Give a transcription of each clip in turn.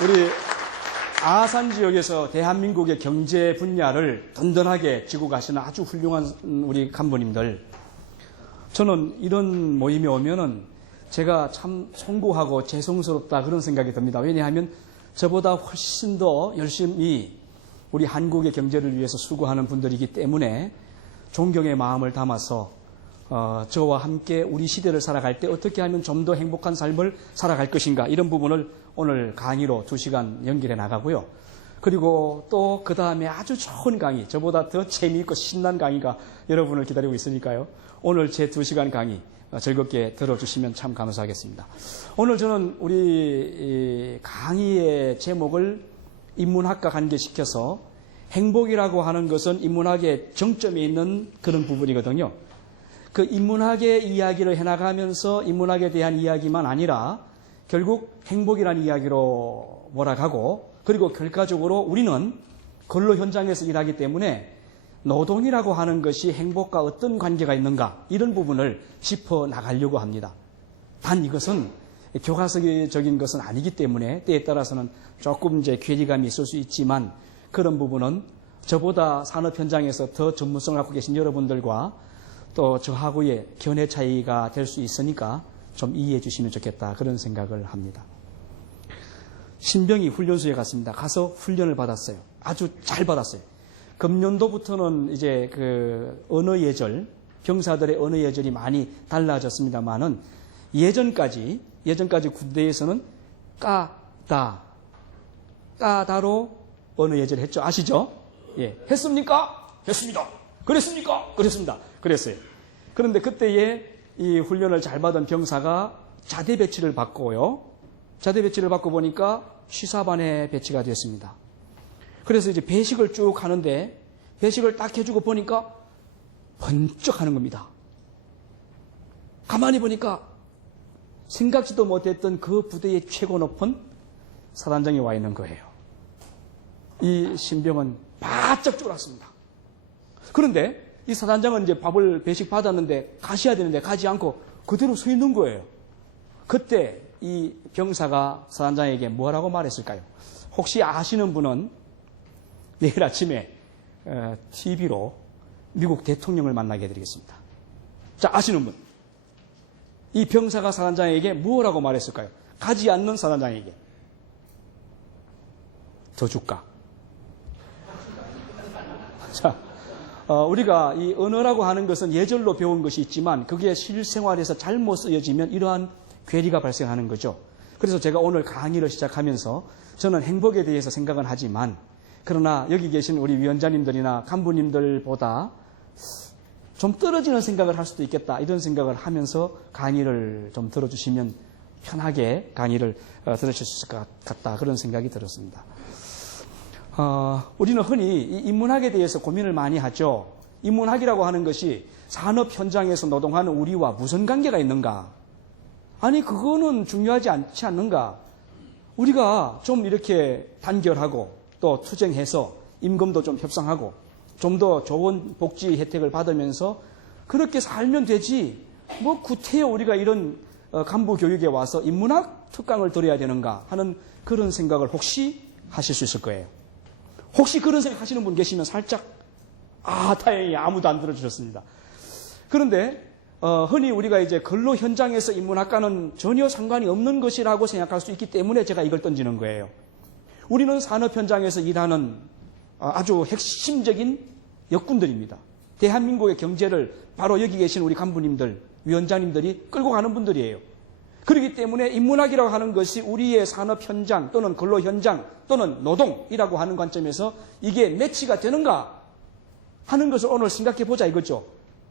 우리 아산 지역에서 대한민국의 경제 분야를 든든하게 쥐고 가시는 아주 훌륭한 우리 간부님들, 저는 이런 모임에 오면은 제가 참 송구하고 죄송스럽다 그런 생각이 듭니다. 왜냐하면 저보다 훨씬 더 열심히 우리 한국의 경제를 위해서 수고하는 분들이기 때문에 존경의 마음을 담아서 저와 함께 우리 시대를 살아갈 때 어떻게 하면 좀 더 행복한 삶을 살아갈 것인가, 이런 부분을 오늘 강의로 2시간 연결해 나가고요. 그리고 또 그 다음에 아주 좋은 강의, 저보다 더 재미있고 신난 강의가 여러분을 기다리고 있으니까요. 오늘 제 2시간 강의 즐겁게 들어주시면 참 감사하겠습니다. 오늘 저는 우리 강의의 제목을 인문학과 관계시켜서 행복이라고 하는 것은 인문학의 정점에 있는 그런 부분이거든요. 그 인문학의 이야기를 해나가면서 인문학에 대한 이야기만 아니라 결국 행복이라는 이야기로 몰아가고, 그리고 결과적으로 우리는 근로 현장에서 일하기 때문에 노동이라고 하는 것이 행복과 어떤 관계가 있는가, 이런 부분을 짚어 나가려고 합니다. 단 이것은 교과서적인 것은 아니기 때문에 때에 따라서는 조금 이제 괴리감이 있을 수 있지만, 그런 부분은 저보다 산업 현장에서 더 전문성을 갖고 계신 여러분들과 또 저하고의 견해 차이가 될 수 있으니까 좀 이해해 주시면 좋겠다, 그런 생각을 합니다. 신병이 훈련소에 갔습니다. 가서 훈련을 받았어요. 아주 잘 받았어요. 금년도부터는 이제 그 언어 예절, 병사들의 언어 예절이 많이 달라졌습니다만은 예전까지 군대에서는 까다로 언어 예절을 했죠. 아시죠? 예. 했습니까? 했습니다. 그랬습니까? 그랬습니다. 그랬어요. 그런데 그때에 이 훈련을 잘 받은 병사가 자대 배치를 받고요. 자대 배치를 받고 보니까 취사반에 배치가 됐습니다. 그래서 이제 배식을 쭉 하는데 배식을 딱 해주고 보니까 번쩍 하는 겁니다. 가만히 보니까 생각지도 못했던 그 부대의 최고 높은 사단장이 와 있는 거예요. 이 신병은 바짝 쫄았습니다. 그런데 이 사단장은 이제 밥을 배식 받았는데 가셔야 되는데 가지 않고 그대로 서 있는 거예요. 그때 이 병사가 사단장에게 뭐라고 말했을까요? 혹시 아시는 분은 내일 아침에 TV로 미국 대통령을 만나게 해드리겠습니다. 자, 아시는 분. 이 병사가 사단장에게 뭐라고 말했을까요? 가지 않는 사단장에게. 더 줄까? 자, 우리가 이 언어라고 하는 것은 예절로 배운 것이 있지만 그게 실생활에서 잘못 쓰여지면 이러한 괴리가 발생하는 거죠. 그래서 제가 오늘 강의를 시작하면서 저는 행복에 대해서 생각은 하지만, 그러나 여기 계신 우리 위원장님들이나 간부님들보다 좀 떨어지는 생각을 할 수도 있겠다, 이런 생각을 하면서 강의를 좀 들어주시면 편하게 강의를 들으실 수 있을 것 같다, 그런 생각이 들었습니다. 우리는 흔히 이 인문학에 대해서 고민을 많이 하죠. 인문학이라고 하는 것이 산업 현장에서 노동하는 우리와 무슨 관계가 있는가? 아니, 그거는 중요하지 않지 않는가? 우리가 좀 이렇게 단결하고 또 투쟁해서 임금도 좀 협상하고 좀 더 좋은 복지 혜택을 받으면서 그렇게 살면 되지, 뭐 구태여 우리가 이런 간부 교육에 와서 인문학 특강을 들어야 되는가 하는 그런 생각을 혹시 하실 수 있을 거예요. 혹시 그런 생각 하시는 분 계시면 살짝, 다행히 아무도 안 들어주셨습니다. 그런데 흔히 우리가 이제 근로 현장에서 인문학과는 전혀 상관이 없는 것이라고 생각할 수 있기 때문에 제가 이걸 던지는 거예요. 우리는 산업 현장에서 일하는 아주 핵심적인 역군들입니다. 대한민국의 경제를 바로 여기 계신 우리 간부님들, 위원장님들이 끌고 가는 분들이에요. 그렇기 때문에 인문학이라고 하는 것이 우리의 산업 현장 또는 근로 현장 또는 노동이라고 하는 관점에서 이게 매치가 되는가 하는 것을 오늘 생각해 보자 이거죠.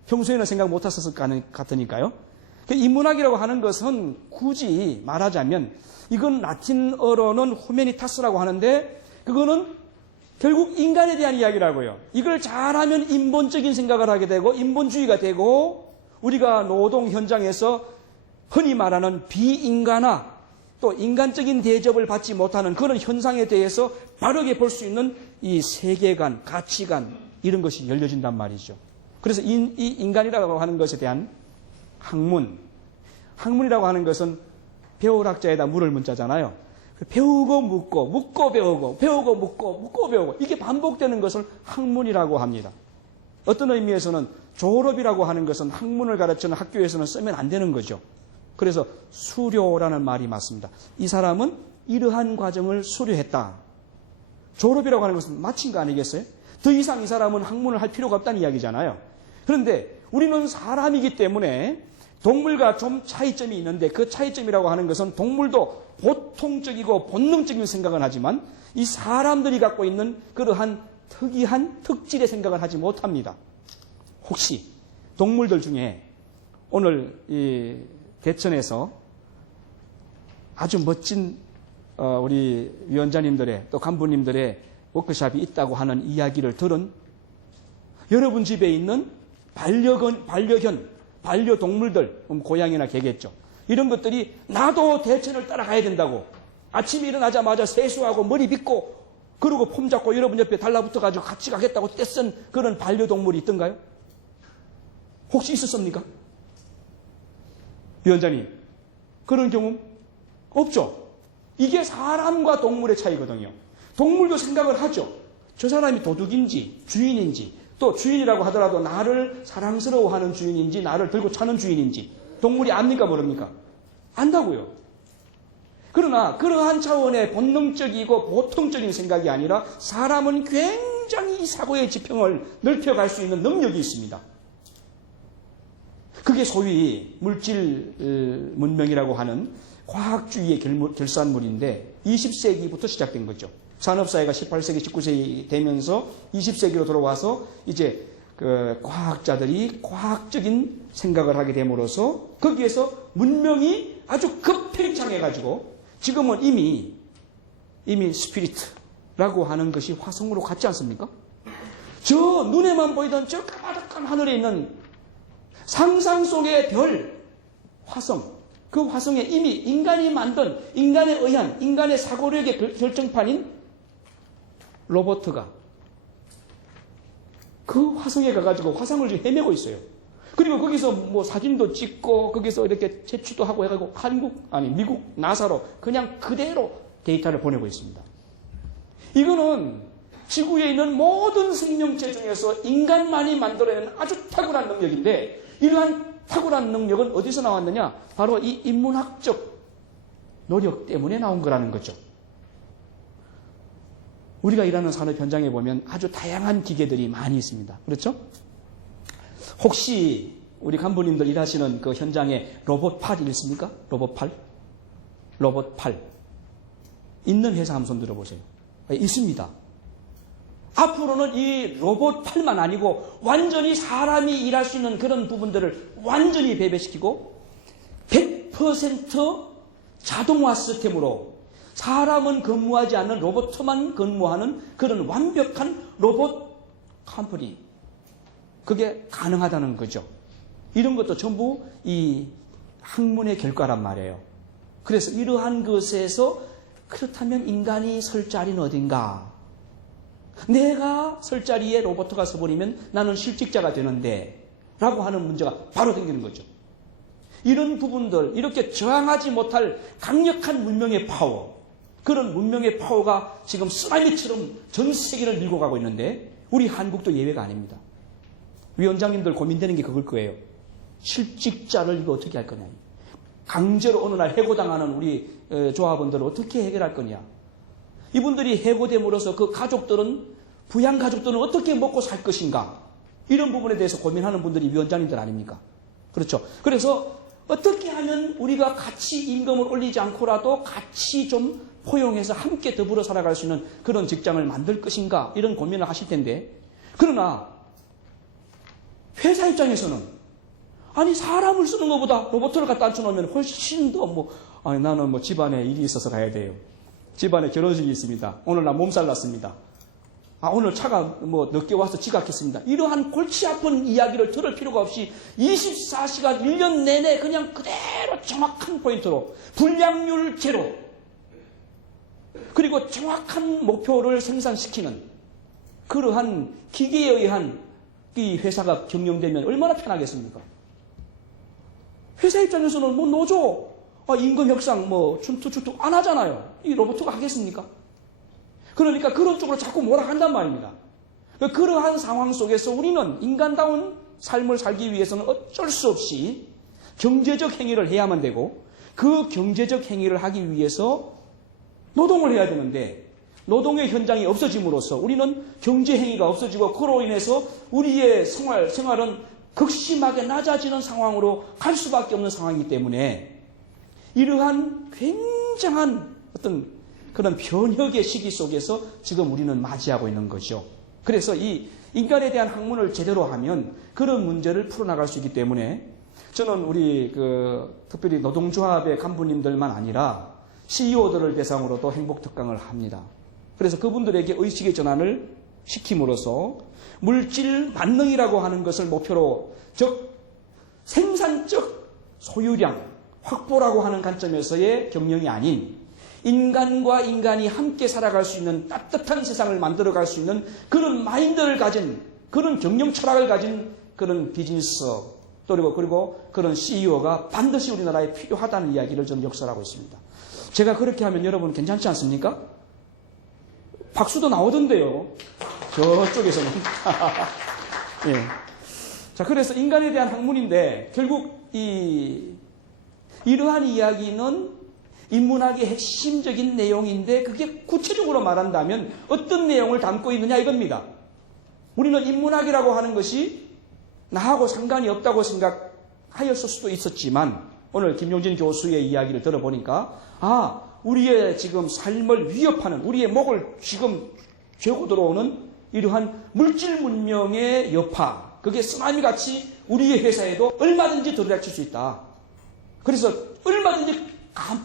평소에는 생각 못 했었을 것 같으니까요. 인문학이라고 하는 것은 굳이 말하자면 이건 라틴어로는 후메니타스라고 하는데 그거는 결국 인간에 대한 이야기라고요. 이걸 잘하면 인본적인 생각을 하게 되고 인본주의가 되고 우리가 노동 현장에서 흔히 말하는 비인간화 또 인간적인 대접을 받지 못하는 그런 현상에 대해서 바르게 볼 수 있는 이 세계관, 가치관 이런 것이 열려진단 말이죠. 그래서 이 인간이라고 하는 것에 대한 학문이라고 하는 것은 배울 학자에다 물을 문자잖아요. 배우고 묻고, 묻고 배우고, 배우고 묻고, 묻고 배우고, 이게 반복되는 것을 학문이라고 합니다. 어떤 의미에서는 졸업이라고 하는 것은 학문을 가르치는 학교에서는 쓰면 안 되는 거죠. 그래서 수료라는 말이 맞습니다. 이 사람은 이러한 과정을 수료했다. 졸업이라고 하는 것은 마친 거 아니겠어요? 더 이상 이 사람은 학문을 할 필요가 없다는 이야기잖아요. 그런데 우리는 사람이기 때문에 동물과 좀 차이점이 있는데 그 차이점이라고 하는 것은 동물도 보통적이고 본능적인 생각은 하지만 이 사람들이 갖고 있는 그러한 특이한 특질의 생각을 하지 못합니다. 혹시 동물들 중에 오늘 이 대천에서 아주 멋진 우리 위원장님들의 또 간부님들의 워크숍이 있다고 하는 이야기를 들은 여러분 집에 있는 반려동물들, 고양이나 개겠죠. 이런 것들이 나도 대천을 따라가야 된다고 아침에 일어나자마자 세수하고 머리 빗고 그러고 폼 잡고 여러분 옆에 달라붙어가지고 같이 가겠다고 떼쓴 그런 반려동물이 있던가요? 혹시 있었습니까? 위원장님, 그런 경험 없죠? 이게 사람과 동물의 차이거든요. 동물도 생각을 하죠. 저 사람이 도둑인지 주인인지 또 주인이라고 하더라도 나를 사랑스러워하는 주인인지 나를 들고 차는 주인인지 동물이 압니까 모릅니까? 안다고요. 그러나 그러한 차원의 본능적이고 보통적인 생각이 아니라 사람은 굉장히 사고의 지평을 넓혀갈 수 있는 능력이 있습니다. 그게 소위 물질 문명이라고 하는 과학주의의 결산물인데 20세기부터 시작된 거죠. 산업사회가 18세기, 19세기 되면서 20세기로 들어와서 이제 그 과학자들이 과학적인 생각을 하게 됨으로써 거기에서 문명이 아주 급팽창해가지고 지금은 이미 스피리트라고 하는 것이 화성으로 갔지 않습니까? 저 눈에만 보이던 저 까마득한 하늘에 있는 상상 속의 별, 화성, 그 화성에 이미 인간이 만든 인간에 의한 인간의 사고력의 결정판인 로버트가 그 화성에 가가지고 화상을 지금 헤매고 있어요. 그리고 거기서 뭐 사진도 찍고 거기서 이렇게 채취도 하고 해가지고 미국 나사로 그냥 그대로 데이터를 보내고 있습니다. 이거는 지구에 있는 모든 생명체 중에서 인간만이 만들어내는 아주 탁월한 능력인데 이러한 탁월한 능력은 어디서 나왔느냐? 바로 이 인문학적 노력 때문에 나온 거라는 거죠. 우리가 일하는 산업 현장에 보면 아주 다양한 기계들이 많이 있습니다. 그렇죠? 혹시 우리 간부님들 일하시는 그 현장에 로봇팔이 있습니까? 로봇팔. 있는 회사 한번 손 들어보세요. 있습니다. 앞으로는 이 로봇팔만 아니고 완전히 사람이 일할 수 있는 그런 부분들을 완전히 배배시키고 100% 자동화 시스템으로 사람은 근무하지 않는 로봇만 근무하는 그런 완벽한 로봇 컴퍼니. 그게 가능하다는 거죠. 이런 것도 전부 이 학문의 결과란 말이에요. 그래서 이러한 것에서 그렇다면 인간이 설 자리는 어딘가? 내가 설 자리에 로봇가 서버리면 나는 실직자가 되는데 라고 하는 문제가 바로 생기는 거죠. 이런 부분들, 이렇게 저항하지 못할 강력한 문명의 파워, 그런 문명의 파워가 지금 쓰나미처럼 전 세계를 밀고 가고 있는데 우리 한국도 예외가 아닙니다. 위원장님들 고민되는 게 그걸 거예요. 실직자를 이거 어떻게 할 거냐. 강제로 어느 날 해고당하는 우리 조합원들을 어떻게 해결할 거냐. 이분들이 해고됨으로써 그 가족들은 부양가족들은 어떻게 먹고 살 것인가. 이런 부분에 대해서 고민하는 분들이 위원장님들 아닙니까? 그렇죠. 그래서 어떻게 하면 우리가 같이 임금을 올리지 않고라도 같이 좀 포용해서 함께 더불어 살아갈 수 있는 그런 직장을 만들 것인가 이런 고민을 하실 텐데 그러나 회사 입장에서는 아니 사람을 쓰는 것보다 로봇을 갖다 앉혀놓으면 훨씬 더 나는 집안에 일이 있어서 가야 돼요. 집안에 결혼식이 있습니다. 오늘 나 몸살 났습니다. 오늘 차가 늦게 와서 지각했습니다. 이러한 골치 아픈 이야기를 들을 필요가 없이 24시간 1년 내내 그냥 그대로 정확한 포인트로 불량률 제로 그리고 정확한 목표를 생산시키는 그러한 기계에 의한 이 회사가 경영되면 얼마나 편하겠습니까? 회사 입장에서는 노조 임금 협상 춘투 안 하잖아요. 이 로봇가 하겠습니까? 그러니까 그런 쪽으로 자꾸 몰아간단 말입니다. 그러한 상황 속에서 우리는 인간다운 삶을 살기 위해서는 어쩔 수 없이 경제적 행위를 해야만 되고, 그 경제적 행위를 하기 위해서 노동을 해야 되는데, 노동의 현장이 없어짐으로써 우리는 경제 행위가 없어지고, 그로 인해서 우리의 생활은 극심하게 낮아지는 상황으로 갈 수밖에 없는 상황이기 때문에, 이러한 굉장한 어떤 그런 변혁의 시기 속에서 지금 우리는 맞이하고 있는 것이죠. 그래서 이 인간에 대한 학문을 제대로 하면 그런 문제를 풀어나갈 수 있기 때문에, 저는 우리 특별히 노동조합의 간부님들만 아니라 CEO들을 대상으로도 행복특강을 합니다. 그래서 그분들에게 의식의 전환을 시킴으로써 물질 만능이라고 하는 것을 목표로, 즉 생산적 소유량 확보라고 하는 관점에서의 경영이 아닌, 인간과 인간이 함께 살아갈 수 있는 따뜻한 세상을 만들어갈 수 있는 그런 마인드를 가진, 그런 경영 철학을 가진 그런 비즈니스 그리고 그런 CEO가 반드시 우리나라에 필요하다는 이야기를 저는 역설하고 있습니다. 제가 그렇게 하면 여러분 괜찮지 않습니까? 박수도 나오던데요. 저쪽에서는. 예. 자, 그래서 인간에 대한 학문인데, 결국 이러한 이야기는 인문학의 핵심적인 내용인데, 그게 구체적으로 말한다면 어떤 내용을 담고 있느냐 이겁니다. 우리는 인문학이라고 하는 것이 나하고 상관이 없다고 생각하였을 수도 있었지만, 오늘 김용진 교수의 이야기를 들어보니까 우리의 지금 삶을 위협하는, 우리의 목을 지금 죄고 들어오는 이러한 물질 문명의 여파, 그게 쓰나미같이 우리의 회사에도 얼마든지 들이닥칠 수 있다. 그래서 얼마든지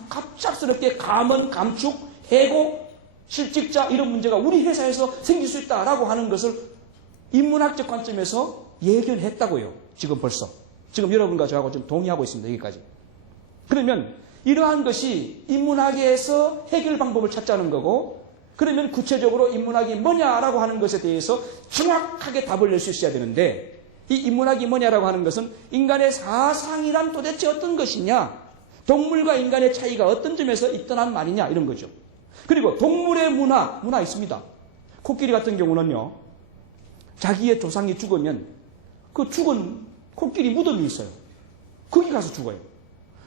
갑작스럽게 감원, 감축, 해고, 실직자 이런 문제가 우리 회사에서 생길 수 있다라고 하는 것을 인문학적 관점에서 예견했다고요. 지금 벌써. 지금 여러분과 저하고 좀 동의하고 있습니다. 여기까지. 그러면 이러한 것이 인문학에서 해결 방법을 찾자는 거고, 그러면 구체적으로 인문학이 뭐냐라고 하는 것에 대해서 정확하게 답을 낼 수 있어야 되는데, 이 인문학이 뭐냐라고 하는 것은 인간의 사상이란 도대체 어떤 것이냐, 동물과 인간의 차이가 어떤 점에서 있더란 말이냐, 이런 거죠. 그리고 동물의 문화 있습니다. 코끼리 같은 경우는요, 자기의 조상이 죽으면 그 죽은 코끼리 무덤이 있어요. 거기 가서 죽어요.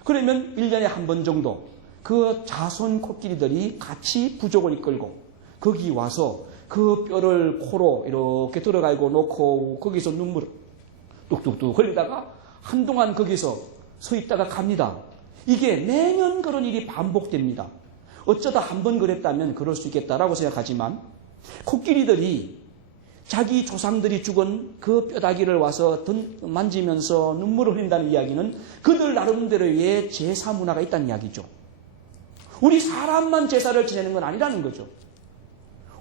그러면 1년에 한 번 정도 그 자손 코끼리들이 같이 부족을 이끌고 거기 와서 그 뼈를 코로 이렇게 들어가고 놓고 거기서 눈물을 뚝뚝뚝 흘리다가 한동안 거기서 서 있다가 갑니다. 이게 매년 그런 일이 반복됩니다. 어쩌다 한 번 그랬다면 그럴 수 있겠다라고 생각하지만, 코끼리들이 자기 조상들이 죽은 그 뼈다귀를 와서 만지면서 눈물을 흘린다는 이야기는 그들 나름대로의 제사 문화가 있다는 이야기죠. 우리 사람만 제사를 지내는 건 아니라는 거죠.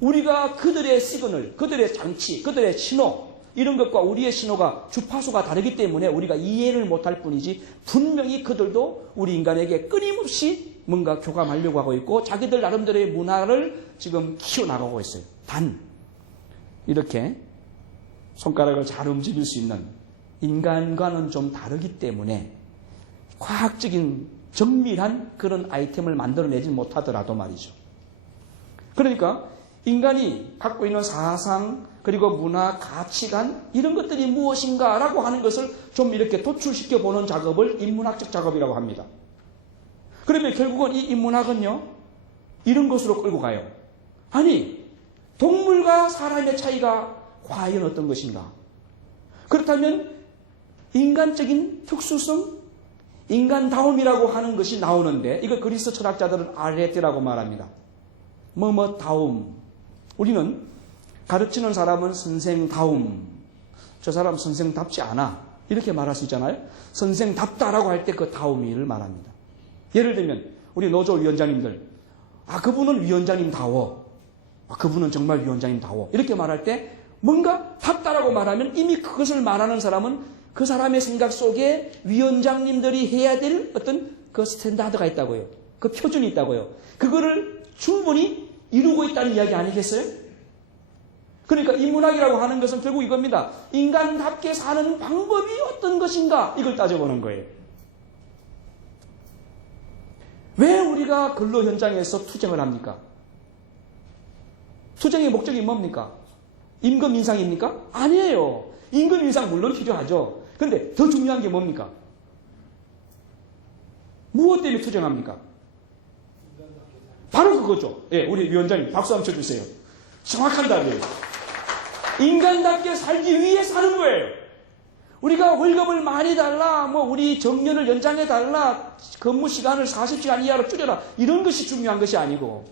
우리가 그들의 시그널, 그들의 장치, 그들의 신호, 이런 것과 우리의 신호가 주파수가 다르기 때문에 우리가 이해를 못할 뿐이지, 분명히 그들도 우리 인간에게 끊임없이 뭔가 교감하려고 하고 있고 자기들 나름대로의 문화를 지금 키워나가고 있어요. 단 이렇게 손가락을 잘 움직일 수 있는 인간과는 좀 다르기 때문에 과학적인 정밀한 그런 아이템을 만들어내지 못하더라도 말이죠. 그러니까 인간이 갖고 있는 사상, 그리고 문화, 가치관, 이런 것들이 무엇인가라고 하는 것을 좀 이렇게 도출시켜보는 작업을 인문학적 작업이라고 합니다. 그러면 결국은 이 인문학은요, 이런 것으로 끌고 가요. 아니, 동물과 사람의 차이가 과연 어떤 것인가? 그렇다면 인간적인 특수성, 인간다움이라고 하는 것이 나오는데, 이거 그리스 철학자들은 아레테라고 말합니다. 다움. 우리는 가르치는 사람은 선생다움. 저 사람 선생답지 않아. 이렇게 말할 수 있잖아요. 선생답다라고 할 때 그 다움이를 말합니다. 예를 들면 우리 노조 위원장님들, 그분은 위원장님다워. 그분은 정말 위원장님다워. 이렇게 말할 때 뭔가 답다라고 말하면 이미 그것을 말하는 사람은 그 사람의 생각 속에 위원장님들이 해야 될 어떤 그 스탠다드가 있다고요. 그 표준이 있다고요. 그거를 충분히 이루고 있다는 이야기 아니겠어요? 그러니까 인문학이라고 하는 것은 결국 이겁니다. 인간답게 사는 방법이 어떤 것인가, 이걸 따져보는 거예요. 왜 우리가 근로 현장에서 투쟁을 합니까? 투쟁의 목적이 뭡니까? 임금 인상입니까? 아니에요. 임금 인상 물론 필요하죠. 그런데 더 중요한 게 뭡니까? 무엇 때문에 투쟁합니까? 바로 그거죠. 예, 우리 위원장님 박수 한번 쳐주세요. 정확한 답이에요. 인간답게 살기 위해 사는 거예요. 우리가 월급을 많이 달라, 우리 정년을 연장해 달라, 근무 시간을 40시간 이하로 줄여라, 이런 것이 중요한 것이 아니고,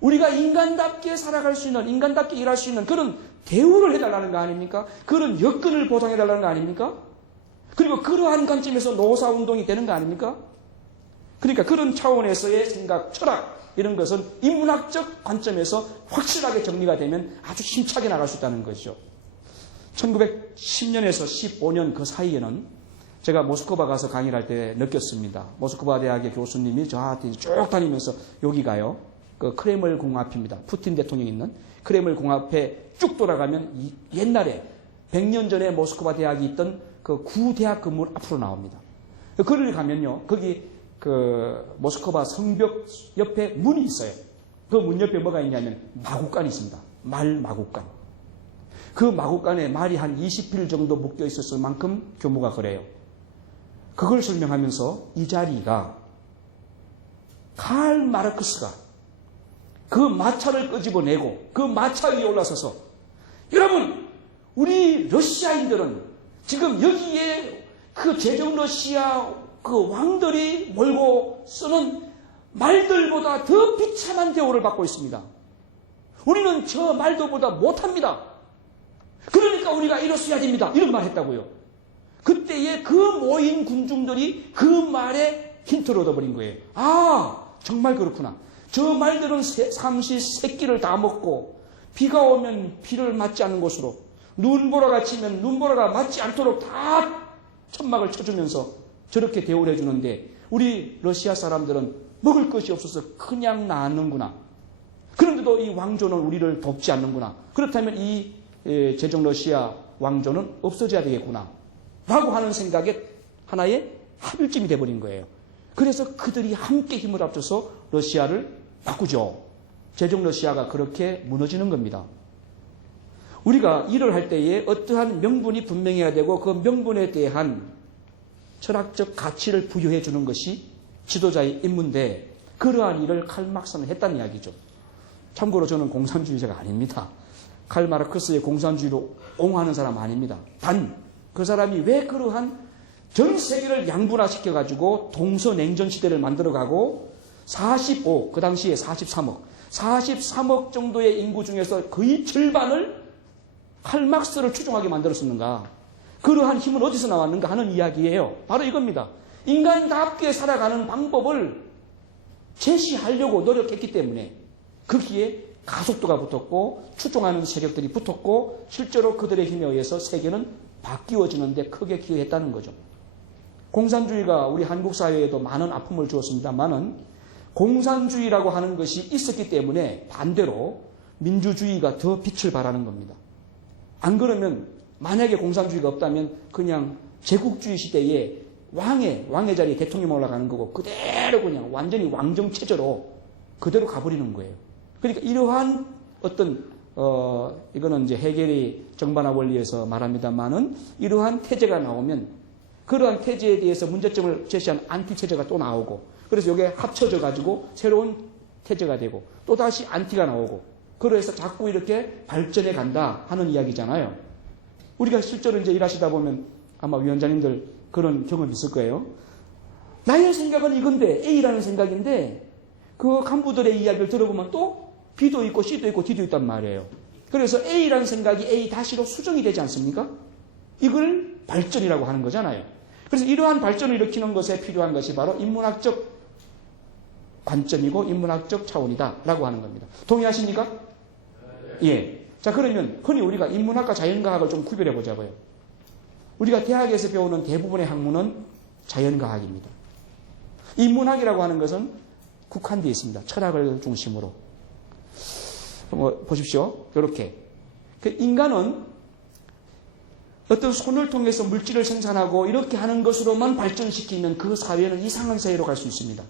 우리가 인간답게 살아갈 수 있는, 인간답게 일할 수 있는 그런 대우를 해달라는 거 아닙니까? 그런 여건을 보장해달라는 거 아닙니까? 그리고 그러한 관점에서 노사운동이 되는 거 아닙니까? 그러니까 그런 차원에서의 생각, 철학, 이런 것은 인문학적 관점에서 확실하게 정리가 되면 아주 힘차게 나갈 수 있다는 것이죠. 1910년에서 15년 그 사이에는 제가 모스크바 가서 강의를 할 때 느꼈습니다. 모스크바 대학의 교수님이 저한테 쭉 다니면서 여기가요, 그 크레물 궁 앞입니다. 푸틴 대통령이 있는 크레물 궁 앞에 쭉 돌아가면 옛날에 100년 전에 모스크바 대학이 있던 그 구대학 건물 앞으로 나옵니다. 거기를 가면요, 거기 그 모스크바 성벽 옆에 문이 있어요. 그 문 옆에 뭐가 있냐면 마구간이 있습니다. 말 마구간. 그 마구간에 말이 한 20필 정도 묶여 있었을 만큼 규모가 그래요. 그걸 설명하면서 이 자리가 칼 마르크스가 그 마차를 끄집어내고 그 마차 위에 올라서서, 여러분, 우리 러시아인들은 지금 여기에 그 제정 러시아 그 왕들이 몰고 쓰는 말들보다 더 비참한 대우를 받고 있습니다. 우리는 저 말들보다 못합니다. 그러니까 우리가 일어서야 됩니다. 이런 말 했다고요. 그때에 그 모인 군중들이 그 말에 힌트를 얻어버린 거예요. 아, 정말 그렇구나. 저 말들은 삼시세끼를 다 먹고, 비가 오면 비를 맞지 않는 곳으로, 눈보라가 치면 눈보라가 맞지 않도록 다 천막을 쳐주면서 저렇게 대우를 해주는데, 우리 러시아 사람들은 먹을 것이 없어서 그냥 나앉는구나. 그런데도 이 왕조는 우리를 돕지 않는구나. 그렇다면 이 제정 러시아 왕조는 없어져야 되겠구나 라고 하는 생각에 하나의 합일점이 돼버린 거예요. 그래서 그들이 함께 힘을 합쳐서 러시아를 바꾸죠. 제정 러시아가 그렇게 무너지는 겁니다. 우리가 일을 할 때에 어떠한 명분이 분명해야 되고, 그 명분에 대한 철학적 가치를 부여해 주는 것이 지도자의 임무인데, 그러한 일을 칼 막스는 했다는 이야기죠. 참고로 저는 공산주의자가 아닙니다. 칼 마르크스의 공산주의로 옹호하는 사람 아닙니다. 단 그 사람이 왜 그러한 전 세계를 양분화시켜가지고 동서냉전 시대를 만들어가고, 그 당시에 43억 정도의 인구 중에서 거의 절반을 칼 막스를 추종하게 만들었었는가. 그러한 힘은 어디서 나왔는가 하는 이야기예요. 바로 이겁니다. 인간답게 살아가는 방법을 제시하려고 노력했기 때문에 거기에 가속도가 붙었고 추종하는 세력들이 붙었고, 실제로 그들의 힘에 의해서 세계는 바뀌어지는데 크게 기여했다는 거죠. 공산주의가 우리 한국 사회에도 많은 아픔을 주었습니다만은, 공산주의라고 하는 것이 있었기 때문에 반대로 민주주의가 더 빛을 발하는 겁니다. 안 그러면 만약에 공산주의가 없다면 그냥 제국주의 시대에 왕의 자리에 대통령이 올라가는 거고, 그대로 그냥 완전히 왕정체제로 그대로 가버리는 거예요. 그러니까 이러한 어떤 이거는 이제 해겔의 정반화 원리에서 말합니다만은, 이러한 태제가 나오면 그러한 태제에 대해서 문제점을 제시한 안티체제가 또 나오고, 그래서 이게 합쳐져 가지고 새로운 태제가 되고, 또 다시 안티가 나오고, 그래서 자꾸 이렇게 발전해 간다 하는 이야기잖아요. 우리가 실제로 이제 일하시다 보면 아마 위원장님들 그런 경험이 있을 거예요. 나의 생각은 이건데, A라는 생각인데, 그 간부들의 이야기를 들어보면 또 B도 있고 C도 있고 D도 있단 말이에요. 그래서 A라는 생각이 A-로 수정이 되지 않습니까? 이걸 발전이라고 하는 거잖아요. 그래서 이러한 발전을 일으키는 것에 필요한 것이 바로 인문학적 관점이고 인문학적 차원이다라고 하는 겁니다. 동의하십니까? 예. 자, 그러면 흔히 우리가 인문학과 자연과학을 좀 구별해 보자고요. 우리가 대학에서 배우는 대부분의 학문은 자연과학입니다. 인문학이라고 하는 것은 국한되어 있습니다. 철학을 중심으로. 보십시오. 이렇게. 인간은 어떤 손을 통해서 물질을 생산하고 이렇게 하는 것으로만 발전시키면 그 사회는 이상한 사회로 갈 수 있습니다.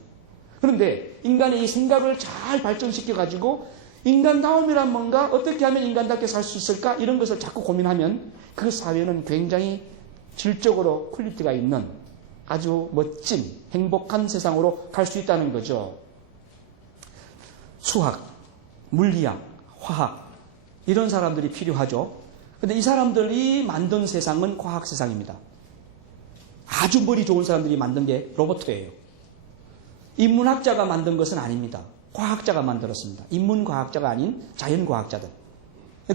그런데 인간의 이 생각을 잘 발전시켜가지고 인간다움이란 뭔가, 어떻게 하면 인간답게 살 수 있을까, 이런 것을 자꾸 고민하면 그 사회는 굉장히 질적으로 퀄리티가 있는 아주 멋진 행복한 세상으로 갈 수 있다는 거죠. 수학, 물리학, 화학 이런 사람들이 필요하죠. 그런데 이 사람들이 만든 세상은 과학 세상입니다. 아주 머리 좋은 사람들이 만든 게 로봇이에요. 인문학자가 만든 것은 아닙니다. 과학자가 만들었습니다. 인문과학자가 아닌 자연과학자들.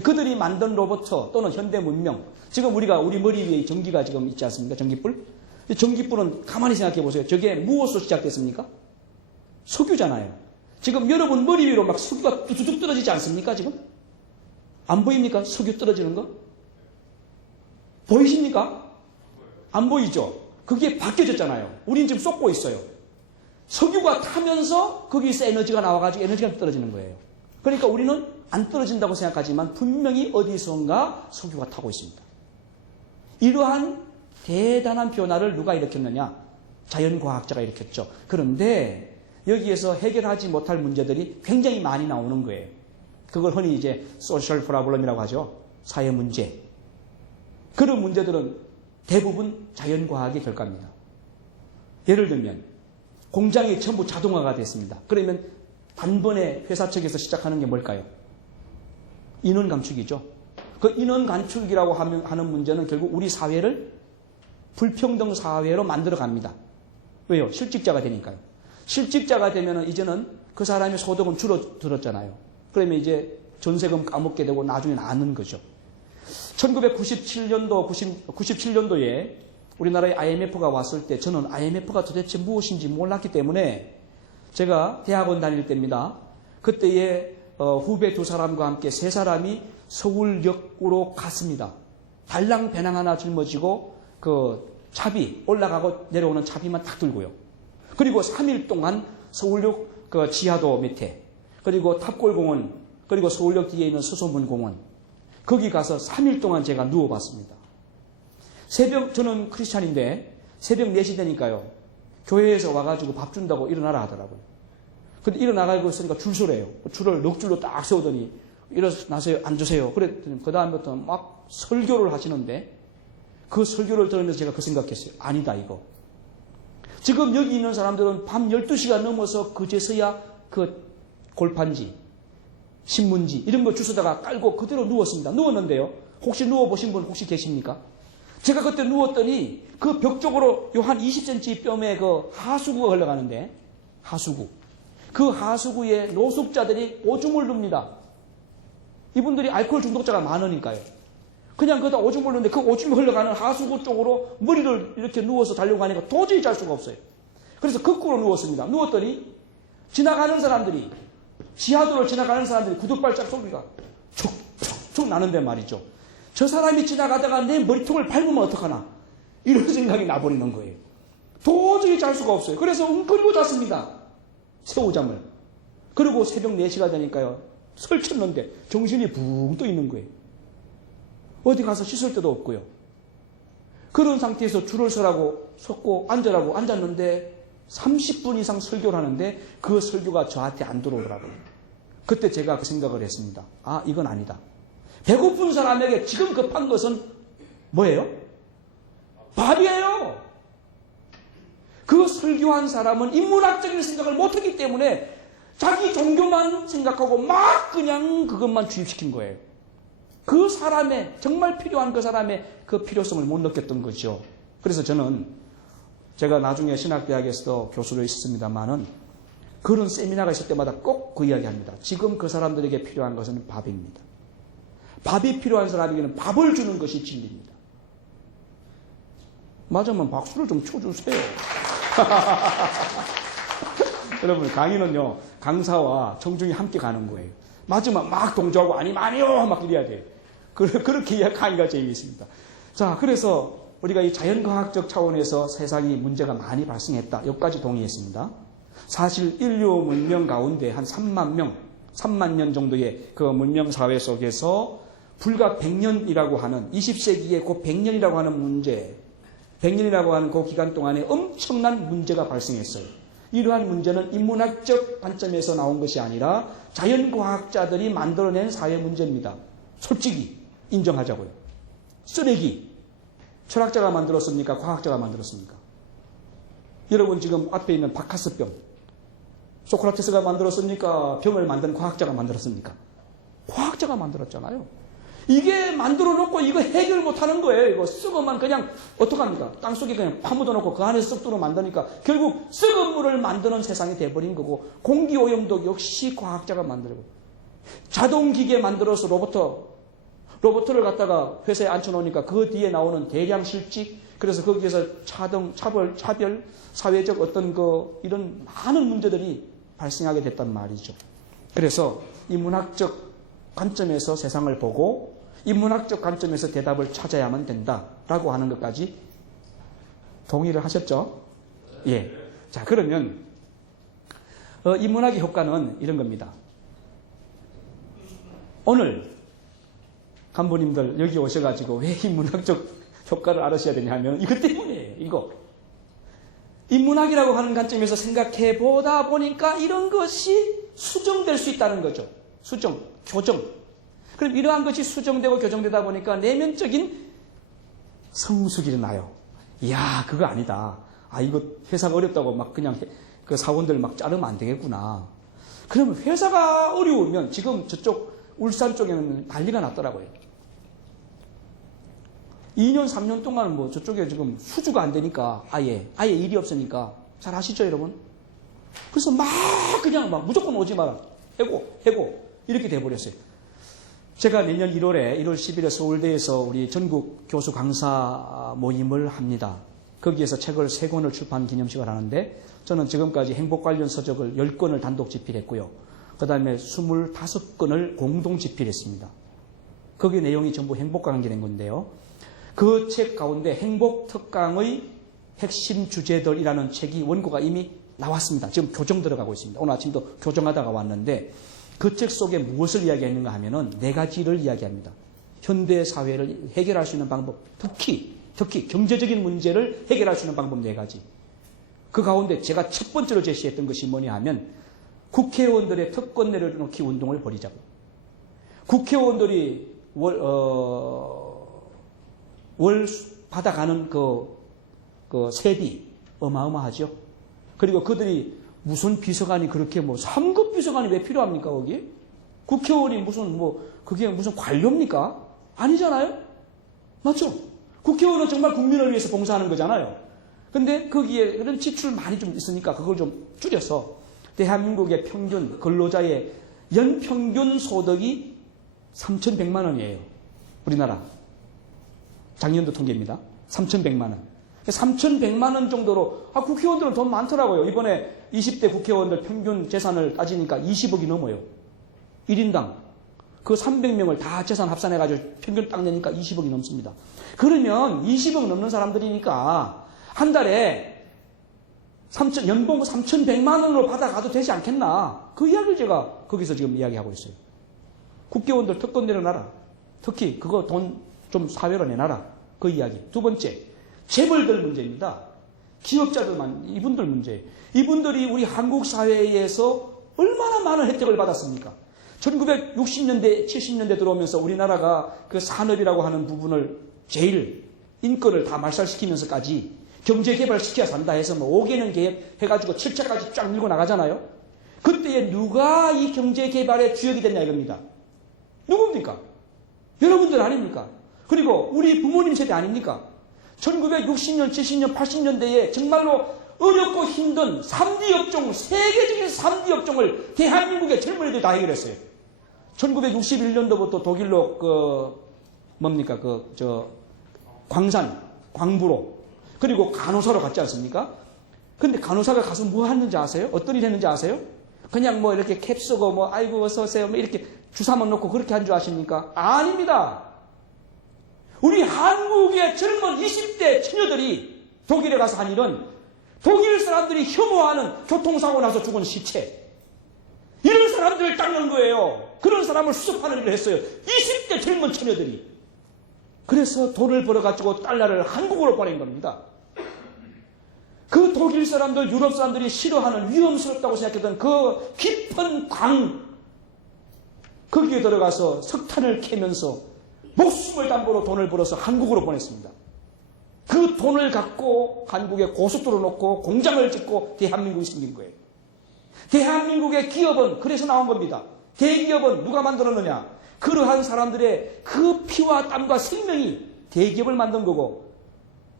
그들이 만든 로봇 또는 현대 문명, 지금 우리 머리 위에 전기가 지금 있지 않습니까? 전기불? 이 전기불은 가만히 생각해 보세요. 저게 무엇으로 시작됐습니까? 석유잖아요. 지금 여러분 머리 위로 막 석유가 뚝뚝 떨어지지 않습니까? 지금? 안 보입니까? 석유 떨어지는 거? 보이십니까? 안 보이죠? 그게 바뀌어졌잖아요. 우린 지금 쏟고 있어요. 석유가 타면서 거기서 에너지가 나와가지고 에너지가 떨어지는 거예요. 그러니까 우리는 안 떨어진다고 생각하지만 분명히 어디선가 석유가 타고 있습니다. 이러한 대단한 변화를 누가 일으켰느냐? 자연과학자가 일으켰죠. 그런데 여기에서 해결하지 못할 문제들이 굉장히 많이 나오는 거예요. 그걸 흔히 이제 소셜 프로블럼이라고 하죠. 사회 문제. 그런 문제들은 대부분 자연과학의 결과입니다. 예를 들면 공장이 전부 자동화가 됐습니다. 그러면 단번에 회사 측에서 시작하는 게 뭘까요? 인원 감축이죠. 그 인원 감축이라고 하는 문제는 결국 우리 사회를 불평등 사회로 만들어 갑니다. 왜요? 실직자가 되니까요. 실직자가 되면 이제는 그 사람의 소득은 줄어들었잖아요. 그러면 이제 전세금 까먹게 되고 나중에 나는 거죠. 1997년도에 우리나라에 IMF가 왔을 때 저는 IMF가 도대체 무엇인지 몰랐기 때문에 제가 대학원 다닐 때입니다. 그때에 후배 두 사람과 함께 세 사람이 서울역으로 갔습니다. 달랑 배낭 하나 짊어지고 그 차비 올라가고 내려오는 차비만 딱 들고요. 그리고 3일 동안 서울역 그 지하도 밑에 그리고 탑골공원 그리고 서울역 뒤에 있는 서소문공원 거기 가서 3일 동안 제가 누워봤습니다. 저는 크리스찬인데 새벽 4시 되니까요. 교회에서 와가지고 밥 준다고 일어나라 하더라고요. 근데 일어나가지고 있으니까 줄 서래요. 줄을 넉 줄로 딱 세우더니 일어나세요. 앉으세요. 그랬더니 그 다음부터 막 설교를 하시는데 그 설교를 들으면서 제가 그 생각했어요. 아니다 이거. 지금 여기 있는 사람들은 밤 12시가 넘어서 그제서야 그 골판지, 신문지 이런 거 주워다가 깔고 그대로 누웠습니다. 누웠는데요. 혹시 누워보신 분 혹시 계십니까? 제가 그때 누웠더니 그 벽 쪽으로 요 한 20cm 뼘의 그 하수구가 흘러가는데 하수구. 그 하수구에 노숙자들이 오줌을 눕니다. 이분들이 알코올 중독자가 많으니까요. 그냥 거기다 오줌을 넣는데 그 오줌이 흘러가는 하수구 쪽으로 머리를 이렇게 누워서 자려고 하니까 도저히 잘 수가 없어요. 그래서 거꾸로 누웠습니다. 누웠더니 지나가는 사람들이 지하도를 지나가는 사람들이 구두발짝 소리가 촉촉촉 나는데 말이죠. 저 사람이 지나가다가 내 머리통을 밟으면 어떡하나 이런 생각이 나버리는 거예요. 도저히 잘 수가 없어요. 그래서 웅크리고 잤습니다. 새우잠을. 그리고 새벽 4시가 되니까요. 설쳤는데 정신이 붕 떠 있는 거예요. 어디 가서 씻을 데도 없고요. 그런 상태에서 줄을 서라고 섰고 앉으라고 앉았는데 30분 이상 설교를 하는데 그 설교가 저한테 안 들어오더라고요. 그때 제가 그 생각을 했습니다. 아, 이건 아니다. 배고픈 사람에게 지금 급한 것은 뭐예요? 밥이에요. 그 설교한 사람은 인문학적인 생각을 못하기 때문에 자기 종교만 생각하고 막 그냥 그것만 주입시킨 거예요. 그 사람의 정말 필요한 그 사람의 그 필요성을 못 느꼈던 거죠. 그래서 제가 나중에 신학대학에서도 교수로 있었습니다만은 그런 세미나가 있을 때마다 꼭 그 이야기합니다. 지금 그 사람들에게 필요한 것은 밥입니다. 밥이 필요한 사람에게는 밥을 주는 것이 진리입니다. 맞으면 박수를 좀 쳐주세요. 여러분 강의는요 강사와 청중이 함께 가는 거예요. 맞으면 막 동조하고 아니요 막 이래야 돼요. 그렇게 강의가 재미있습니다. 자, 그래서 우리가 이 자연과학적 차원에서 세상이 문제가 많이 발생했다. 여기까지 동의했습니다. 사실 인류 문명 가운데 한 3만 년 정도의 그 문명 사회 속에서 불과 100년이라고 하는 20세기의 그 100년이라고 하는 문제, 100년이라고 하는 그 기간 동안에 엄청난 문제가 발생했어요. 이러한 문제는 인문학적 관점에서 나온 것이 아니라 자연과학자들이 만들어낸 사회 문제입니다. 솔직히 인정하자고요. 쓰레기. 철학자가 만들었습니까? 과학자가 만들었습니까? 여러분 지금 앞에 있는 바카스병. 소크라테스가 만들었습니까? 병을 만든 과학자가 만들었습니까? 과학자가 만들었잖아요. 이게 만들어 놓고 이거 해결 못 하는 거예요. 이거 썩어만 그냥 어떡합니까? 땅속에 그냥 파묻어 놓고 그 안에 썩도록 만드니까 결국 썩은 물을 만드는 세상이 돼버린 거고, 공기오염도 역시 과학자가 만들고, 자동기계 만들어서 로봇을 갖다가 회사에 앉혀놓으니까 그 뒤에 나오는 대량 실직, 그래서 거기에서 차별, 사회적 어떤 이런 많은 문제들이 발생하게 됐단 말이죠. 그래서 인문학적 관점에서 세상을 보고 인문학적 관점에서 대답을 찾아야만 된다라고 하는 것까지 동의를 하셨죠? 예. 자, 그러면 인문학의 효과는 이런 겁니다. 오늘 간부님들 여기 오셔가지고 왜 인문학적 효과를 알으셔야 되냐면 이것 때문이에요. 이거. 인문학이라고 하는 관점에서 생각해 보다 보니까 이런 것이 수정될 수 있다는 거죠. 수정, 교정. 그럼 이러한 것이 수정되고 교정되다 보니까 내면적인 성숙이 일어나요. 이야, 그거 아니다. 아, 이거 회사가 어렵다고 막 그냥 그 사원들 막 자르면 안 되겠구나. 그러면 회사가 어려우면 지금 저쪽 울산 쪽에는 난리가 났더라고요. 2년, 3년 동안은 뭐 저쪽에 지금 수주가 안 되니까 아예 일이 없으니까 잘 아시죠, 여러분? 그래서 그냥 무조건 오지 마라. 해고. 이렇게 돼버렸어요. 제가 내년 1월 10일에 서울대에서 우리 전국 교수 강사 모임을 합니다. 거기에서 책을 3권을 출판 기념식을 하는데 저는 지금까지 행복 관련 서적을 10권을 단독 집필했고요. 그 다음에 25권을 공동 집필했습니다. 거기 내용이 전부 행복과 관계된 건데요. 그 책 가운데 행복 특강의 핵심 주제들이라는 책이 원고가 이미 나왔습니다. 지금 교정 들어가고 있습니다. 오늘 아침도 교정하다가 왔는데 그 책 속에 무엇을 이야기했는가 하면은 4가지를 이야기합니다. 현대 사회를 해결할 수 있는 방법, 특히 경제적인 문제를 해결할 수 있는 방법 4가지. 그 가운데 제가 첫 번째로 제시했던 것이 뭐냐 하면 국회의원들의 특권 내려놓기 운동을 벌이자고. 국회의원들이 월 받아가는 그 세비 어마어마하죠. 그리고 그들이 무슨 비서관이 그렇게 3급 비서관이 왜 필요합니까, 거기? 국회의원이 그게 무슨 관료입니까? 아니잖아요? 맞죠? 국회의원은 정말 국민을 위해서 봉사하는 거잖아요. 근데 거기에 그런 지출 많이 좀 있으니까 그걸 좀 줄여서 대한민국의 평균 근로자의 연평균 소득이 3,100만 원이에요. 우리나라. 작년도 통계입니다. 3,100만 원. 3,100만 원 정도로, 국회의원들은 돈 많더라고요. 이번에 20대 국회의원들 평균 재산을 따지니까 20억이 넘어요. 1인당. 그 300명을 다 재산 합산해가지고 평균 딱 내니까 20억이 넘습니다. 그러면 20억 넘는 사람들이니까 한 달에 연봉 3,100만 원으로 받아가도 되지 않겠나. 그 이야기를 제가 거기서 지금 이야기하고 있어요. 국회의원들 특권 내려놔라. 특히 그거 돈 좀 사회로 내놔라. 그 이야기. 두 번째, 재벌들 문제입니다. 기업자들만, 이분들 문제예요. 이분들이 우리 한국 사회에서 얼마나 많은 혜택을 받았습니까? 1960년대, 70년대 들어오면서 우리나라가 그 산업이라고 하는 부분을 제일 인권을 다 말살시키면서까지 경제개발 시켜야 산다 해서 5개년 계획해가지고 7차까지 쫙 밀고 나가잖아요. 그때에 누가 이 경제개발의 주역이 됐냐 이겁니다. 누굽니까? 여러분들 아닙니까? 그리고 우리 부모님 세대 아닙니까? 1960년, 70년, 80년대에 정말로 어렵고 힘든 3D 업종, 세계적인 3D 업종을 대한민국의 젊은이들이 다 해결했어요. 1961년도부터 독일로 광산, 광부로, 그리고 간호사로 갔지 않습니까? 근데 간호사가 가서 뭐 했는지 아세요? 어떤 일 했는지 아세요? 그냥 이렇게 캡 쓰고 아이고 어서오세요 이렇게 주사만 놓고 그렇게 한 줄 아십니까? 아닙니다. 우리 한국의 젊은 20대 처녀들이 독일에 가서 한 일은 독일 사람들이 혐오하는 교통사고 나서 죽은 시체. 이런 사람들을 닦는 거예요. 거예요. 그런 사람을 수습하는 일을 했어요. 20대 젊은 처녀들이. 그래서 돈을 벌어가지고 달러를 한국으로 보낸 겁니다. 그 독일 사람들, 유럽 사람들이 싫어하는 위험스럽다고 생각했던 그 깊은 광, 거기에 들어가서 석탄을 캐면서 목숨을 담보로 돈을 벌어서 한국으로 보냈습니다. 그 돈을 갖고 한국에 고속도로 놓고 공장을 짓고 대한민국이 생긴 거예요. 대한민국의 기업은 그래서 나온 겁니다. 대기업은 누가 만들었느냐? 그러한 사람들의 그 피와 땀과 생명이 대기업을 만든 거고,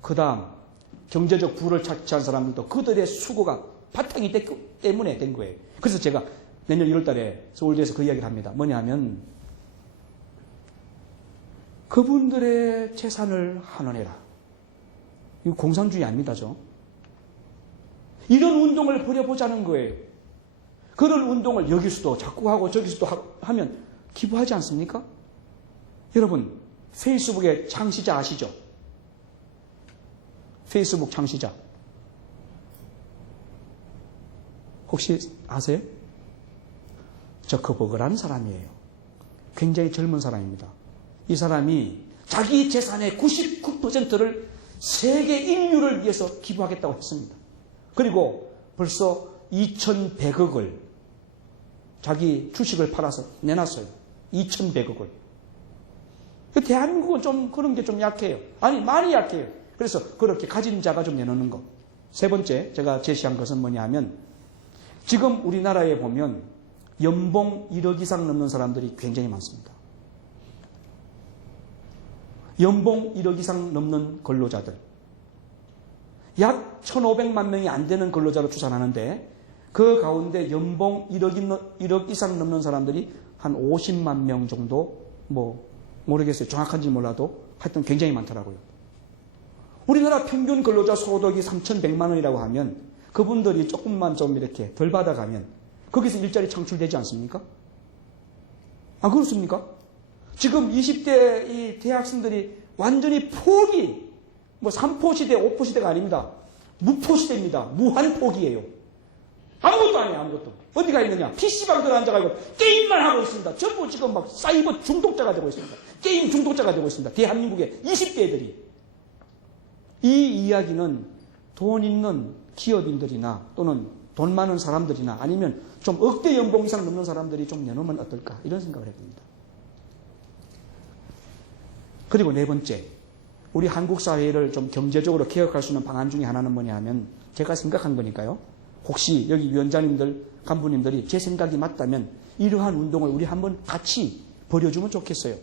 그 다음 경제적 부를 착취한 사람들도 그들의 수고가 바탕이 됐기 때문에 된 거예요. 그래서 제가 내년 1월 달에 서울대에서 그 이야기를 합니다. 뭐냐면 그분들의 재산을 환원해라. 이거 공산주의 아닙니다. 이런 운동을 벌여보자는 거예요. 그런 운동을 여기서도 자꾸 하고 저기서도 하면 기부하지 않습니까? 여러분, 페이스북의 창시자 아시죠? 페이스북 창시자. 혹시 아세요? 저커버그라는 사람이에요. 굉장히 젊은 사람입니다. 이 사람이 자기 재산의 99%를 세계 인류를 위해서 기부하겠다고 했습니다. 그리고 벌써 2,100억을 자기 주식을 팔아서 내놨어요. 2,100억을. 대한민국은 좀 그런 게 좀 약해요. 아니, 많이 약해요. 그래서 그렇게 가진 자가 좀 내놓는 거. 세 번째, 제가 제시한 것은 뭐냐 하면, 지금 우리나라에 보면 연봉 1억 이상 넘는 사람들이 굉장히 많습니다. 연봉 1억 이상 넘는 근로자들. 약 1,500만 명이 안 되는 근로자로 추산하는데, 그 가운데 연봉 1억 이상 넘는 사람들이 한 50만 명 정도, 모르겠어요. 정확한지 몰라도 하여튼 굉장히 많더라고요. 우리나라 평균 근로자 소득이 3,100만 원이라고 하면 그분들이 조금만 좀 이렇게 덜 받아가면 거기서 일자리 창출되지 않습니까? 아, 그렇습니까? 지금 20대 이 대학생들이 완전히 포기, 3포 시대, 5포 시대가 아닙니다. 무포 시대입니다. 무한 포기예요. 아무것도 안 해요, 아무것도. 어디가 있느냐? PC방 들어 앉아가지고 게임만 하고 있습니다. 전부 지금 막 사이버 중독자가 되고 있습니다. 게임 중독자가 되고 있습니다. 대한민국의 20대 애들이. 이 이야기는 돈 있는 기업인들이나 또는 돈 많은 사람들이나 아니면 좀 억대 연봉 이상 넘는 사람들이 좀 내놓으면 어떨까? 이런 생각을 해봅니다. 그리고 네 번째, 우리 한국 사회를 좀 경제적으로 개혁할 수 있는 방안 중에 하나는 뭐냐 하면 제가 생각한 거니까요. 혹시 여기 위원장님들, 간부님들이 제 생각이 맞다면 이러한 운동을 우리 한번 같이 벌여주면 좋겠어요.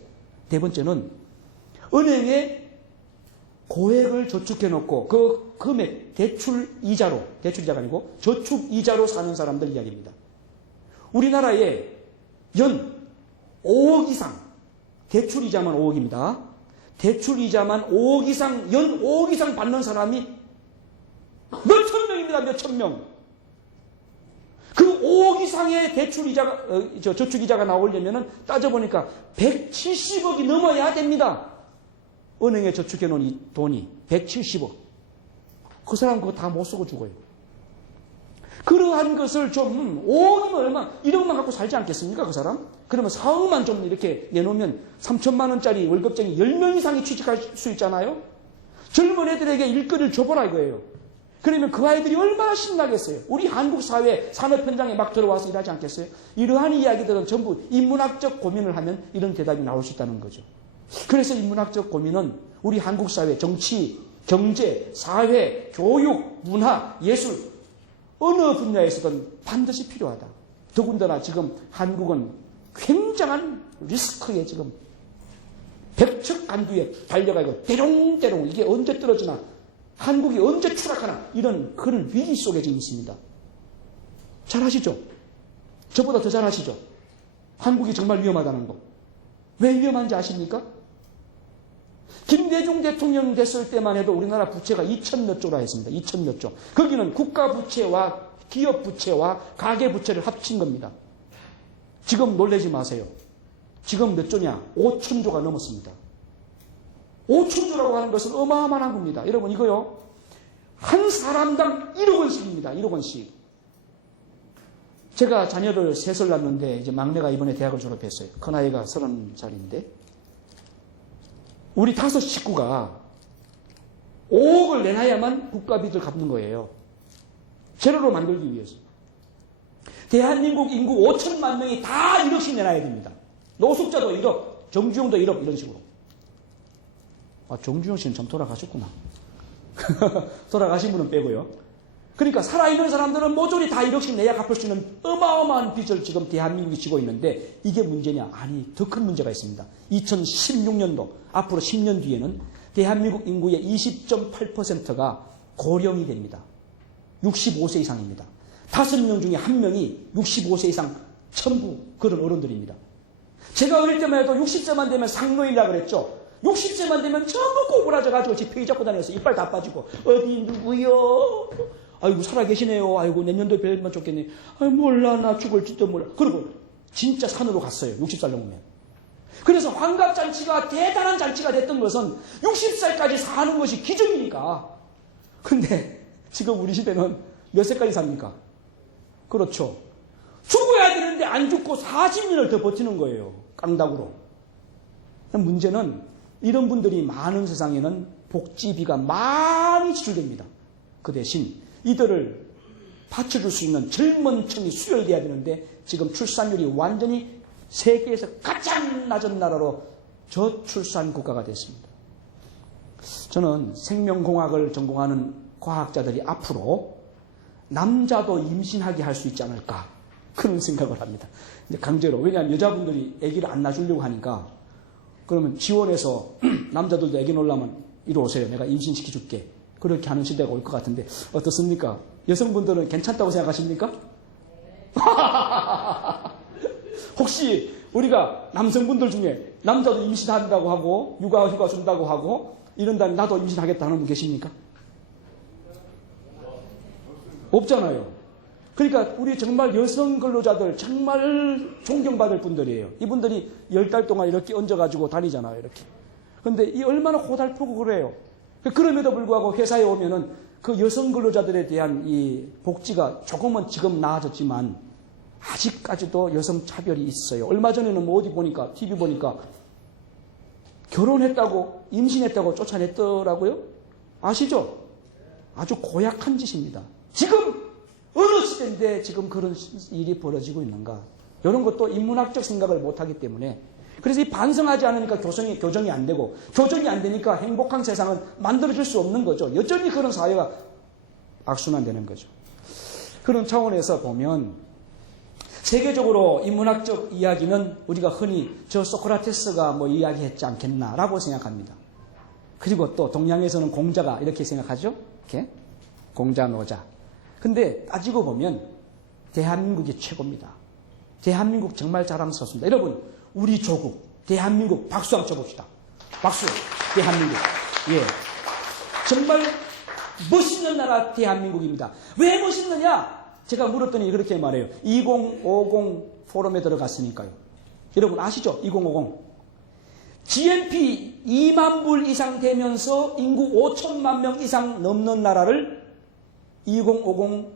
네 번째는 은행에 고액을 저축해놓고 그 금액 대출이자가 아니고 저축이자로 사는 사람들 이야기입니다. 우리나라에 연 5억 이상, 대출이자만 5억입니다. 대출이자만 5억 이상, 연 5억 이상 받는 사람이 몇천 명입니다. 몇천 명. 그 5억 이상의 저축이자가 나오려면 따져보니까 170억이 넘어야 됩니다. 은행에 저축해 놓은 이 돈이 170억. 그 사람 그거 다 못 쓰고 죽어요. 그러한 것을 좀 5억이면 얼마, 1억만 갖고 살지 않겠습니까? 그 사람? 그러면 4억만 좀 이렇게 내놓으면 3천만 원짜리 월급쟁이 10명 이상이 취직할 수 있잖아요? 젊은 애들에게 일거리를 줘보라 이거예요. 그러면 그 아이들이 얼마나 신나겠어요? 우리 한국 사회 산업 현장에 막 들어와서 일하지 않겠어요? 이러한 이야기들은 전부 인문학적 고민을 하면 이런 대답이 나올 수 있다는 거죠. 그래서 인문학적 고민은 우리 한국 사회, 정치, 경제, 사회, 교육, 문화, 예술 어느 분야에서든 반드시 필요하다. 더군다나 지금 한국은 굉장한 리스크에 지금 백척간두에 달려가고 대롱대롱 이게 언제 떨어지나 한국이 언제 추락하나 이런 그런 위기 속에 지금 있습니다. 잘 아시죠? 저보다 더 잘 아시죠? 한국이 정말 위험하다는 거. 왜 위험한지 아십니까? 김대중 대통령 됐을 때만 해도 우리나라 부채가 2,000몇 조라 했습니다. 2,000몇 조. 거기는 국가 부채와 기업 부채와 가계 부채를 합친 겁니다. 지금 놀라지 마세요. 지금 몇 조냐? 5,000조가 넘었습니다. 5,000조라고 하는 것은 어마어마한 겁니다. 여러분 이거요. 한 사람당 1억 원씩입니다. 1억 원씩. 제가 자녀를 셋을 낳았는데 이제 막내가 이번에 대학을 졸업했어요. 큰아이가 30살인데 우리 5 식구가 5억을 내놔야만 국가비를 갚는 거예요. 제로로 만들기 위해서. 대한민국 인구 5천만 명이 다 1억씩 내놔야 됩니다. 노숙자도 1억, 정주영도 1억 이런 식으로. 아, 정주영 씨는 참 돌아가셨구나. 돌아가신 분은 빼고요. 그러니까 살아있는 사람들은 모조리 다 1억씩 내야 갚을 수 있는 어마어마한 빚을 지금 대한민국이 지고 있는데 이게 문제냐? 아니, 더 큰 문제가 있습니다. 2016년도, 앞으로 10년 뒤에는 대한민국 인구의 20.8%가 고령이 됩니다. 65세 이상입니다. 5명 중에 1명이 65세 이상 전부 그런 어른들입니다. 제가 어릴 때만 해도 60세만 되면 상노인이라고 그랬죠. 60세만 되면 전부 꼬부라져가지고 지팡이 잡고 다녀서 이빨 다 빠지고 어디 누구요? 아이고 살아계시네요. 아이고 내년도에 뵈면 좋겠네. 아이 몰라 나 죽을지도 몰라. 그리고 진짜 산으로 갔어요. 60살 넘으면. 그래서 환갑잔치가 대단한 잔치가 됐던 것은 60살까지 사는 것이 기적이니까. 근데 지금 우리 시대는 몇 세까지 삽니까? 그렇죠. 죽어야 되는데 안 죽고 40년을 더 버티는 거예요. 깡다구로. 문제는 이런 분들이 많은 세상에는 복지비가 많이 지출됩니다. 그 대신 이들을 받쳐줄 수 있는 젊은 층이 수혈돼야 되는데 지금 출산율이 완전히 세계에서 가장 낮은 나라로 저출산 국가가 됐습니다. 저는 생명공학을 전공하는 과학자들이 앞으로 남자도 임신하게 할 수 있지 않을까 그런 생각을 합니다. 이제 강제로. 왜냐하면 여자분들이 아기를 안 낳으려고 하니까 그러면 지원해서 남자들도 아기 놓으려면 이리 오세요. 내가 임신시켜줄게. 그렇게 하는 시대가 올 것 같은데 어떻습니까? 여성분들은 괜찮다고 생각하십니까? 혹시 우리가 남성분들 중에 남자도 임신한다고 하고 육아휴가 준다고 하고 이런다면 나도 임신하겠다는 분 계십니까? 없잖아요. 그러니까 우리 정말 여성 근로자들 정말 존경받을 분들이에요. 이분들이 10달 동안 이렇게 얹어가지고 다니잖아요. 이렇게. 근데 이 얼마나 고달프고 그래요. 그럼에도 불구하고 회사에 오면은 그 여성 근로자들에 대한 이 복지가 조금은 지금 나아졌지만 아직까지도 여성 차별이 있어요. 얼마 전에는 뭐 어디 보니까 TV 보니까 결혼했다고 임신했다고 쫓아냈더라고요. 아시죠? 아주 고약한 짓입니다. 지금 어느 시대인데 지금 그런 일이 벌어지고 있는가? 이런 것도 인문학적 생각을 못하기 때문에 그래서 이 반성하지 않으니까 교정이 안 되고 교정이 안 되니까 행복한 세상은 만들어질 수 없는 거죠. 여전히 그런 사회가 악순환되는 거죠. 그런 차원에서 보면 세계적으로 인문학적 이야기는 우리가 흔히 저 소크라테스가 뭐 이야기했지 않겠나라고 생각합니다. 그리고 또 동양에서는 공자가 이렇게 생각하죠. 이렇게 공자 노자. 근데 따지고 보면 대한민국이 최고입니다. 대한민국 정말 자랑스럽습니다. 여러분 우리 조국 대한민국 박수 한번 쳐봅시다. 박수. 대한민국. 예, 정말 멋있는 나라 대한민국입니다. 왜 멋있느냐? 제가 물었더니 그렇게 말해요. 2050 포럼에 들어갔으니까요. 여러분 아시죠? 2050. GNP 2만 불 이상 되면서 인구 5천만 명 이상 넘는 나라를 2050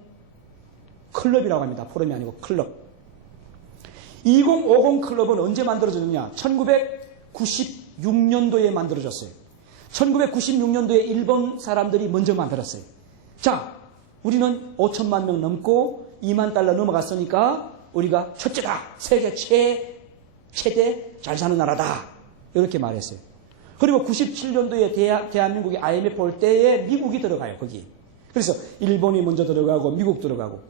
클럽이라고 합니다. 포럼이 아니고 클럽. 2050 클럽은 언제 만들어졌느냐? 1996년도에 만들어졌어요. 1996년도에 일본 사람들이 먼저 만들었어요. 자, 우리는 5천만 명 넘고 2만 달러 넘어갔으니까 우리가 첫째다. 세계 최대 잘 사는 나라다. 이렇게 말했어요. 그리고 97년도에 대한민국이 IMF 올 때에 미국이 들어가요. 거기. 그래서 일본이 먼저 들어가고 미국 들어가고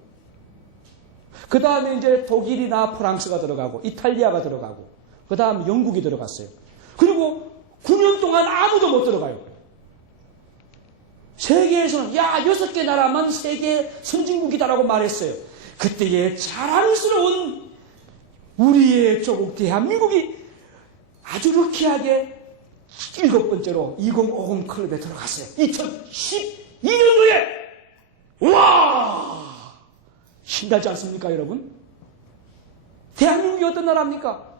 그 다음에 이제 독일이나 프랑스가 들어가고 이탈리아가 들어가고 그 다음 영국이 들어갔어요. 그리고 9년 동안 아무도 못 들어가요. 세계에서는 6개 나라만 세계 선진국이다라고 말했어요. 그때의 자랑스러운 우리의 조국 대한민국이 아주 럭키하게 7번째로 2050 클럽에 들어갔어요. 2012년도에 우와! 신나지 않습니까, 여러분? 대한민국이 어떤 나라입니까?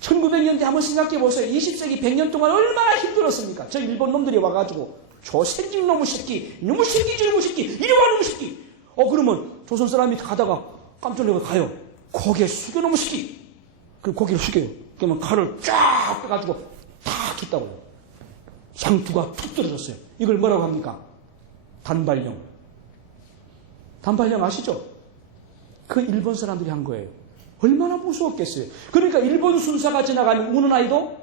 1900년대 한번 생각해 보세요. 20세기 100년 동안 얼마나 힘들었습니까? 저 일본 놈들이 와가지고 저 생긴 놈의 새끼, 놈의 새끼, 저놈의 새끼, 이리 와 놈의 새끼. 그러면 조선 사람이 가다가 깜짝 놀라고 가요. 고개 숙여놓으면 시기. 그 고개를 숙여요. 그러면 칼을 쫙 빼가지고 탁 쳤다고요. 상투가 툭 떨어졌어요. 이걸 뭐라고 합니까? 단발령. 단발령 아시죠? 그 일본 사람들이 한 거예요. 얼마나 무서웠겠어요. 그러니까 일본 순사가 지나가면 우는 아이도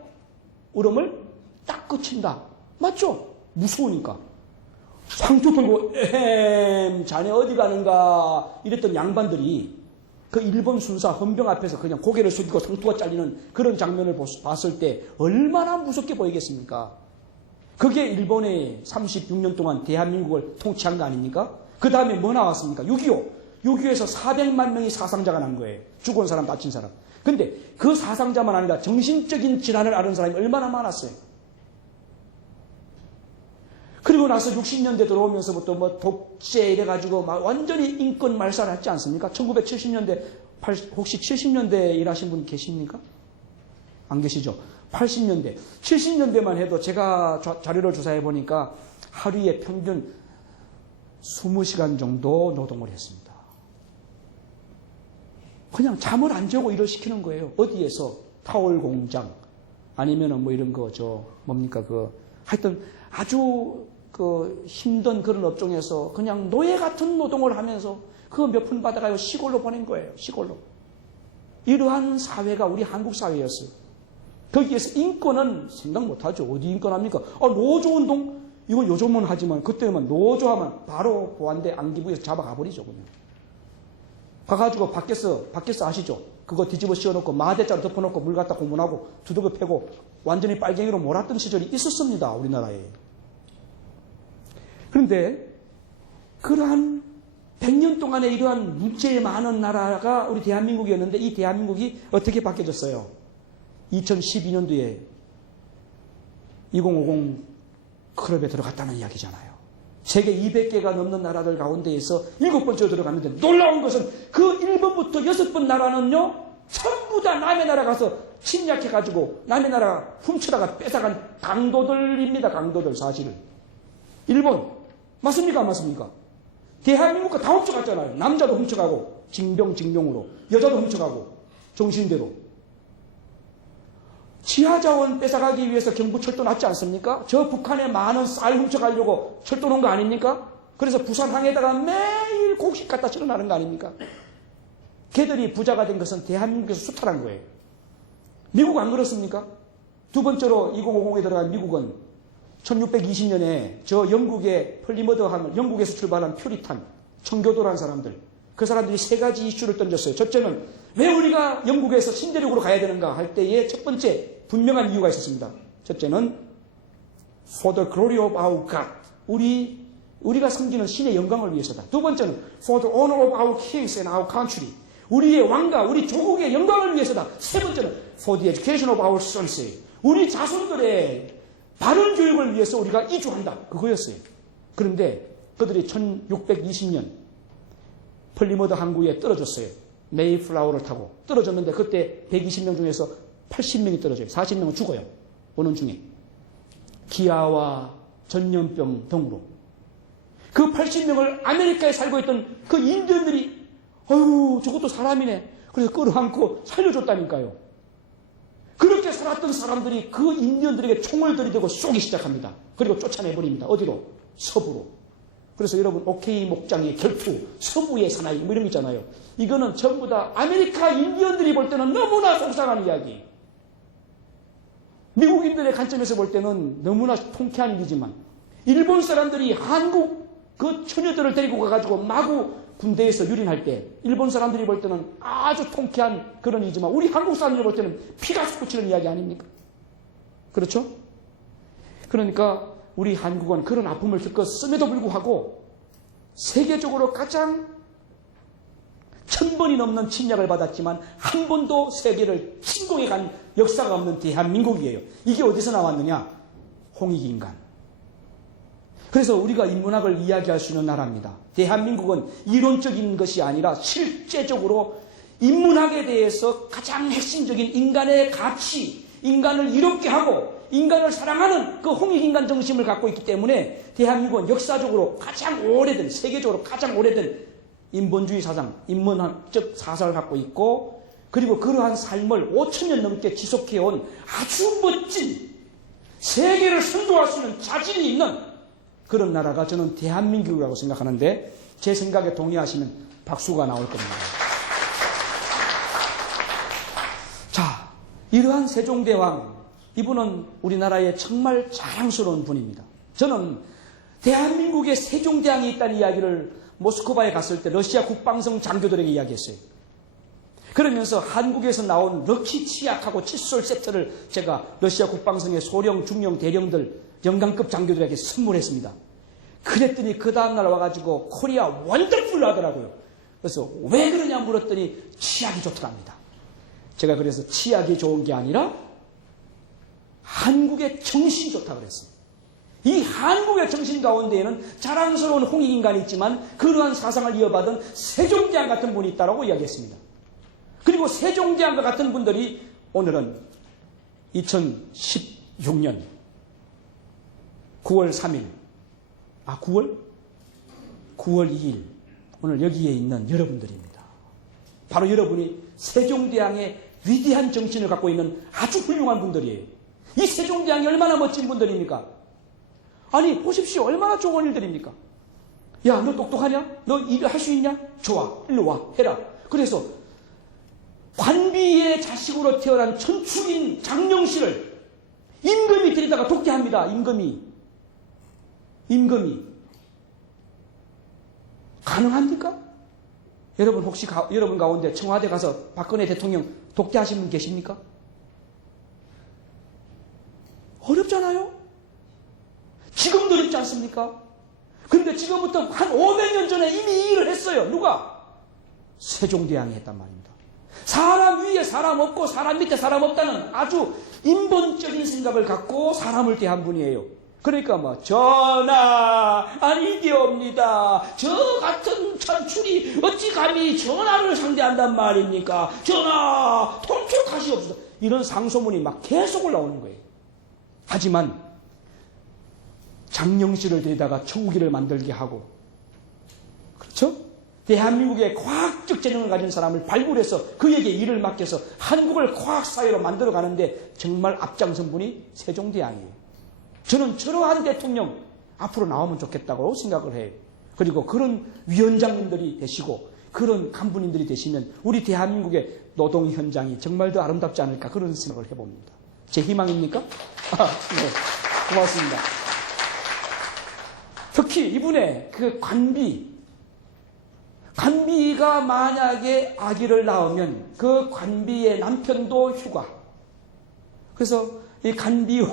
울음을 딱 그친다. 맞죠? 무서우니까. 상투 들고 에헴 자네 어디 가는가 이랬던 양반들이 그 일본 순사 헌병 앞에서 그냥 고개를 숙이고 상투가 잘리는 그런 장면을 봤을 때 얼마나 무섭게 보이겠습니까? 그게 일본의 36년 동안 대한민국을 통치한 거 아닙니까? 그 다음에 뭐 나왔습니까? 6.25. 6.25에서 400만 명이 사상자가 난 거예요. 죽은 사람, 다친 사람. 근데 그 사상자만 아니라 정신적인 질환을 앓은 사람이 얼마나 많았어요. 그리고 나서 60년대 들어오면서부터 뭐 독재 이래가지고 막 완전히 인권 말살을 했지 않습니까? 1970년대, 혹시 70년대 일하신 분 계십니까? 안 계시죠? 80년대, 70년대만 해도 제가 자료를 조사해 보니까 하루에 평균 20시간 정도 노동을 했습니다. 그냥 잠을 안 자고 일을 시키는 거예요. 어디에서? 타월 공장, 아니면은 뭐 이런 거, 뭡니까, 하여튼 아주 힘든 그런 업종에서 그냥 노예 같은 노동을 하면서 그거 몇 푼 받아가지고 시골로 보낸 거예요. 시골로. 이러한 사회가 우리 한국 사회였어요. 거기에서 인권은 생각 못 하죠. 어디 인권합니까? 노조운동? 이거 요즘은 하지만 그때는 노조하면 바로 보안대 안기부에서 잡아가 버리죠. 그냥. 가가지고 밖에서 아시죠? 그거 뒤집어 씌워놓고 마대자로 덮어놓고 물 갖다 고문하고 두둑을 패고 완전히 빨갱이로 몰았던 시절이 있었습니다. 우리나라에. 그런데 그러한 100년 동안에 이러한 문제 많은 나라가 우리 대한민국이었는데 이 대한민국이 어떻게 바뀌어졌어요? 2012년도에 2050 클럽에 들어갔다는 이야기잖아요. 세계 200개가 넘는 나라들 가운데에서 7번째로 들어갔는데 놀라운 것은 그 1번부터 6번 나라는요 전부 다 남의 나라 가서 침략해가지고 남의 나라 훔쳐다가 뺏어간 강도들입니다. 강도들 사실은. 일본 맞습니까? 안 맞습니까? 대한민국과 다 훔쳐갔잖아요. 남자도 훔쳐가고 징병으로 여자도 훔쳐가고 정신대로. 지하자원 뺏어가기 위해서 경부철도 났지 않습니까? 저 북한에 많은 쌀 훔쳐가려고 철도 놓은 거 아닙니까? 그래서 부산항에다가 매일 곡식 갖다 실어나는 거 아닙니까? 걔들이 부자가 된 것은 대한민국에서 수탈한 거예요. 미국 안 그렇습니까? 두 번째로 2050에 들어간 미국은 1620년에 저 영국의 플리머드함을 영국에서 출발한 퓨리탄, 청교도라는 사람들, 그 사람들이 세 가지 이슈를 던졌어요. 첫째는 왜 우리가 영국에서 신대륙으로 가야 되는가 할 때에 첫 번째 분명한 이유가 있었습니다. 첫째는 For the glory of our God. 우리가 섬기는 신의 영광을 위해서다. 두 번째는 For the honor of our kings and our country. 우리의 왕가, 우리 조국의 영광을 위해서다. 세 번째는 For the education of our sons. 우리 자손들의 바른 교육을 위해서 우리가 이주한다. 그거였어요. 그런데 그들이 1620년 플리머드 항구에 떨어졌어요. 메이플라워를 타고 떨어졌는데 그때 120명 중에서 80명이 떨어져요. 40명은 죽어요. 오는 중에. 기아와 전염병 등으로. 그 80명을 아메리카에 살고 있던 그 인디언들이 아유 저것도 사람이네. 그래서 끌어안고 살려줬다니까요. 그렇게 살았던 사람들이 그 인디언들에게 총을 들이대고 쏘기 시작합니다. 그리고 쫓아내버립니다. 어디로? 서부로. 그래서 여러분 오케이 목장의 결투, 서부의 사나이 뭐 이런 거 있잖아요. 이거는 전부 다 아메리카 인디언들이 볼 때는 너무나 속상한 이야기. 미국인들의 관점에서 볼 때는 너무나 통쾌한 일이지만 일본 사람들이 한국 그 처녀들을 데리고 가가지고 마구 군대에서 유린할 때 일본 사람들이 볼 때는 아주 통쾌한 그런 일이지만 우리 한국 사람들이 볼 때는 피가 솟구치는 이야기 아닙니까? 그렇죠? 그러니까 우리 한국은 그런 아픔을 겪었음에도 불구하고 세계적으로 가장 1000번이 넘는 침략을 받았지만 한 번도 세계를 침공해 간 역사가 없는 대한민국이에요. 이게 어디서 나왔느냐? 홍익인간. 그래서 우리가 인문학을 이야기할 수 있는 나라입니다. 대한민국은 이론적인 것이 아니라 실제적으로 인문학에 대해서 가장 핵심적인 인간의 가치, 인간을 이롭게 하고 인간을 사랑하는 그 홍익인간 정신을 갖고 있기 때문에 대한민국은 역사적으로 가장 오래된, 세계적으로 가장 오래된 인본주의 사상, 인문학적 사상을 갖고 있고 그리고 그러한 삶을 5,000년 넘게 지속해온 아주 멋진 세계를 선도할 수 있는 자질이 있는 그런 나라가 저는 대한민국이라고 생각하는데 제 생각에 동의하시면 박수가 나올 겁니다. 자, 이러한 세종대왕, 이분은 우리나라의 정말 자랑스러운 분입니다. 저는 대한민국에 세종대왕이 있다는 이야기를 모스크바에 갔을 때 러시아 국방성 장교들에게 이야기했어요. 그러면서 한국에서 나온 럭키 치약하고 칫솔 세트를 제가 러시아 국방성의 소령, 중령, 대령들 영강급 장교들에게 선물했습니다. 그랬더니 그 다음날 와가지고 코리아 원더풀 하더라고요. 그래서 왜 그러냐 물었더니 치약이 좋더랍니다. 제가 그래서 치약이 좋은 게 아니라 한국의 정신이 좋다고 그랬어요. 이 한국의 정신 가운데에는 자랑스러운 홍익인간이 있지만 그러한 사상을 이어받은 세종대왕 같은 분이 있다고 이야기했습니다. 그리고 세종대왕과 같은 분들이 오늘은 2016년 9월 3일 9월 2일 오늘 여기에 있는 여러분들입니다. 바로 여러분이 세종대왕의 위대한 정신을 갖고 있는 아주 훌륭한 분들이에요. 이 세종대왕이 얼마나 멋진 분들입니까? 아니 보십시오. 얼마나 좋은 일들입니까? 야, 너 똑똑하냐? 너 일을 할 수 있냐? 좋아. 일로 와. 해라. 그래서 관비의 자식으로 태어난 천축인 장영실을 임금이 들이다가 독대합니다. 임금이. 가능합니까? 여러분 혹시 여러분 가운데 청와대 가서 박근혜 대통령 독대하신 분 계십니까? 어렵잖아요? 지금도 어렵지 않습니까? 그런데 지금부터 한 500년 전에 이미 이 일을 했어요. 누가? 세종대왕이 했단 말입니다. 사람 위에 사람 없고 사람 밑에 사람 없다는 아주 인본적인 생각을 갖고 사람을 대한 분이에요. 그러니까 전하 아니되옵니다. 저 같은 천출이 어찌 감히 전하를 상대한단 말입니까? 전하 통촉하시옵소서. 이런 상소문이 막 계속 올라오는 거예요. 하지만 장영실을 데리다가 청우기를 만들게 하고, 그렇죠? 대한민국의 과학적 재능을 가진 사람을 발굴해서 그에게 일을 맡겨서 한국을 과학사회로 만들어가는데 정말 앞장선 분이 세종대왕이에요. 저는 저러한 대통령 앞으로 나오면 좋겠다고 생각을 해요. 그리고 그런 위원장님들이 되시고 그런 간부님들이 되시면 우리 대한민국의 노동 현장이 정말 더 아름답지 않을까 그런 생각을 해봅니다. 제 희망입니까? 네. 고맙습니다. 특히 이분의 그 관비가 만약에 아기를 낳으면 그 관비의 남편도 휴가. 그래서 이 관비의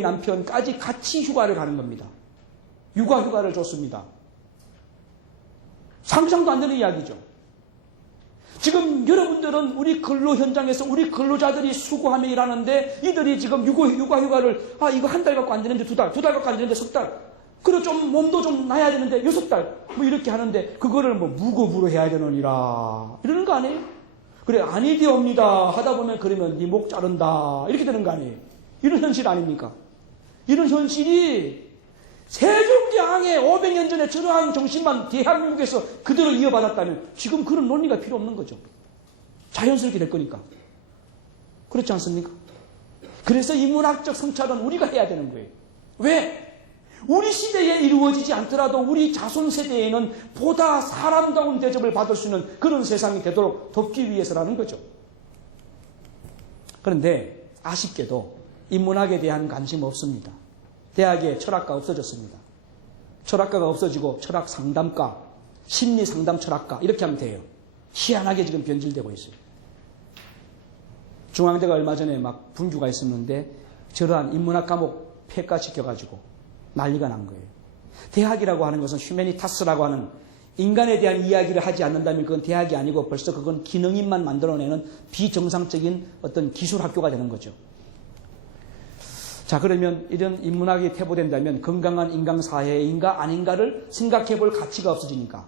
남편까지 같이 휴가를 가는 겁니다. 육아휴가를 줬습니다. 상상도 안 되는 이야기죠. 지금 여러분들은 우리 근로 현장에서 우리 근로자들이 수고하며 일하는데 이들이 지금 육아휴가를 이거 한 달 갖고 안 되는데 두 달 갖고 안 되는데 석 달. 그리고 좀 몸도 좀 나야 되는데 6달 이렇게 하는데 그거를 무급으로 해야 되느니라 이러는 거 아니에요? 그래 아니되옵니다 하다 보면 그러면 네 목 자른다 이렇게 되는 거 아니에요? 이런 현실 아닙니까? 이런 현실이 세종대왕의 500년 전에 저러한 정신만 대한민국에서 그대로 이어받았다면 지금 그런 논리가 필요 없는 거죠. 자연스럽게 될 거니까. 그렇지 않습니까? 그래서 이 문학적 성찰은 우리가 해야 되는 거예요. 왜? 우리 시대에 이루어지지 않더라도 우리 자손 세대에는 보다 사람다운 대접을 받을 수 있는 그런 세상이 되도록 돕기 위해서라는 거죠. 그런데 아쉽게도 인문학에 대한 관심 없습니다. 대학에 철학과 없어졌습니다. 철학과가 없어지고 철학 상담과, 심리 상담 철학과 이렇게 하면 돼요. 희한하게 지금 변질되고 있어요. 중앙대가 얼마 전에 막 분규가 있었는데 저러한 인문학 과목 폐과시켜가지고 난리가 난 거예요. 대학이라고 하는 것은 휴메니타스라고 하는 인간에 대한 이야기를 하지 않는다면 그건 대학이 아니고 벌써 그건 기능인만 만들어내는 비정상적인 어떤 기술학교가 되는 거죠. 자, 그러면 이런 인문학이 퇴보된다면 건강한 인간사회인가 아닌가를 생각해 볼 가치가 없어지니까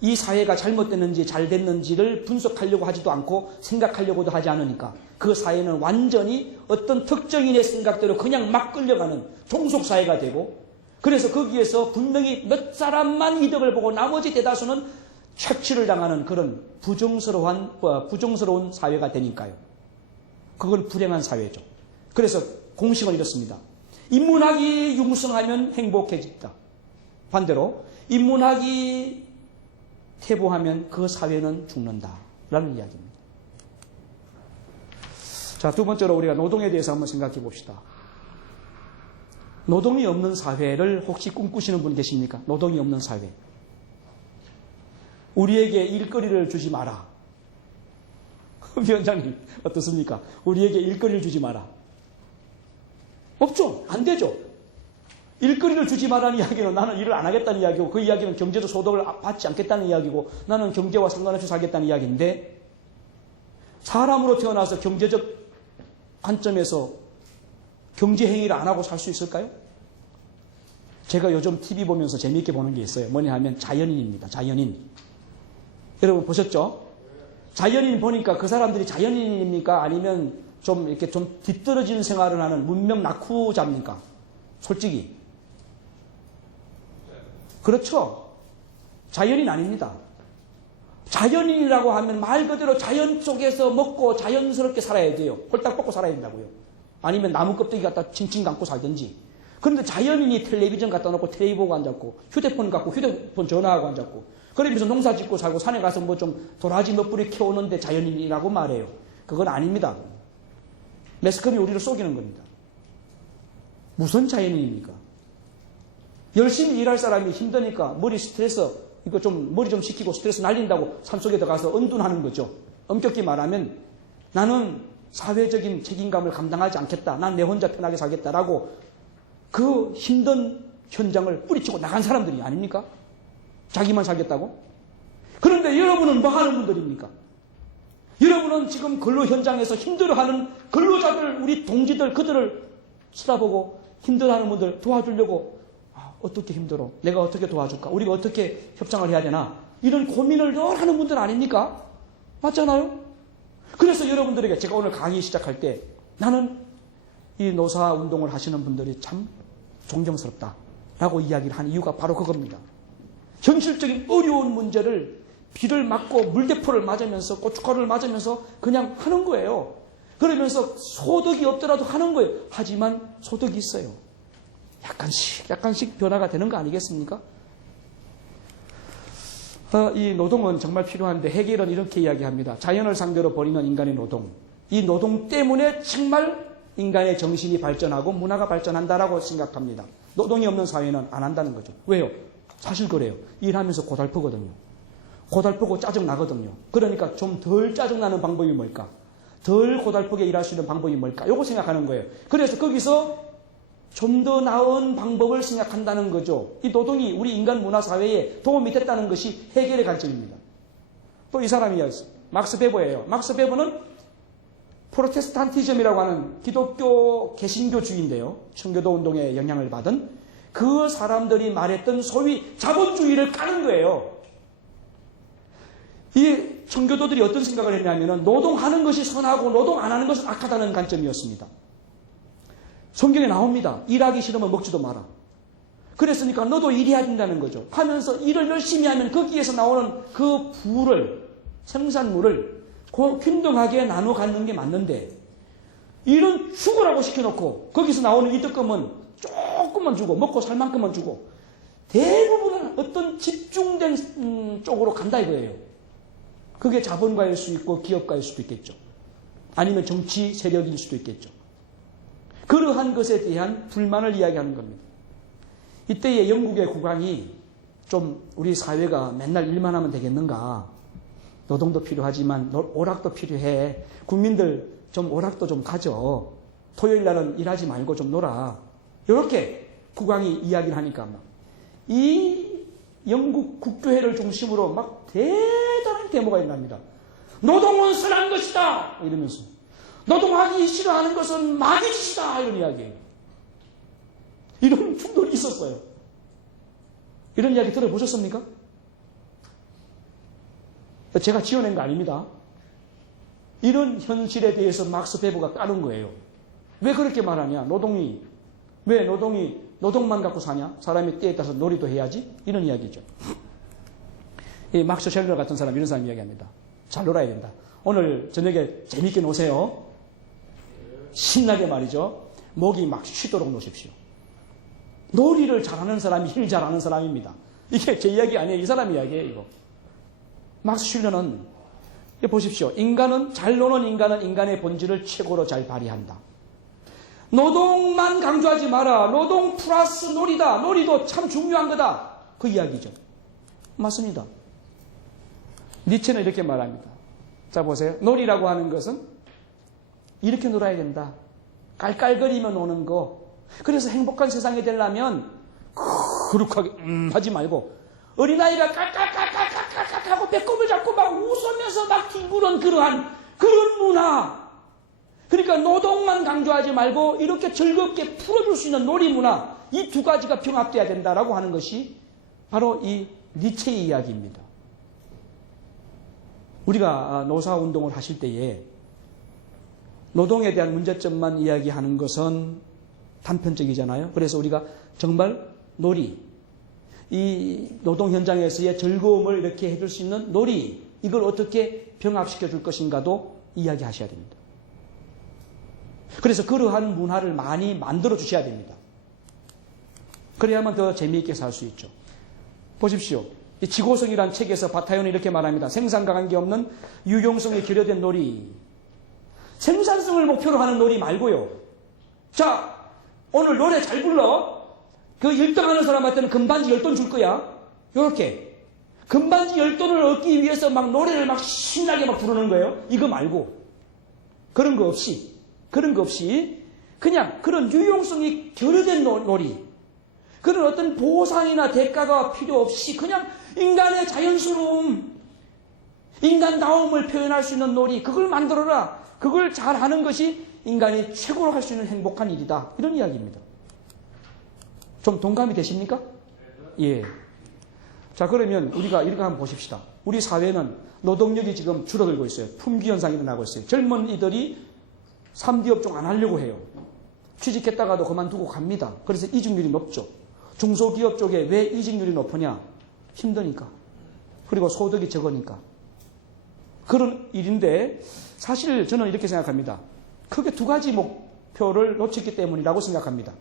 이 사회가 잘못됐는지 잘 됐는지를 분석하려고 하지도 않고 생각하려고도 하지 않으니까 그 사회는 완전히 어떤 특정인의 생각대로 그냥 막 끌려가는 종속사회가 되고 그래서 거기에서 분명히 몇 사람만 이득을 보고 나머지 대다수는 착취를 당하는 그런 부정스러운 사회가 되니까요. 그건 불행한 사회죠. 그래서 공식은 이렇습니다. 인문학이 융성하면 행복해진다. 반대로 인문학이 퇴보하면 그 사회는 죽는다. 라는 이야기입니다. 자, 두 번째로 우리가 노동에 대해서 한번 생각해 봅시다. 노동이 없는 사회를 혹시 꿈꾸시는 분 계십니까? 노동이 없는 사회. 우리에게 일거리를 주지 마라. 위원장님 어떻습니까? 우리에게 일거리를 주지 마라. 없죠. 안 되죠. 일거리를 주지 마라는 이야기는 나는 일을 안 하겠다는 이야기고, 그 이야기는 경제적 소득을 받지 않겠다는 이야기고, 나는 경제와 상관없이 살겠다는 이야기인데, 사람으로 태어나서 경제적 관점에서 경제 행위를 안 하고 살 수 있을까요? 제가 요즘 TV 보면서 재미있게 보는 게 있어요. 뭐냐 하면 자연인입니다. 자연인. 여러분 보셨죠? 자연인 보니까 그 사람들이 자연인입니까? 아니면 좀 이렇게 좀 뒤떨어지는 생활을 하는 문명 낙후자입니까? 솔직히. 그렇죠. 자연인 아닙니다. 자연인이라고 하면 말 그대로 자연 속에서 먹고 자연스럽게 살아야 돼요. 홀딱 벗고 살아야 된다고요. 아니면 나무 껍데기 갖다 칭칭 감고 살든지. 그런데 자연인이 텔레비전 갖다 놓고 텔레비 보고 앉았고, 휴대폰 갖고 휴대폰 전화하고 앉았고, 그러면서 농사 짓고 살고, 산에 가서 뭐 좀 도라지 몇 뿌리 키우는데 자연인이라고 말해요. 그건 아닙니다. 매스컴이 우리를 속이는 겁니다. 무슨 자연인입니까? 열심히 일할 사람이 힘드니까 머리 좀 식히고 스트레스 날린다고 산속에 들어가서 은둔하는 거죠. 엄격히 말하면 나는 사회적인 책임감을 감당하지 않겠다. 난 내 혼자 편하게 살겠다라고 그 힘든 현장을 뿌리치고 나간 사람들이 아닙니까? 자기만 살겠다고? 그런데 여러분은 뭐 하는 분들입니까? 여러분은 지금 근로 현장에서 힘들어하는 근로자들, 우리 동지들, 그들을 쳐다보고 힘들어하는 분들 도와주려고, 어떻게 힘들어? 내가 어떻게 도와줄까? 우리가 어떻게 협상을 해야 되나? 이런 고민을 늘 하는 분들 아닙니까? 맞잖아요? 그래서 여러분들에게 제가 오늘 강의 시작할 때 나는 이 노사운동을 하시는 분들이 참 존경스럽다라고 이야기를 한 이유가 바로 그겁니다. 현실적인 어려운 문제를 비를 맞고 물대포를 맞으면서 고춧가루를 맞으면서 그냥 하는 거예요. 그러면서 소득이 없더라도 하는 거예요. 하지만 소득이 있어요. 약간씩 변화가 되는 거 아니겠습니까? 이 노동은 정말 필요한데 해겔은 이렇게 이야기합니다. 자연을 상대로 벌이는 인간의 노동. 이 노동 때문에 정말 인간의 정신이 발전하고 문화가 발전한다라고 생각합니다. 노동이 없는 사회는 안 한다는 거죠. 왜요? 사실 그래요. 일하면서 고달프거든요. 고달프고 짜증나거든요. 그러니까 좀 덜 짜증나는 방법이 뭘까? 덜 고달프게 일할 수 있는 방법이 뭘까? 요거 생각하는 거예요. 그래서 거기서 좀 더 나은 방법을 생각한다는 거죠. 이 노동이 우리 인간 문화 사회에 도움이 됐다는 것이 해겔의 관점입니다. 또 이 사람이 막스 베버예요. 막스 베버는 프로테스탄티즘이라고 하는 기독교 개신교주의인데요. 청교도 운동에 영향을 받은 그 사람들이 말했던 소위 자본주의를 까는 거예요. 이 청교도들이 어떤 생각을 했냐면 노동하는 것이 선하고 노동 안 하는 것은 악하다는 관점이었습니다. 성경에 나옵니다. 일하기 싫으면 먹지도 마라. 그랬으니까 너도 일해야 된다는 거죠. 하면서 일을 열심히 하면 거기에서 나오는 그 부를, 생산물을 균등하게 나눠 갖는 게 맞는데 일은 죽으라고 시켜놓고 거기서 나오는 이득금은 조금만 주고 먹고 살 만큼만 주고 대부분은 어떤 집중된 쪽으로 간다 이거예요. 그게 자본가일 수 있고 기업가일 수도 있겠죠. 아니면 정치 세력일 수도 있겠죠. 그러한 것에 대한 불만을 이야기하는 겁니다. 이때의 영국의 국왕이 좀 우리 사회가 맨날 일만 하면 되겠는가? 노동도 필요하지만 오락도 필요해. 국민들 좀 오락도 좀 가져. 토요일 날은 일하지 말고 좀 놀아. 이렇게 국왕이 이야기를 하니까 이 영국 국교회를 중심으로 막 대단한 데모가 일어납니다. 노동은 선한 것이다! 이러면서. 노동하기 싫어하는 것은 마귀 짓이다! 이런 이야기예요. 이런 충돌이 있었어요. 이런 이야기 들어보셨습니까? 제가 지어낸 거 아닙니다. 이런 현실에 대해서 막스 베버가 까는 거예요. 왜 그렇게 말하냐? 왜 노동이 노동만 갖고 사냐? 사람이 때에 따라서 놀이도 해야지? 이런 이야기죠. 이 막스 셸러 같은 사람, 이런 사람 이야기합니다. 잘 놀아야 된다. 오늘 저녁에 재밌게 노세요. 신나게 말이죠. 목이 막 쉬도록 노십시오. 놀이를 잘하는 사람이 일 잘하는 사람입니다. 이게 제 이야기 아니에요. 이 사람 이야기예요, 이거. 막스 슐러는 보십시오. 잘 노는 인간은 인간의 본질을 최고로 잘 발휘한다. 노동만 강조하지 마라. 노동 플러스 놀이다. 놀이도 참 중요한 거다. 그 이야기죠. 맞습니다. 니체는 이렇게 말합니다. 자, 보세요. 놀이라고 하는 것은 이렇게 놀아야 된다. 깔깔거리며 노는 거. 그래서 행복한 세상이 되려면 그룩하게 하지 말고 어린아이가 깔깔깔깔깔깔 하고 배꼽을 잡고 막 웃으면서 막 뒹구는 그런 문화. 그러니까 노동만 강조하지 말고 이렇게 즐겁게 풀어줄 수 있는 놀이 문화. 이 두 가지가 병합돼야 된다라고 하는 것이 바로 이 니체의 이야기입니다. 우리가 노사운동을 하실 때에 노동에 대한 문제점만 이야기하는 것은 단편적이잖아요. 그래서 우리가 정말 놀이, 이 노동 현장에서의 즐거움을 이렇게 해줄 수 있는 놀이, 이걸 어떻게 병합시켜 줄 것인가도 이야기하셔야 됩니다. 그래서 그러한 문화를 많이 만들어 주셔야 됩니다. 그래야만 더 재미있게 살 수 있죠. 보십시오. 이 지고성이라는 책에서 바타요는 이렇게 말합니다. 생산과 관계없는 유용성에 결여된 놀이. 생산성을 목표로 하는 놀이 말고요. 자, 오늘 노래 잘 불러. 그 1등 하는 사람한테는 금반지 10돈 줄 거야. 요렇게. 금반지 10돈을 얻기 위해서 막 노래를 막 신나게 막 부르는 거예요. 이거 말고. 그런 거 없이 그냥 그런 유용성이 결여된 놀이. 그런 어떤 보상이나 대가가 필요 없이 그냥 인간의 자연스러움, 인간다움을 표현할 수 있는 놀이, 그걸 만들어라. 그걸 잘하는 것이 인간이 최고로 할 수 있는 행복한 일이다. 이런 이야기입니다. 좀 동감이 되십니까? 예. 자, 그러면 우리가 이렇게 한번 보십시다. 우리 사회는 노동력이 지금 줄어들고 있어요. 품귀 현상이 일어나고 있어요. 젊은이들이 3D 업종 안 하려고 해요. 취직했다가도 그만두고 갑니다. 그래서 이직률이 높죠. 중소기업 쪽에 왜 이직률이 높으냐? 힘드니까. 그리고 소득이 적으니까. 그런 일인데 사실 저는 이렇게 생각합니다. 크게 두 가지 목표를 놓쳤기 때문이라고 생각합니다.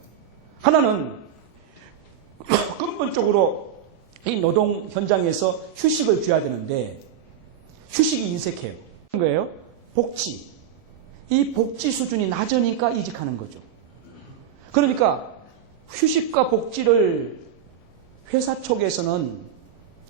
하나는 근본적으로 이 노동 현장에서 휴식을 줘야 되는데 휴식이 인색해요. 그런 거예요. 복지. 이 복지 수준이 낮으니까 이직하는 거죠. 그러니까 휴식과 복지를 회사 쪽에서는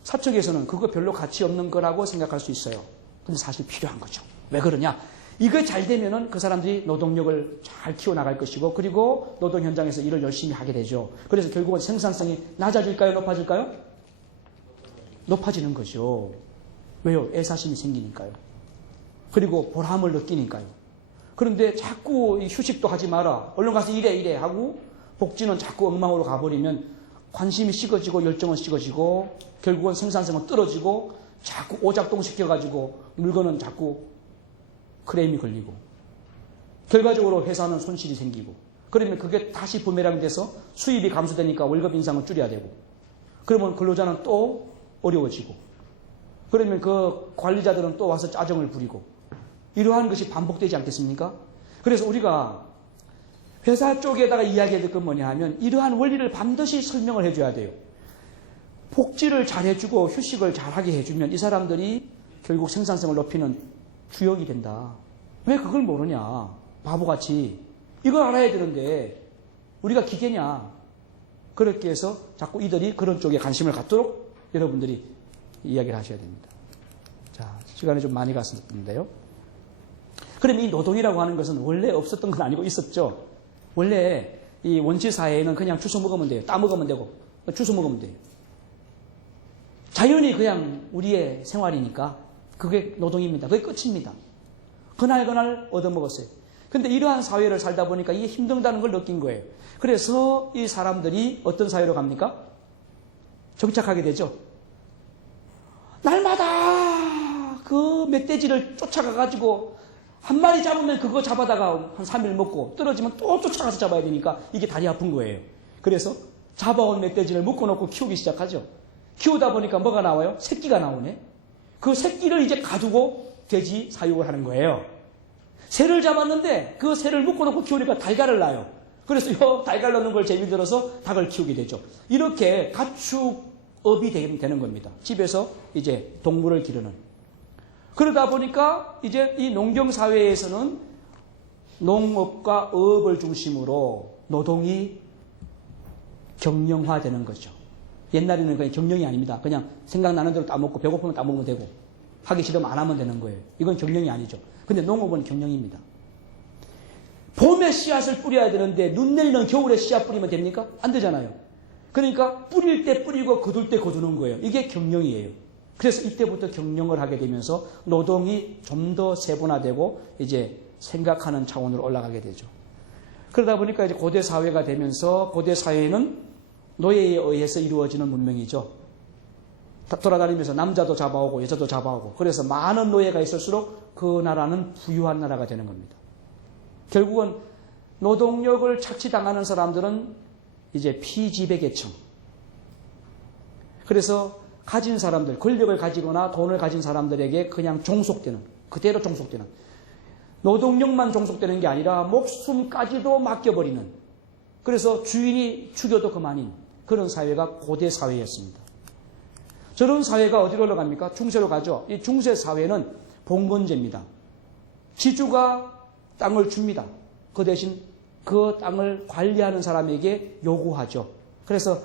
사측에서는 그거 별로 가치 없는 거라고 생각할 수 있어요. 근데 사실 필요한 거죠. 왜 그러냐? 이거 잘 되면은 그 사람들이 노동력을 잘 키워나갈 것이고 그리고 노동 현장에서 일을 열심히 하게 되죠. 그래서 결국은 생산성이 낮아질까요? 높아질까요? 높아지는 거죠. 왜요? 애사심이 생기니까요. 그리고 보람을 느끼니까요. 그런데 자꾸 휴식도 하지 마라. 얼른 가서 일해 하고 복지는 자꾸 엉망으로 가버리면 관심이 식어지고 열정은 식어지고 결국은 생산성은 떨어지고 자꾸 오작동 시켜가지고 물건은 자꾸 크레임이 걸리고 결과적으로 회사는 손실이 생기고 그러면 그게 다시 부메랑이 돼서 수입이 감소되니까 월급 인상을 줄여야 되고 그러면 근로자는 또 어려워지고 그러면 그 관리자들은 또 와서 짜증을 부리고 이러한 것이 반복되지 않겠습니까? 그래서 우리가 회사 쪽에다가 이야기해야 될 건 뭐냐 하면 이러한 원리를 반드시 설명을 해줘야 돼요. 복지를 잘해주고 휴식을 잘하게 해주면 이 사람들이 결국 생산성을 높이는 주역이 된다. 왜 그걸 모르냐? 바보같이. 이걸 알아야 되는데 우리가 기계냐? 그렇게 해서 자꾸 이들이 그런 쪽에 관심을 갖도록 여러분들이 이야기를 하셔야 됩니다. 자, 시간이 좀 많이 갔었는데요. 그럼 이 노동이라고 하는 것은 원래 없었던 건 아니고 있었죠. 원래 이 원시 사회에는 그냥 주워 먹으면 돼요. 따 먹으면 되고 주워 먹으면 돼요. 자연이 그냥 우리의 생활이니까 그게 노동입니다. 그게 끝입니다. 그날 얻어먹었어요. 근데 이러한 사회를 살다 보니까 이게 힘들다는 걸 느낀 거예요. 그래서 이 사람들이 어떤 사회로 갑니까? 정착하게 되죠. 날마다 그 멧돼지를 쫓아가가지고 한 마리 잡으면 그거 잡아다가 한 3일 먹고 떨어지면 또 쫓아가서 잡아야 되니까 이게 다리 아픈 거예요. 그래서 잡아온 멧돼지를 묶어놓고 키우기 시작하죠. 키우다 보니까 뭐가 나와요? 새끼가 나오네. 그 새끼를 이제 가두고 돼지 사육을 하는 거예요. 새를 잡았는데 그 새를 묶어놓고 키우니까 달걀을 낳아요. 그래서 이 달걀 넣는 걸 재미 들어서 닭을 키우게 되죠. 이렇게 가축업이 되는 겁니다. 집에서 이제 동물을 기르는. 그러다 보니까 이제 이 농경사회에서는 농업과 어업을 중심으로 노동이 경영화되는 거죠. 옛날에는 그냥 경영이 아닙니다. 그냥 생각나는 대로 따먹고 배고프면 따먹으면 되고 하기 싫으면 안 하면 되는 거예요. 이건 경영이 아니죠. 근데 농업은 경영입니다. 봄에 씨앗을 뿌려야 되는데 눈 내리는 겨울에 씨앗 뿌리면 됩니까? 안 되잖아요. 그러니까 뿌릴 때 뿌리고 거둘 때 거두는 거예요. 이게 경영이에요. 그래서 이때부터 경영을 하게 되면서 노동이 좀 더 세분화되고 이제 생각하는 차원으로 올라가게 되죠. 그러다 보니까 이제 고대 사회가 되면서 고대 사회는 노예에 의해서 이루어지는 문명이죠. 돌아다니면서 남자도 잡아오고 여자도 잡아오고 그래서 많은 노예가 있을수록 그 나라는 부유한 나라가 되는 겁니다. 결국은 노동력을 착취당하는 사람들은 이제 피지배 계층. 그래서 가진 사람들, 권력을 가지거나 돈을 가진 사람들에게 그냥 종속되는, 그대로 종속되는, 노동력만 종속되는 게 아니라 목숨까지도 맡겨버리는, 그래서 주인이 죽여도 그만인 그런 사회가 고대 사회였습니다. 저런 사회가 어디로 올라갑니까? 중세로 가죠. 이 중세 사회는 봉건제입니다. 지주가 땅을 줍니다. 그 대신 그 땅을 관리하는 사람에게 요구하죠. 그래서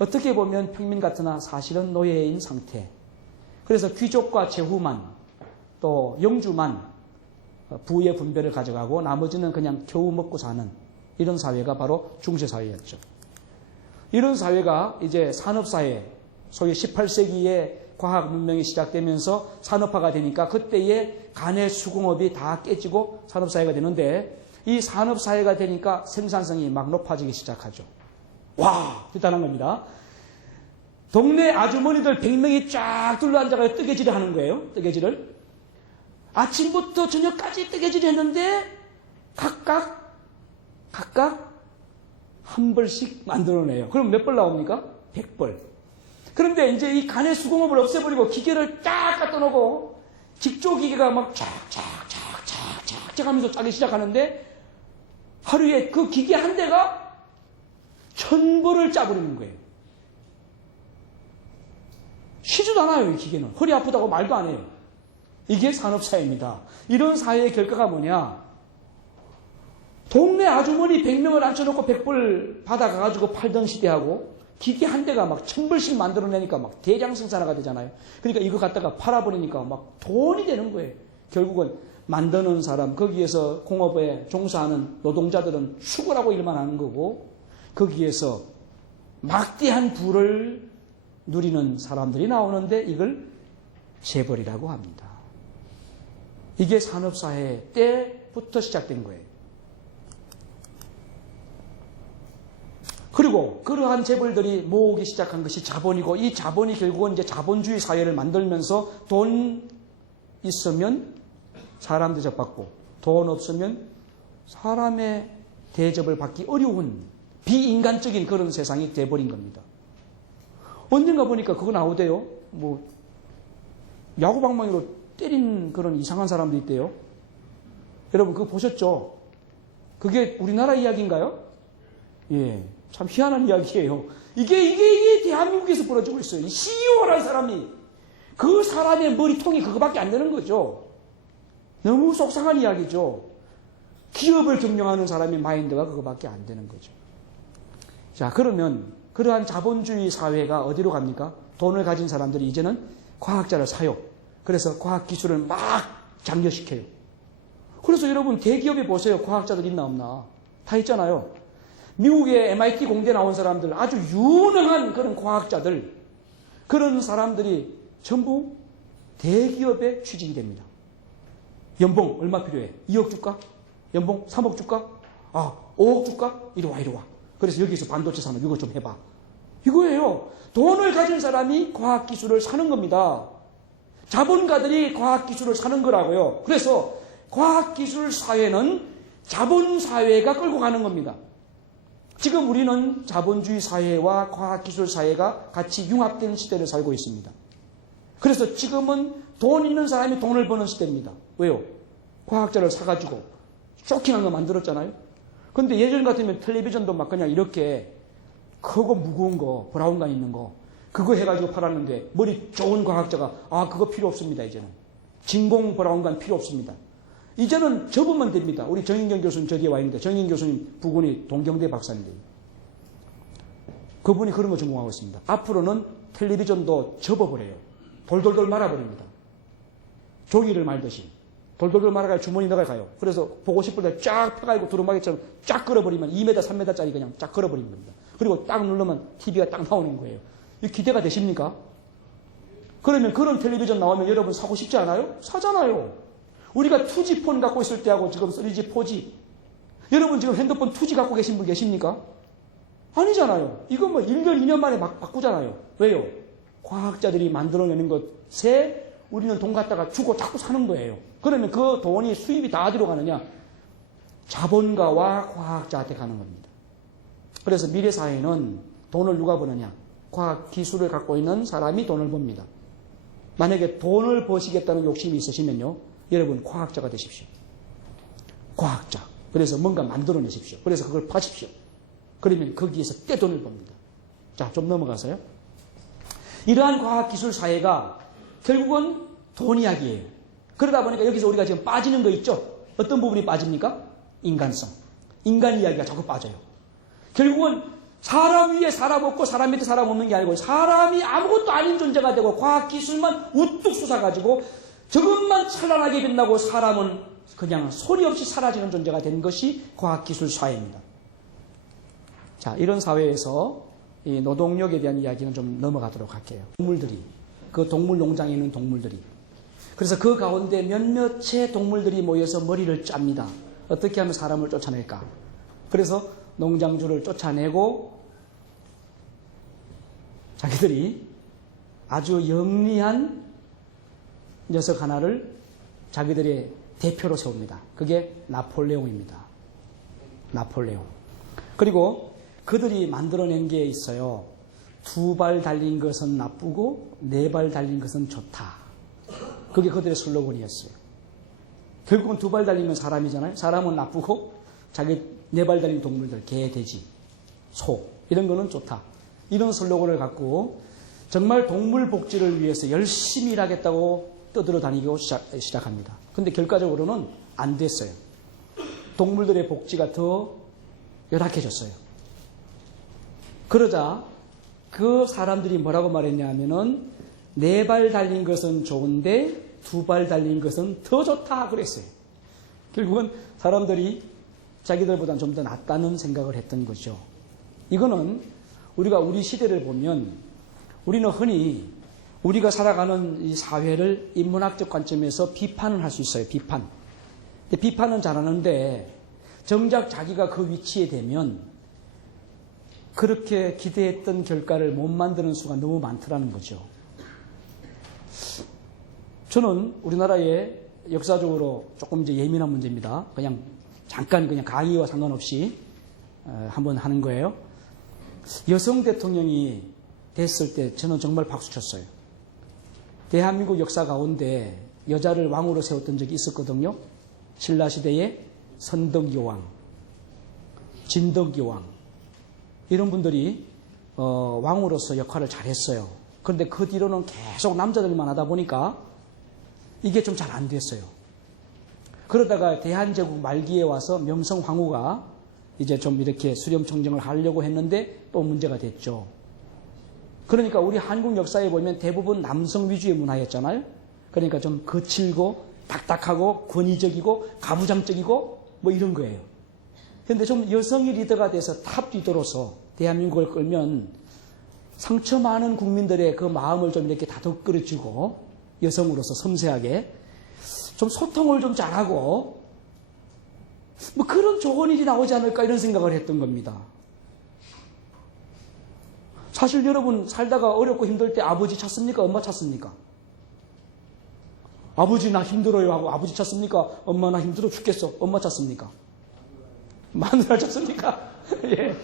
어떻게 보면 평민 같으나 사실은 노예인 상태. 그래서 귀족과 제후만 또 영주만 부의 분배를 가져가고 나머지는 그냥 겨우 먹고 사는 이런 사회가 바로 중세 사회였죠. 이런 사회가 이제 산업사회, 소위 18세기에 과학 문명이 시작되면서 산업화가 되니까 그때의 간의 수공업이 다 깨지고 산업사회가 되는데 이 산업사회가 되니까 생산성이 막 높아지기 시작하죠. 와, 대단한 겁니다. 동네 아주머니들 100명이 쫙 둘러앉아서 뜨개질을 하는 거예요. 뜨개질을. 아침부터 저녁까지 뜨개질을 했는데 각각 한 벌씩 만들어내요. 그럼 몇 벌 나옵니까? 100벌. 그런데 이제 이 간의 수공업을 없애버리고 기계를 쫙 갖다 놓고 직조기계가 막 쫙 하면서 짜기 시작하는데 하루에 그 기계 한 대가 1000벌을 짜버리는 거예요. 쉬지도 않아요, 이 기계는. 허리 아프다고 말도 안 해요. 이게 산업사회입니다. 이런 사회의 결과가 뭐냐? 동네 아주머니 100명을 앉혀놓고 100벌 받아가가지고 팔던 시대하고 기계 한 대가 막 1000벌씩 만들어내니까 막 대량 생산화가 되잖아요. 그러니까 이거 갖다가 팔아버리니까 막 돈이 되는 거예요. 결국은 만드는 사람, 거기에서 공업에 종사하는 노동자들은 죽으라고 일만 하는 거고 거기에서 막대한 부를 누리는 사람들이 나오는데 이걸 재벌이라고 합니다. 이게 산업사회 때부터 시작된 거예요. 그리고 그러한 재벌들이 모으기 시작한 것이 자본이고 이 자본이 결국은 이제 자본주의 사회를 만들면서 돈 있으면 사람 대접받고 돈 없으면 사람의 대접을 받기 어려운 비인간적인 그런 세상이 돼버린 겁니다. 언젠가 보니까 그거 나오대요. 뭐 야구방망이로 때린 그런 이상한 사람도 있대요. 여러분 그거 보셨죠? 그게 우리나라 이야기인가요? 예, 참 희한한 이야기예요. 이게 대한민국에서 벌어지고 있어요. 이 CEO라는 사람이 그 사람의 머리통이 그거밖에 안 되는 거죠. 너무 속상한 이야기죠. 기업을 경영하는 사람의 마인드가 그거밖에 안 되는 거죠. 자, 그러면 그러한 자본주의 사회가 어디로 갑니까? 돈을 가진 사람들이 이제는 과학자를 사요. 그래서 과학기술을 막 장려시켜요. 그래서 여러분 대기업에 보세요. 과학자들 있나 없나? 다 있잖아요. 미국의 MIT 공대 나온 사람들, 아주 유능한 그런 과학자들, 그런 사람들이 전부 대기업에 취직이 됩니다. 연봉 얼마 필요해? 2억 줄까? 연봉 3억 줄까? 5억 줄까? 이리 와. 그래서 여기서 반도체 산업 이거 좀 해봐. 이거예요. 돈을 가진 사람이 과학기술을 사는 겁니다. 자본가들이 과학기술을 사는 거라고요. 그래서 과학기술 사회는 자본사회가 끌고 가는 겁니다. 지금 우리는 자본주의 사회와 과학기술 사회가 같이 융합된 시대를 살고 있습니다. 그래서 지금은 돈 있는 사람이 돈을 버는 시대입니다. 왜요? 과학자를 사가지고 쇼킹한 거 만들었잖아요. 근데 예전 같으면 텔레비전도 막 그냥 이렇게 크고 무거운 거, 브라운관 있는 거, 그거 해가지고 팔았는데 머리 좋은 과학자가 그거 필요 없습니다. 이제는 진공 브라운관 필요 없습니다. 이제는 접으면 됩니다. 우리 정인경 교수님 저기에 와 있는데, 정인경 교수님 부군이 동경대 박사인데, 그분이 그런 거 전공하고 있습니다. 앞으로는 텔레비전도 접어버려요. 돌돌돌 말아버립니다. 조기를 말듯이 돌돌돌 말아가 주머니 넣어가요. 그래서 보고 싶을 때 쫙 펴가지고 두루마기처럼 쫙 끌어버리면 2m, 3m짜리 그냥 쫙 끌어버리는 겁니다. 그리고 딱 누르면 TV가 딱 나오는 거예요. 이 기대가 되십니까? 그러면 그런 텔레비전 나오면 여러분 사고 싶지 않아요? 사잖아요. 우리가 2G 폰 갖고 있을 때하고 지금 3G, 4G. 여러분 지금 핸드폰 2G 갖고 계신 분 계십니까? 아니잖아요. 이거 뭐 1년, 2년 만에 막 바꾸잖아요. 왜요? 과학자들이 만들어내는 것에 우리는 돈 갖다가 주고 자꾸 사는 거예요. 그러면 그 돈이 수입이 다 어디로 가느냐? 자본가와 과학자한테 가는 겁니다. 그래서 미래 사회는 돈을 누가 버느냐? 과학 기술을 갖고 있는 사람이 돈을 법니다. 만약에 돈을 버시겠다는 욕심이 있으시면요, 여러분 과학자가 되십시오. 과학자. 그래서 뭔가 만들어내십시오. 그래서 그걸 파십시오. 그러면 거기에서 떼돈을 법니다. 자, 좀 넘어가서요. 이러한 과학기술 사회가 결국은 돈 이야기예요. 그러다 보니까 여기서 우리가 지금 빠지는 거 있죠? 어떤 부분이 빠집니까? 인간성. 인간 이야기가 자꾸 빠져요. 결국은 사람 위에 사람 없고 사람 밑에 사람 없는 게 아니고 사람이 아무것도 아닌 존재가 되고 과학기술만 우뚝 솟아가지고 저것만 찬란하게 빛나고 사람은 그냥 소리 없이 사라지는 존재가 된 것이 과학기술 사회입니다. 자, 이런 사회에서 이 노동력에 대한 이야기는 좀 넘어가도록 할게요. 동물들이, 그 동물 농장에 있는 동물들이. 그래서 그 가운데 몇몇의 동물들이 모여서 머리를 짭니다. 어떻게 하면 사람을 쫓아낼까? 그래서 농장주를 쫓아내고 자기들이 아주 영리한 녀석 하나를 자기들의 대표로 세웁니다. 그게 나폴레옹입니다. 나폴레옹. 그리고 그들이 만들어낸 게 있어요. 2발 달린 것은 나쁘고 4발 달린 것은 좋다. 그게 그들의 슬로건이었어요. 결국은 2발 달리면 사람이잖아요. 사람은 나쁘고 자기 4발 달린 동물들, 개, 돼지, 소 이런 거는 좋다. 이런 슬로건을 갖고 정말 동물 복지를 위해서 열심히 일하겠다고 떠들어 다니고 시작합니다. 근데 결과적으로는 안 됐어요. 동물들의 복지가 더 열악해졌어요. 그러자 그 사람들이 뭐라고 말했냐면은 4발 달린 것은 좋은데 2발 달린 것은 더 좋다 그랬어요. 결국은 사람들이 자기들보다는 좀 더 낫다는 생각을 했던 거죠. 이거는 우리가 우리 시대를 보면 우리는 흔히 우리가 살아가는 이 사회를 인문학적 관점에서 비판을 할 수 있어요. 비판. 근데 비판은 잘하는데 정작 자기가 그 위치에 되면 그렇게 기대했던 결과를 못 만드는 수가 너무 많더라는 거죠. 저는 우리나라의 역사적으로 조금 이제 예민한 문제입니다. 그냥 잠깐 그냥 강의와 상관없이 한번 하는 거예요. 여성 대통령이 됐을 때 저는 정말 박수 쳤어요. 대한민국 역사 가운데 여자를 왕으로 세웠던 적이 있었거든요. 신라시대에 선덕 여왕, 진덕 여왕 이런 분들이 왕으로서 역할을 잘했어요. 그런데 그 뒤로는 계속 남자들만 하다 보니까 이게 좀 잘 안 됐어요. 그러다가 대한제국 말기에 와서 명성황후가 이제 좀 이렇게 수렴청정을 하려고 했는데 또 문제가 됐죠. 그러니까 우리 한국 역사에 보면 대부분 남성 위주의 문화였잖아요. 그러니까 좀 거칠고 딱딱하고 권위적이고 가부장적이고 뭐 이런 거예요. 그런데 좀 여성이 리더가 돼서 탑 리더로서 대한민국을 끌면 상처 많은 국민들의 그 마음을 좀 이렇게 다독거려주고 여성으로서 섬세하게 좀 소통을 좀 잘하고 뭐 그런 좋은 일이 나오지 않을까 이런 생각을 했던 겁니다. 사실 여러분 살다가 어렵고 힘들 때 아버지 찾습니까? 엄마 찾습니까? 아버지 나 힘들어요 하고 아버지 찾습니까? 엄마 나 힘들어 죽겠어. 엄마 찾습니까? 마누라 찾습니까? 예.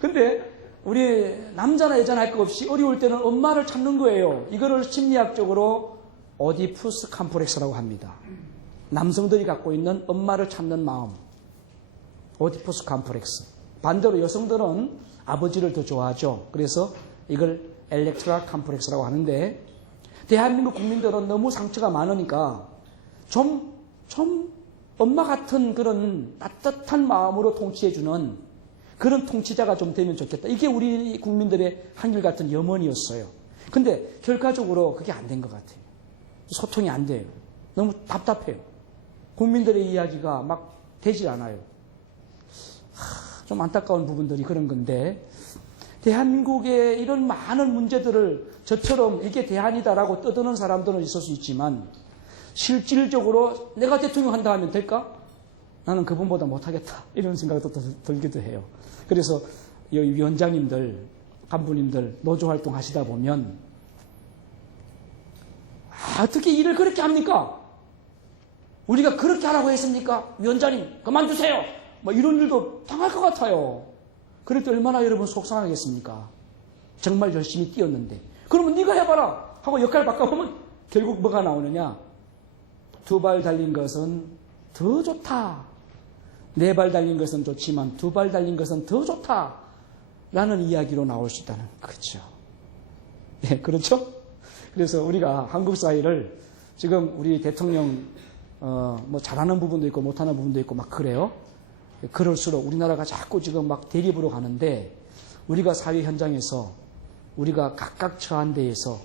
근데 우리 남자나 여자나 할 것 없이 어려울 때는 엄마를 찾는 거예요. 이거를 심리학적으로 오디푸스 컴플렉스라고 합니다. 남성들이 갖고 있는 엄마를 찾는 마음. 오디푸스 컴플렉스. 반대로 여성들은 아버지를 더 좋아하죠. 그래서 이걸 엘렉트라 컴플렉스라고 하는데, 대한민국 국민들은 너무 상처가 많으니까 좀 엄마 같은 그런 따뜻한 마음으로 통치해주는 그런 통치자가 좀 되면 좋겠다. 이게 우리 국민들의 한결같은 염원이었어요. 근데 결과적으로 그게 안 된 것 같아요. 소통이 안 돼요. 너무 답답해요. 국민들의 이야기가 막 되질 않아요. 좀 안타까운 부분들이 그런 건데, 대한민국의 이런 많은 문제들을 저처럼 이게 대안이다라고 떠드는 사람들은 있을 수 있지만, 실질적으로 내가 대통령 한다 하면 될까? 나는 그분보다 못하겠다. 이런 생각도 들기도 해요. 그래서 여기 위원장님들, 간부님들 노조활동 하시다 보면 어떻게 일을 그렇게 합니까? 우리가 그렇게 하라고 했습니까? 위원장님 그만두세요. 뭐 이런 일도 당할 것 같아요. 그럴 때 얼마나 여러분 속상하겠습니까? 정말 열심히 뛰었는데. 그러면 네가 해봐라 하고 역할 바꿔보면 결국 뭐가 나오느냐? 2발 달린 것은 더 좋다. 4발 달린 것은 좋지만 2발 달린 것은 더 좋다. 라는 이야기로 나올 수 있다는 거죠. 네, 그렇죠? 그래서 우리가 한국 사회를 지금 우리 대통령 뭐 잘하는 부분도 있고 못하는 부분도 있고 막 그래요. 그럴수록 우리나라가 자꾸 지금 막 대립으로 가는데, 우리가 사회 현장에서 우리가 각각 처한 데에서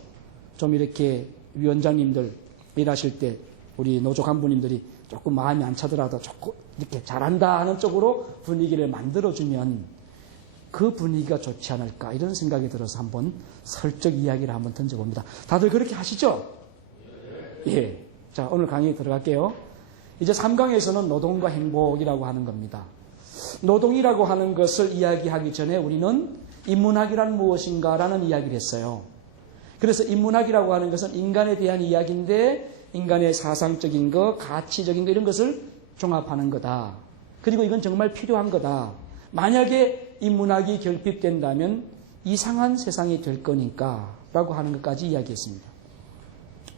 좀 이렇게 위원장님들 일하실 때 우리 노조 간부님들이 조금 마음이 안 차더라도 조금 이렇게 잘한다 하는 쪽으로 분위기를 만들어주면 그 분위기가 좋지 않을까, 이런 생각이 들어서 한번 설적 이야기를 한번 던져봅니다. 다들 그렇게 하시죠? 예. 자, 오늘 강의에 들어갈게요. 이제 3강에서는 노동과 행복이라고 하는 겁니다. 노동이라고 하는 것을 이야기하기 전에 우리는 인문학이란 무엇인가라는 이야기를 했어요. 그래서 인문학이라고 하는 것은 인간에 대한 이야기인데, 인간의 사상적인 것, 가치적인 것, 이런 것을 종합하는 거다. 그리고 이건 정말 필요한 거다. 만약에 인문학이 결핍된다면 이상한 세상이 될 거니까 라고 하는 것까지 이야기했습니다.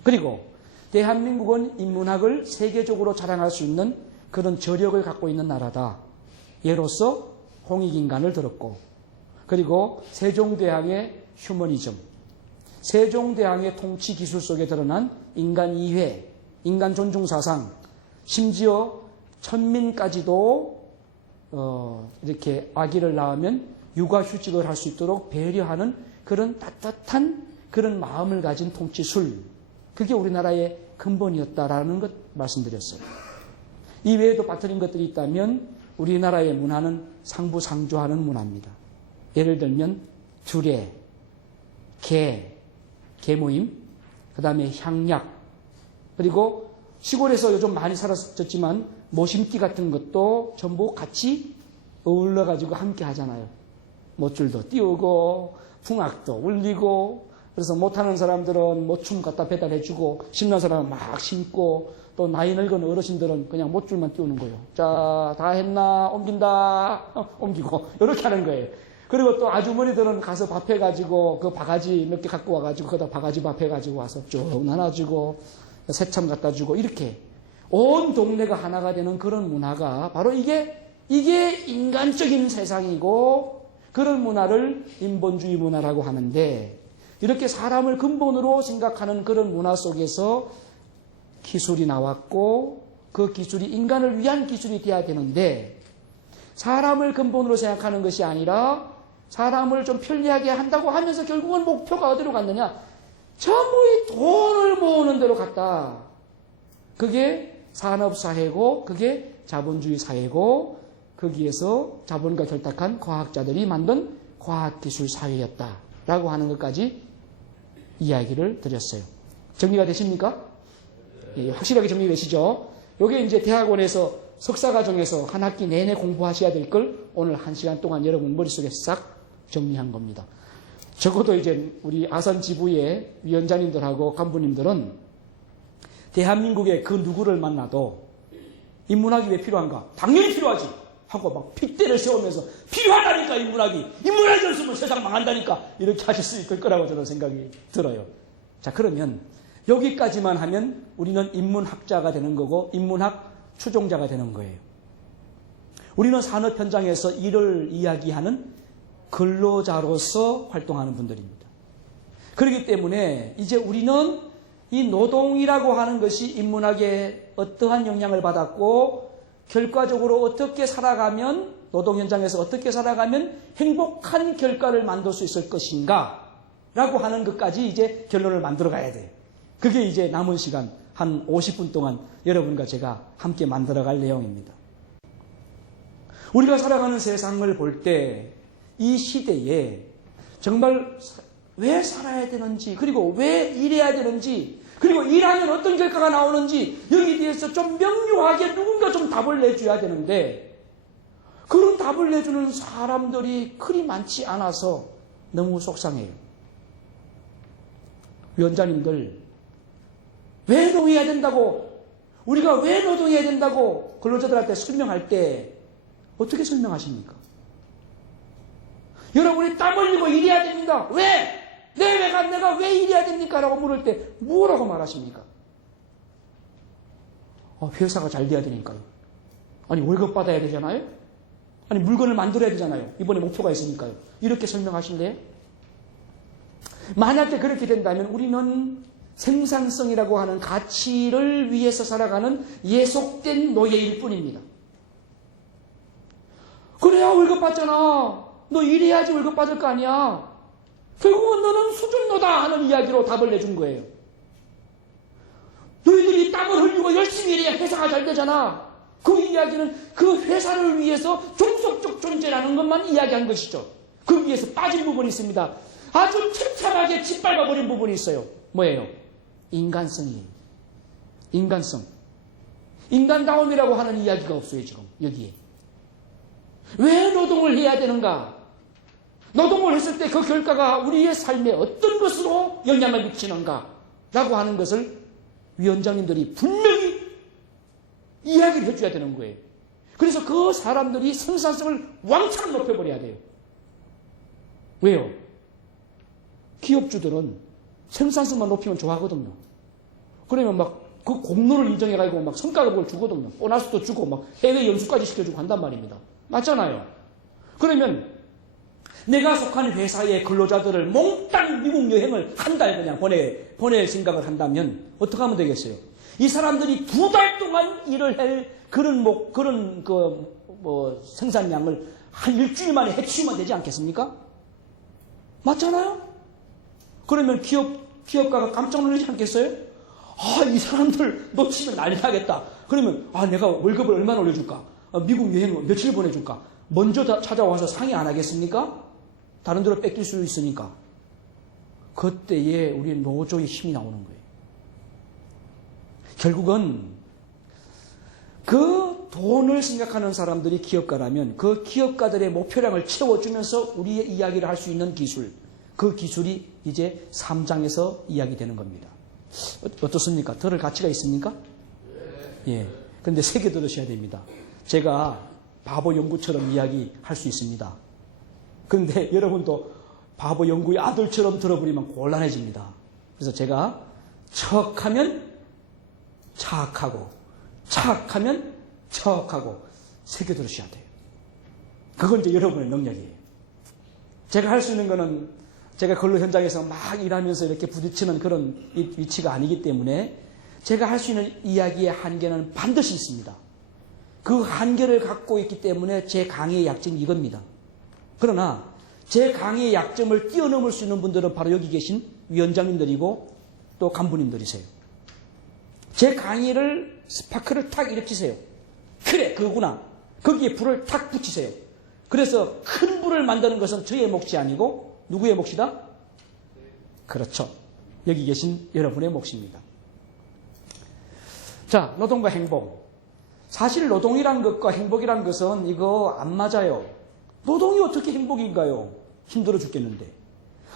그리고 대한민국은 인문학을 세계적으로 자랑할 수 있는 그런 저력을 갖고 있는 나라다. 예로서 홍익인간을 들었고, 그리고 세종대왕의 휴머니즘, 세종대왕의 통치 기술 속에 드러난 인간 이해, 인간 존중 사상, 심지어 천민까지도 이렇게 아기를 낳으면 육아휴직을 할 수 있도록 배려하는 그런 따뜻한 그런 마음을 가진 통치술, 그게 우리나라의 근본이었다라는 것 말씀드렸어요. 이 외에도 빠뜨린 것들이 있다면 우리나라의 문화는 상부상조하는 문화입니다. 예를 들면 주례, 계모임, 그 다음에 향약, 그리고 시골에서 요즘 많이 사라졌지만 모심기 같은 것도 전부 같이 어울러가지고 함께 하잖아요. 못줄도 띄우고 풍악도 울리고, 그래서 못하는 사람들은 못춤 갖다 배달해주고, 심는 사람은 막 심고, 또 나이 늙은 어르신들은 그냥 못줄만 띄우는 거예요. 자, 다 했나? 옮긴다. 옮기고 이렇게 하는 거예요. 그리고 또 아주머니들은 가서 밥 해가지고 그 바가지 몇 개 갖고 와가지고 거기다 바가지 밥 해가지고 와서 쭉 나눠주고 새참 갖다 주고, 이렇게 온 동네가 하나가 되는 그런 문화가 바로 이게 인간적인 세상이고, 그런 문화를 인본주의 문화라고 하는데, 이렇게 사람을 근본으로 생각하는 그런 문화 속에서 기술이 나왔고, 그 기술이 인간을 위한 기술이 돼야 되는데, 사람을 근본으로 생각하는 것이 아니라 사람을 좀 편리하게 한다고 하면서 결국은 목표가 어디로 갔느냐? 전부 이 돈을 모으는 데로 갔다. 그게 산업사회고, 그게 자본주의 사회고, 거기에서 자본과 결탁한 과학자들이 만든 과학기술 사회였다라고 하는 것까지 이야기를 드렸어요. 정리가 되십니까? 예, 확실하게 정리되시죠? 이게 이제 대학원에서 석사과정에서 한 학기 내내 공부하셔야 될 걸 오늘 1시간 동안 여러분 머릿속에 싹 정리한 겁니다. 적어도 이제 우리 아산 지부의 위원장님들하고 간부님들은 대한민국의 그 누구를 만나도 인문학이 왜 필요한가? 당연히 필요하지. 하고 막 핏대를 세우면서 필요하다니까 인문학이 없으면 세상 망한다니까 이렇게 하실 수 있을 거라고 저는 생각이 들어요. 자, 그러면 여기까지만 하면 우리는 인문학자가 되는 거고 인문학 추종자가 되는 거예요. 우리는 산업 현장에서 일을 이야기하는 근로자로서 활동하는 분들입니다. 그렇기 때문에 이제 우리는 이 노동이라고 하는 것이 인문학에 어떠한 영향을 받았고 결과적으로 어떻게 살아가면 노동 현장에서 어떻게 살아가면 행복한 결과를 만들 수 있을 것인가 라고 하는 것까지 이제 결론을 만들어 가야 돼요. 그게 이제 남은 시간 한 50분 동안 여러분과 제가 함께 만들어 갈 내용입니다. 우리가 살아가는 세상을 볼 때 이 시대에 정말 왜 살아야 되는지 그리고 왜 일해야 되는지 그리고 일하면 어떤 결과가 나오는지 여기에 대해서 좀 명료하게 누군가 좀 답을 내줘야 되는데 그런 답을 내주는 사람들이 그리 많지 않아서 너무 속상해요. 위원장님들 왜 노동해야 된다고 우리가 왜 노동해야 된다고 근로자들한테 설명할 때 어떻게 설명하십니까? 여러분이 땀 흘리고 일해야 됩니다. 왜? 내가 왜 일해야 됩니까? 라고 물을 때 뭐라고 말하십니까? 회사가 잘 돼야 되니까요. 아니 월급 받아야 되잖아요. 아니 물건을 만들어야 되잖아요. 이번에 목표가 있으니까요. 이렇게 설명하실래요? 만약에 그렇게 된다면 우리는 생산성이라고 하는 가치를 위해서 살아가는 예속된 노예일 뿐입니다. 그래야 월급 받잖아. 너 일해야지 월급 받을 거 아니야. 결국은 너는 수준노다 하는 이야기로 답을 내준 거예요. 너희들이 땀을 흘리고 열심히 일해야 회사가 잘 되잖아. 그 이야기는 그 회사를 위해서 종속적 존재라는 것만 이야기한 것이죠. 그 위에서 빠진 부분이 있습니다. 아주 처참하게 짓밟아버린 부분이 있어요. 뭐예요? 인간성이에요. 인간성. 인간다움이라고 하는 이야기가 없어요, 지금 여기에. 왜 노동을 해야 되는가? 노동을 했을 때 그 결과가 우리의 삶에 어떤 것으로 영향을 미치는가? 라고 하는 것을 위원장님들이 분명히 이야기를 해줘야 되는 거예요. 그래서 그 사람들이 생산성을 왕창 높여버려야 돼요. 왜요? 기업주들은 생산성만 높이면 좋아하거든요. 그러면 막 그 공로를 인정해가지고 막 성과급을 주거든요. 보너스도 주고 막 해외 연수까지 시켜주고 한단 말입니다. 맞잖아요. 그러면 내가 속한 회사의 근로자들을 몽땅 미국 여행을 한 달 그냥 보낼 생각을 한다면 어떻게 하면 되겠어요? 이 사람들이 2달 동안 일을 할 그런 생산량을 한 일주일 만에 해치우면 되지 않겠습니까? 맞잖아요? 그러면 기업가가 깜짝 놀라지 않겠어요? 이 사람들 놓치면 난리 나겠다. 그러면 내가 월급을 얼마나 올려줄까? 미국 여행 며칠 보내줄까? 먼저 찾아와서 상의 안 하겠습니까? 다른 데로 뺏길 수 있으니까. 그때에 우리 노조의 힘이 나오는 거예요. 결국은 그 돈을 생각하는 사람들이 기업가라면 그 기업가들의 목표량을 채워주면서 우리의 이야기를 할 수 있는 기술, 그 기술이 이제 3장에서 이야기되는 겁니다. 어떻습니까? 들을 가치가 있습니까? 예. 근데 세게 들으셔야 됩니다. 제가 바보 연구처럼 이야기할 수 있습니다. 그런데 여러분도 바보 연구의 아들처럼 들어버리면 곤란해집니다. 그래서 제가 척하면 착하고 착하면 척하고 세게 들으셔야 돼요. 그건 이제 여러분의 능력이에요. 제가 할 수 있는 거는 제가 근로 현장에서 막 일하면서 이렇게 부딪히는 그런 위치가 아니기 때문에 제가 할 수 있는 이야기의 한계는 반드시 있습니다. 그 한계를 갖고 있기 때문에 제 강의의 약점이 이겁니다. 그러나 제 강의의 약점을 뛰어넘을 수 있는 분들은 바로 여기 계신 위원장님들이고 또 간부님들이세요. 제 강의를 스파크를 탁 일으키세요. 그래, 그거구나. 거기에 불을 탁 붙이세요. 그래서 큰 불을 만드는 것은 저의 몫이 아니고 누구의 몫이다? 그렇죠. 여기 계신 여러분의 몫입니다. 자, 노동과 행복. 사실 노동이란 것과 행복이란 것은 이거 안 맞아요. 노동이 어떻게 행복인가요? 힘들어 죽겠는데.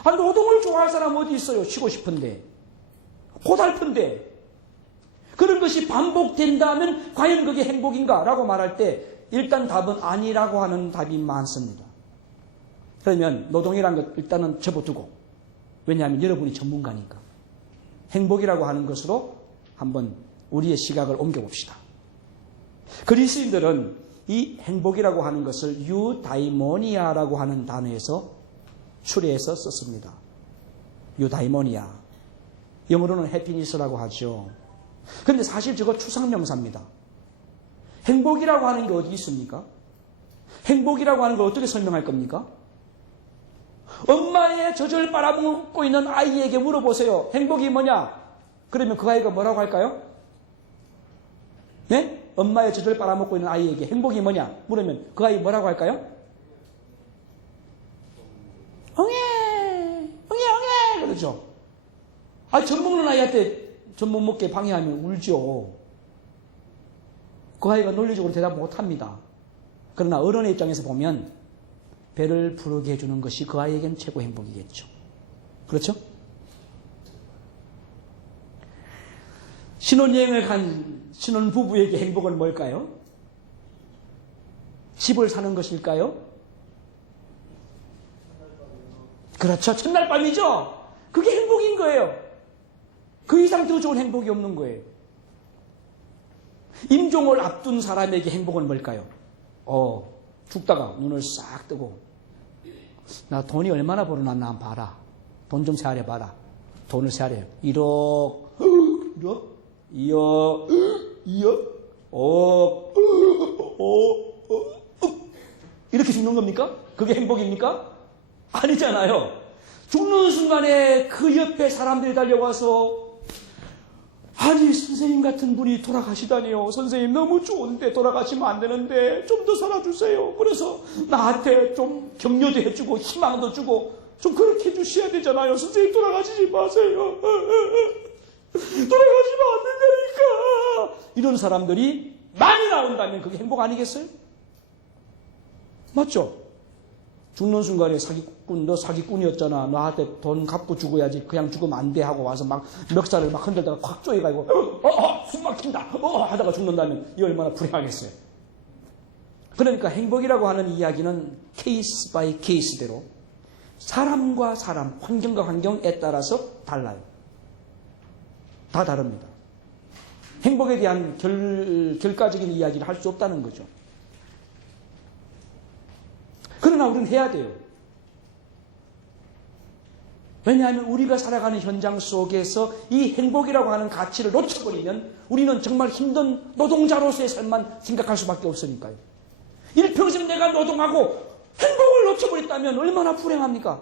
노동을 좋아할 사람 어디 있어요? 쉬고 싶은데. 고달픈데. 그런 것이 반복된다면 과연 그게 행복인가? 라고 말할 때 일단 답은 아니라고 하는 답이 많습니다. 그러면 노동이라는 것 일단은 접어두고, 왜냐하면 여러분이 전문가니까 행복이라고 하는 것으로 한번 우리의 시각을 옮겨봅시다. 그리스인들은 이 행복이라고 하는 것을 유다이모니아라고 하는 단어에서 추리해서 썼습니다. 유다이모니아. 영어로는 해피니스라고 하죠. 그런데 사실 저거 추상명사입니다. 행복이라고 하는 게 어디 있습니까? 행복이라고 하는 걸 어떻게 설명할 겁니까? 엄마의 젖을 빨아먹고 있는 아이에게 물어보세요. 행복이 뭐냐? 그러면 그 아이가 뭐라고 할까요? 네? 엄마의 젖을 빨아먹고 있는 아이에게 행복이 뭐냐? 물으면 그 아이 뭐라고 할까요? 엉해! 그러죠. 젖 먹는 아이한테 젖 못 먹게 방해하면 울죠. 그 아이가 논리적으로 대답 못 합니다. 그러나 어른의 입장에서 보면 배를 부르게 해주는 것이 그 아이에겐 최고 행복이겠죠. 그렇죠? 신혼여행을 간 신혼부부에게 행복은 뭘까요? 집을 사는 것일까요? 그렇죠. 첫날 밤이죠. 그게 행복인 거예요. 그 이상 더 좋은 행복이 없는 거예요. 임종을 앞둔 사람에게 행복은 뭘까요? 죽다가 눈을 싹 뜨고 나 돈이 얼마나 벌어놨나 한번 봐라. 돈 좀 세알해 봐라. 돈을 세알해요. 1억, 2억, 5억, 이렇게 죽는 겁니까? 그게 행복입니까? 아니잖아요. 죽는 순간에 그 옆에 사람들이 달려와서 아니 선생님 같은 분이 돌아가시다니요. 선생님 너무 좋은데 돌아가시면 안 되는데 좀 더 살아주세요. 그래서 나한테 좀 격려도 해주고 희망도 주고 좀 그렇게 해주셔야 되잖아요. 선생님 돌아가시지 마세요. 돌아가시면 안 된다니까. 이런 사람들이 많이 나온다면 그게 행복 아니겠어요? 맞죠? 죽는 순간에 사기꾼, 너 사기꾼이었잖아. 너한테 돈 갚고 죽어야지. 그냥 죽으면 안 돼 하고 와서 막 멱살을 막 흔들다가 콱 쪼여가지고 숨 막힌다. 하다가 죽는다면 이 얼마나 불행하겠어요. 그러니까 행복이라고 하는 이야기는 케이스 바이 케이스대로 사람과 사람, 환경과 환경에 따라서 달라요. 다 다릅니다. 행복에 대한 결과적인 이야기를 할 수 없다는 거죠. 그러나 우리는 해야 돼요. 왜냐하면 우리가 살아가는 현장 속에서 이 행복이라고 하는 가치를 놓쳐버리면 우리는 정말 힘든 노동자로서의 삶만 생각할 수밖에 없으니까요. 일평생 내가 노동하고 행복을 놓쳐버렸다면 얼마나 불행합니까?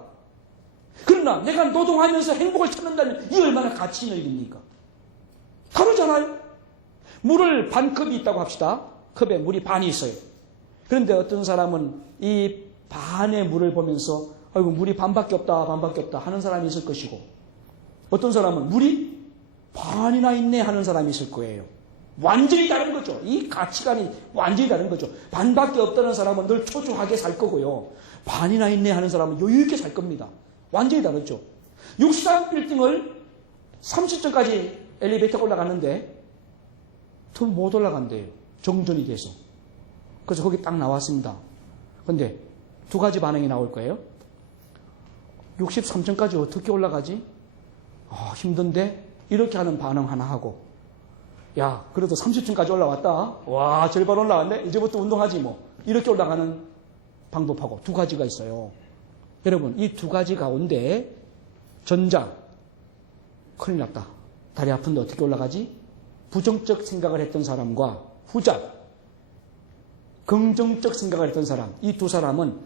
그러나 내가 노동하면서 행복을 찾는다면 이 얼마나 가치 있는 일입니까? 다르잖아요. 물을 반 컵이 있다고 합시다. 컵에 물이 반이 있어요. 그런데 어떤 사람은 이 반의 물을 보면서 아이고 물이 반밖에 없다 하는 사람이 있을 것이고 어떤 사람은 물이 반이나 있네 하는 사람이 있을 거예요. 완전히 다른 거죠. 이 가치관이 완전히 다른 거죠. 반밖에 없다는 사람은 늘 초조하게 살 거고요. 반이나 있네 하는 사람은 여유 있게 살 겁니다. 완전히 다르죠. 63빌딩을 30층까지 엘리베이터가 올라갔는데 더 못 올라간대요. 정전이 돼서. 그래서 거기 딱 나왔습니다. 근데 두 가지 반응이 나올 거예요. 63층까지 어떻게 올라가지? 힘든데? 이렇게 하는 반응 하나 하고 야 그래도 30층까지 올라왔다. 와 절반 올라왔네. 이제부터 운동하지 뭐. 이렇게 올라가는 방법하고 두 가지가 있어요. 여러분 이 두 가지 가운데 전자 큰일 났다. 다리 아픈데 어떻게 올라가지? 부정적 생각을 했던 사람과 후자 긍정적 생각을 했던 사람, 이 두 사람은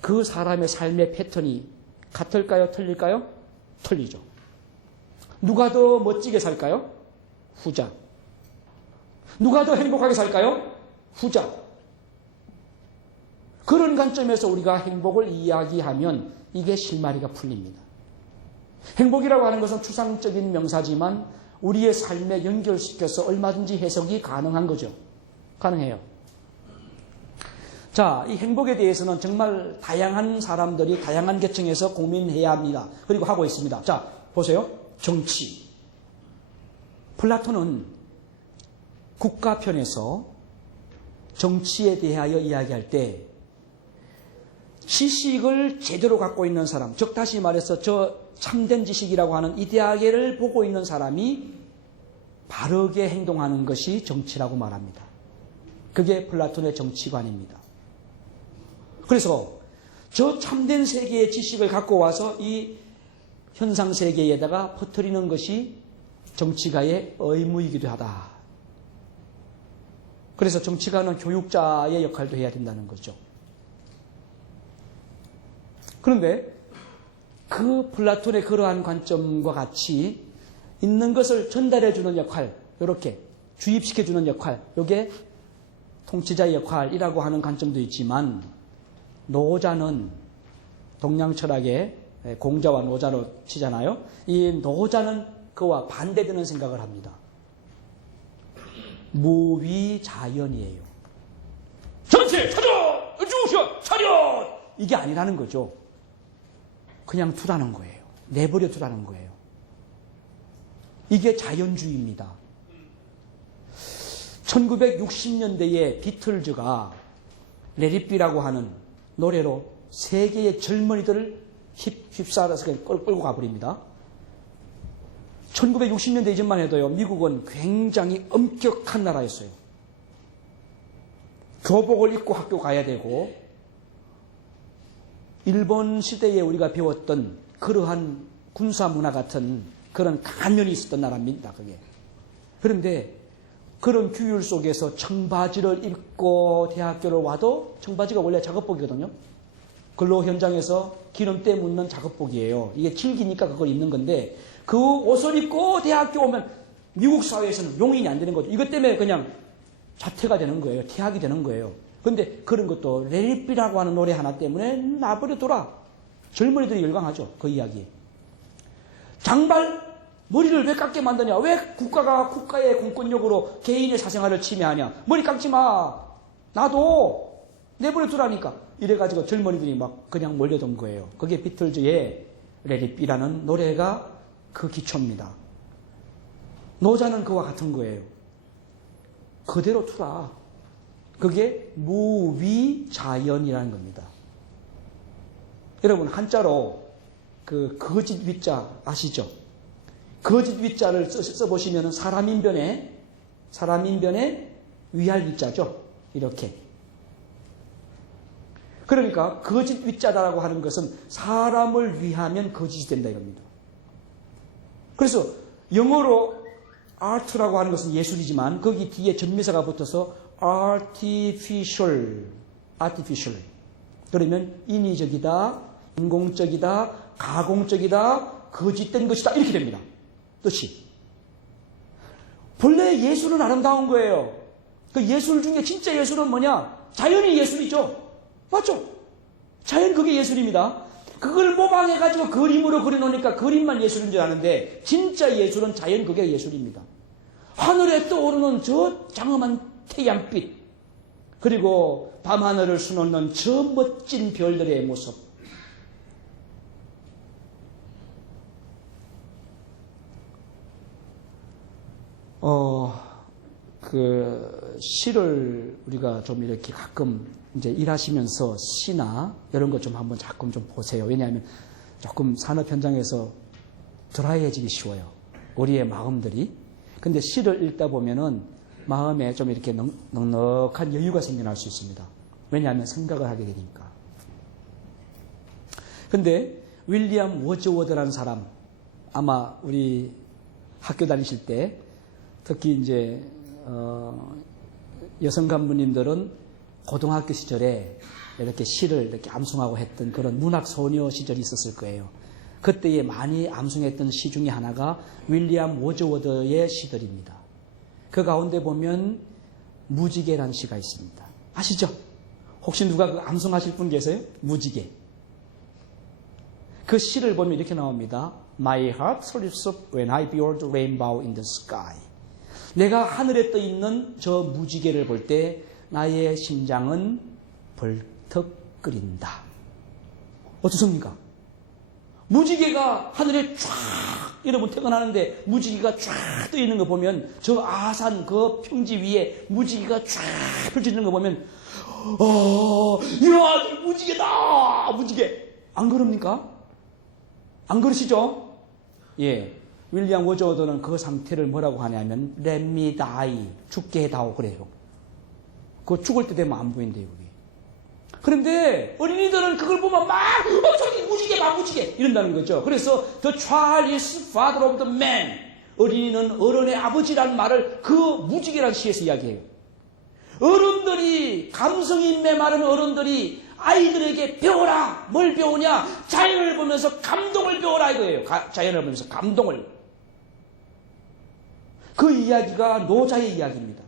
그 사람의 삶의 패턴이 같을까요? 틀릴까요? 틀리죠. 누가 더 멋지게 살까요? 후자. 누가 더 행복하게 살까요? 후자. 그런 관점에서 우리가 행복을 이야기하면 이게 실마리가 풀립니다. 행복이라고 하는 것은 추상적인 명사지만 우리의 삶에 연결시켜서 얼마든지 해석이 가능한 거죠. 가능해요. 자, 이 행복에 대해서는 정말 다양한 사람들이 다양한 계층에서 고민해야 합니다. 그리고 하고 있습니다. 자, 보세요. 정치. 플라톤은 국가편에서 정치에 대하여 이야기할 때 지식을 제대로 갖고 있는 사람, 즉 다시 말해서 저 참된 지식이라고 하는 이데아계를 보고 있는 사람이 바르게 행동하는 것이 정치라고 말합니다. 그게 플라톤의 정치관입니다. 그래서 저 참된 세계의 지식을 갖고 와서 이 현상 세계에다가 퍼뜨리는 것이 정치가의 의무이기도 하다. 그래서 정치가는 교육자의 역할도 해야 된다는 거죠. 그런데 그 플라톤의 그러한 관점과 같이 있는 것을 전달해 주는 역할, 이렇게 주입시켜 주는 역할, 이게 통치자의 역할이라고 하는 관점도 있지만 노자는 동양 철학의 공자와 노자로 치잖아요. 이 노자는 그와 반대되는 생각을 합니다. 무위자연이에요. 전체 차렷! 주셔! 차렷! 이게 아니라는 거죠. 그냥 두라는 거예요. 내버려 두라는 거예요. 이게 자연주의입니다. 1960년대에 비틀즈가 레릿비라고 하는 노래로 세계의 젊은이들을 휩싸아서 끌고 가버립니다. 1960년대 이전만 해도요, 미국은 굉장히 엄격한 나라였어요. 교복을 입고 학교 가야 되고, 일본 시대에 우리가 배웠던 그러한 군사 문화 같은 그런 강연이 있었던 나라입니다, 그게. 그런데 그런 규율 속에서 청바지를 입고 대학교를 와도 청바지가 원래 작업복이거든요. 근로 현장에서 기름때 묻는 작업복이에요. 이게 길기니까 그걸 입는 건데 그 옷을 입고 대학교 오면 미국 사회에서는 용인이 안 되는 거죠. 이것 때문에 그냥 자퇴가 되는 거예요. 퇴학이 되는 거예요. 그런데 그런 것도 레리비라고 하는 노래 하나 때문에 놔버려둬라. 젊은이들이 열광하죠. 그 이야기. 장발 머리를 왜 깎게 만드냐? 왜 국가가 국가의 공권력으로 개인의 사생활을 침해하냐? 머리 깎지 마. 나도 내버려두라니까. 이래가지고 젊은이들이 막 그냥 몰려든 거예요. 그게 비틀즈의 레리비라는 노래가 그 기초입니다. 노자는 그와 같은 거예요. 그대로 두라. 그게 무위자연이라는 겁니다. 여러분 한자로 그 거짓 위자 아시죠? 거짓 위자를 써보시면 사람인변에 위할 위자죠. 이렇게. 그러니까 거짓 위자다라고 하는 것은 사람을 위하면 거짓이 된다 이겁니다. 그래서 영어로 art라고 하는 것은 예술이지만 거기 뒤에 전미사가 붙어서 artificial 그러면 인위적이다, 인공적이다, 가공적이다, 거짓된 것이다 이렇게 됩니다. 뜻이. 본래 예술은 아름다운 거예요. 그 예술 중에 진짜 예술은 뭐냐? 자연이 예술이죠. 맞죠? 자연 그게 예술입니다. 그걸 모방해가지고 그림으로 그려놓으니까 그림만 예술인 줄 아는데 진짜 예술은 자연 그게 예술입니다. 하늘에 떠오르는 저 장엄한 태양빛 그리고 밤하늘을 수놓는 저 멋진 별들의 모습 시를 우리가 좀 이렇게 가끔 이제 일하시면서 시나 이런 것 좀 한번 가끔 좀 보세요. 왜냐하면 조금 산업 현장에서 드라이해지기 쉬워요. 우리의 마음들이. 근데 시를 읽다 보면은 마음에 좀 이렇게 넉넉한 여유가 생겨날 수 있습니다. 왜냐하면 생각을 하게 되니까. 근데 윌리엄 워즈워드라는 사람 아마 우리 학교 다니실 때 특히 이제 여성 간부님들은 고등학교 시절에 이렇게 시를 이렇게 암송하고 했던 그런 문학 소녀 시절이 있었을 거예요. 그때에 많이 암송했던 시 중에 하나가 윌리엄 워즈워드의 시들입니다. 그 가운데 보면 무지개라는 시가 있습니다. 아시죠? 혹시 누가 그 암송하실 분 계세요? 무지개. 그 시를 보면 이렇게 나옵니다. My heart thrills up when I behold the rainbow in the sky. 내가 하늘에 떠 있는 저 무지개를 볼 때 나의 심장은 벌떡 끓인다. 어떻습니까? 무지개가 하늘에 쫙 여러분 퇴근하는데 무지개가 쫙 떠 있는 거 보면 저 아산 그 평지 위에 무지개가 쫙 펼쳐지는 거 보면 이야 무지개다 무지개 안 그럽니까? 안 그러시죠? 예. 윌리엄 워즈워드는 그 상태를 뭐라고 하냐면 Let me die 죽게 해다오 그래요. 그거 죽을 때 되면 안 보인대요. 그게. 그런데 어린이들은 그걸 보면 막 저기 무지개 막 무지개 이런다는 거죠. 그래서 The child is father of the man 어린이는 어른의 아버지라는 말을 그 무지개라는 시에서 이야기해요. 어른들이 감성이 메마른 어른들이 아이들에게 배워라. 뭘 배우냐? 자연을 보면서 감동을 배워라 이거예요. 자연을 보면서 감동을. 그 이야기가 노자의 이야기입니다.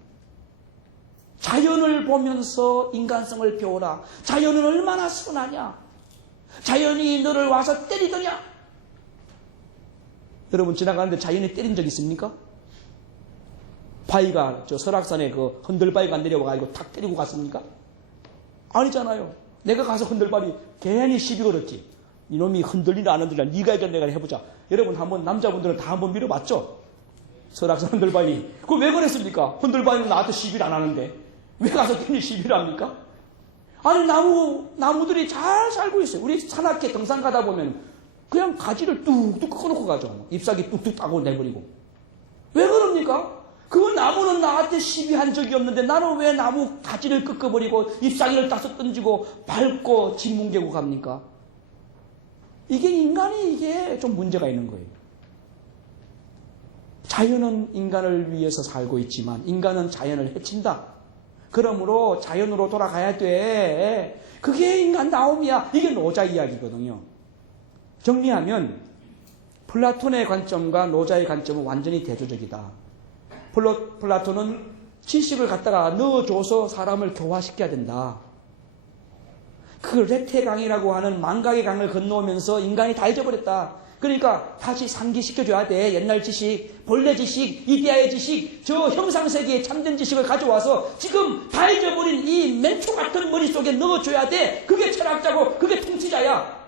자연을 보면서 인간성을 배워라. 자연은 얼마나 선하냐? 자연이 너를 와서 때리더냐? 여러분 지나가는데 자연이 때린 적 있습니까? 바위가 저 설악산에 그 흔들바위가 내려와가지고 탁 때리고 갔습니까? 아니잖아요. 내가 가서 흔들바위 괜히 시비 걸었지. 이놈이 흔들리나 안 흔들리나 네가 이걸 내가 해보자. 여러분 한번 남자분들은 다 한번 밀어봤죠? 설악산 흔들바위. 그거 왜 그랬습니까? 흔들바위는 나한테 시비를 안 하는데 왜 가서 괜히 시비를 합니까? 아니 나무들이 잘 살고 있어요. 우리 산악회 등산 가다 보면 그냥 가지를 뚝뚝 꺾어놓고 가죠. 잎사귀 뚝뚝 따고 내버리고. 왜 그럽니까? 그 나무는 나한테 시비한 적이 없는데 나는 왜 나무 가지를 꺾어버리고 잎사귀를 따서 던지고 밟고 짓뭉개고 갑니까? 이게 인간이 이게 좀 문제가 있는 거예요. 자연은 인간을 위해서 살고 있지만 인간은 자연을 해친다. 그러므로 자연으로 돌아가야 돼. 그게 인간다움이야. 이게 노자 이야기거든요. 정리하면 플라톤의 관점과 노자의 관점은 완전히 대조적이다. 플라톤은 지식을 갖다가 넣어줘서 사람을 교화시켜야 된다. 그 레테강이라고 하는 망각의 강을 건너오면서 인간이 다 잊어버렸다. 그러니까 다시 상기시켜줘야 돼. 옛날 지식, 본래 지식, 이데아의 지식, 저 형상세계의 참된 지식을 가져와서 지금 다 잊어버린 이 멘초 같은 머릿속에 넣어줘야 돼. 그게 철학자고 그게 통치자야.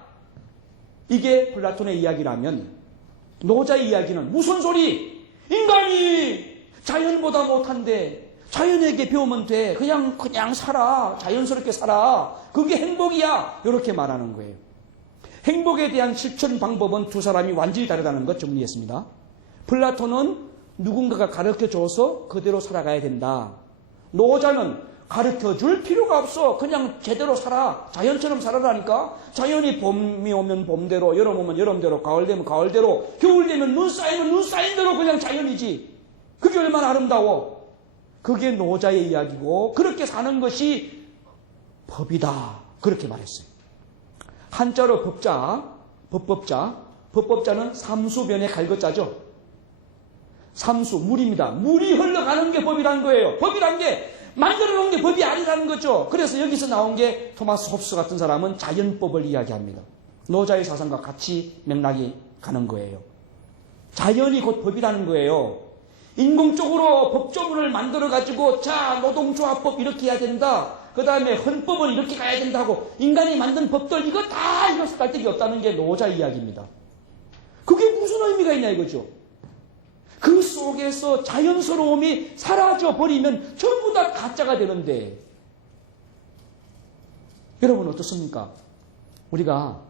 이게 플라톤의 이야기라면 노자의 이야기는 무슨 소리? 인간이 자연보다 못한데 자연에게 배우면 돼. 그냥 살아. 자연스럽게 살아. 그게 행복이야. 이렇게 말하는 거예요. 행복에 대한 실천 방법은 두 사람이 완전히 다르다는 것 정리했습니다. 플라톤은 누군가가 가르쳐줘서 그대로 살아가야 된다. 노자는 가르쳐줄 필요가 없어. 그냥 제대로 살아. 자연처럼 살아라니까. 자연이 봄이 오면 봄대로, 여름 오면 여름대로, 가을 되면 가을대로, 겨울 되면 눈 쌓이면 눈 쌓인 대로 그냥 자연이지. 그게 얼마나 아름다워. 그게 노자의 이야기고 그렇게 사는 것이 법이다. 그렇게 말했어요. 한자로 법법자는 삼수변의 갈것자죠. 삼수, 물입니다. 물이 흘러가는 게 법이란 거예요. 법이란 게 만들어 놓은 게 법이 아니라는 거죠. 그래서 여기서 나온 게 토마스 홉스 같은 사람은 자연법을 이야기합니다. 노자의 사상과 같이 맥락이 가는 거예요. 자연이 곧 법이라는 거예요. 인공적으로 법조문을 만들어가지고 자 노동조합법 이렇게 해야 된다. 그 다음에 헌법은 이렇게 가야 된다고 인간이 만든 법들 이거 다 이거 쓸데기 없다는 게 노자 이야기입니다. 그게 무슨 의미가 있냐 이거죠. 그 속에서 자연스러움이 사라져버리면 전부 다 가짜가 되는데 여러분 어떻습니까? 우리가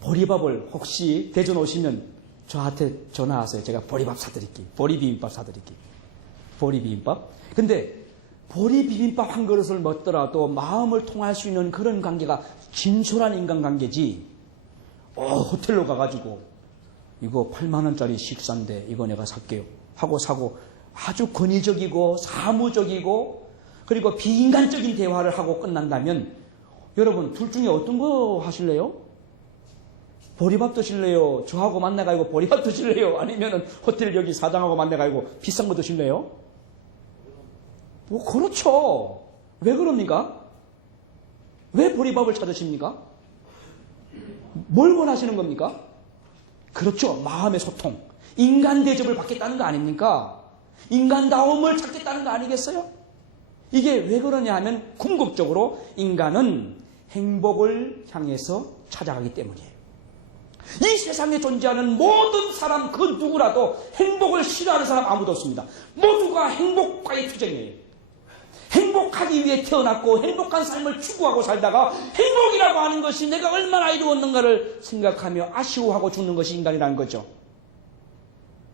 보리밥을 혹시 대전 오시면 저한테 전화하세요. 제가 보리밥 사드릴게요. 보리비빔밥 사드릴게요. 보리비빔밥. 근데 보리비빔밥 한 그릇을 먹더라도 마음을 통할 수 있는 그런 관계가 진솔한 인간관계지. 호텔로 가가지고 이거 8만 원짜리 식사인데 이거 내가 살게요. 하고 사고 아주 권위적이고 사무적이고 그리고 비인간적인 대화를 하고 끝난다면 여러분 둘 중에 어떤 거 하실래요? 보리밥 드실래요? 저하고 만나가지고 보리밥 드실래요? 아니면 호텔 여기 사장하고 만나가지고 비싼 거 드실래요? 뭐 그렇죠. 왜 그럽니까? 왜 보리밥을 찾으십니까? 뭘 원하시는 겁니까? 그렇죠. 마음의 소통. 인간 대접을 받겠다는 거 아닙니까? 인간다움을 찾겠다는 거 아니겠어요? 이게 왜 그러냐 하면 궁극적으로 인간은 행복을 향해서 찾아가기 때문이에요. 이 세상에 존재하는 모든 사람 그 누구라도 행복을 싫어하는 사람 아무도 없습니다. 모두가 행복과의 투쟁이에요. 행복하기 위해 태어났고 행복한 삶을 추구하고 살다가 행복이라고 하는 것이 내가 얼마나 이루었는가를 생각하며 아쉬워하고 죽는 것이 인간이라는 거죠.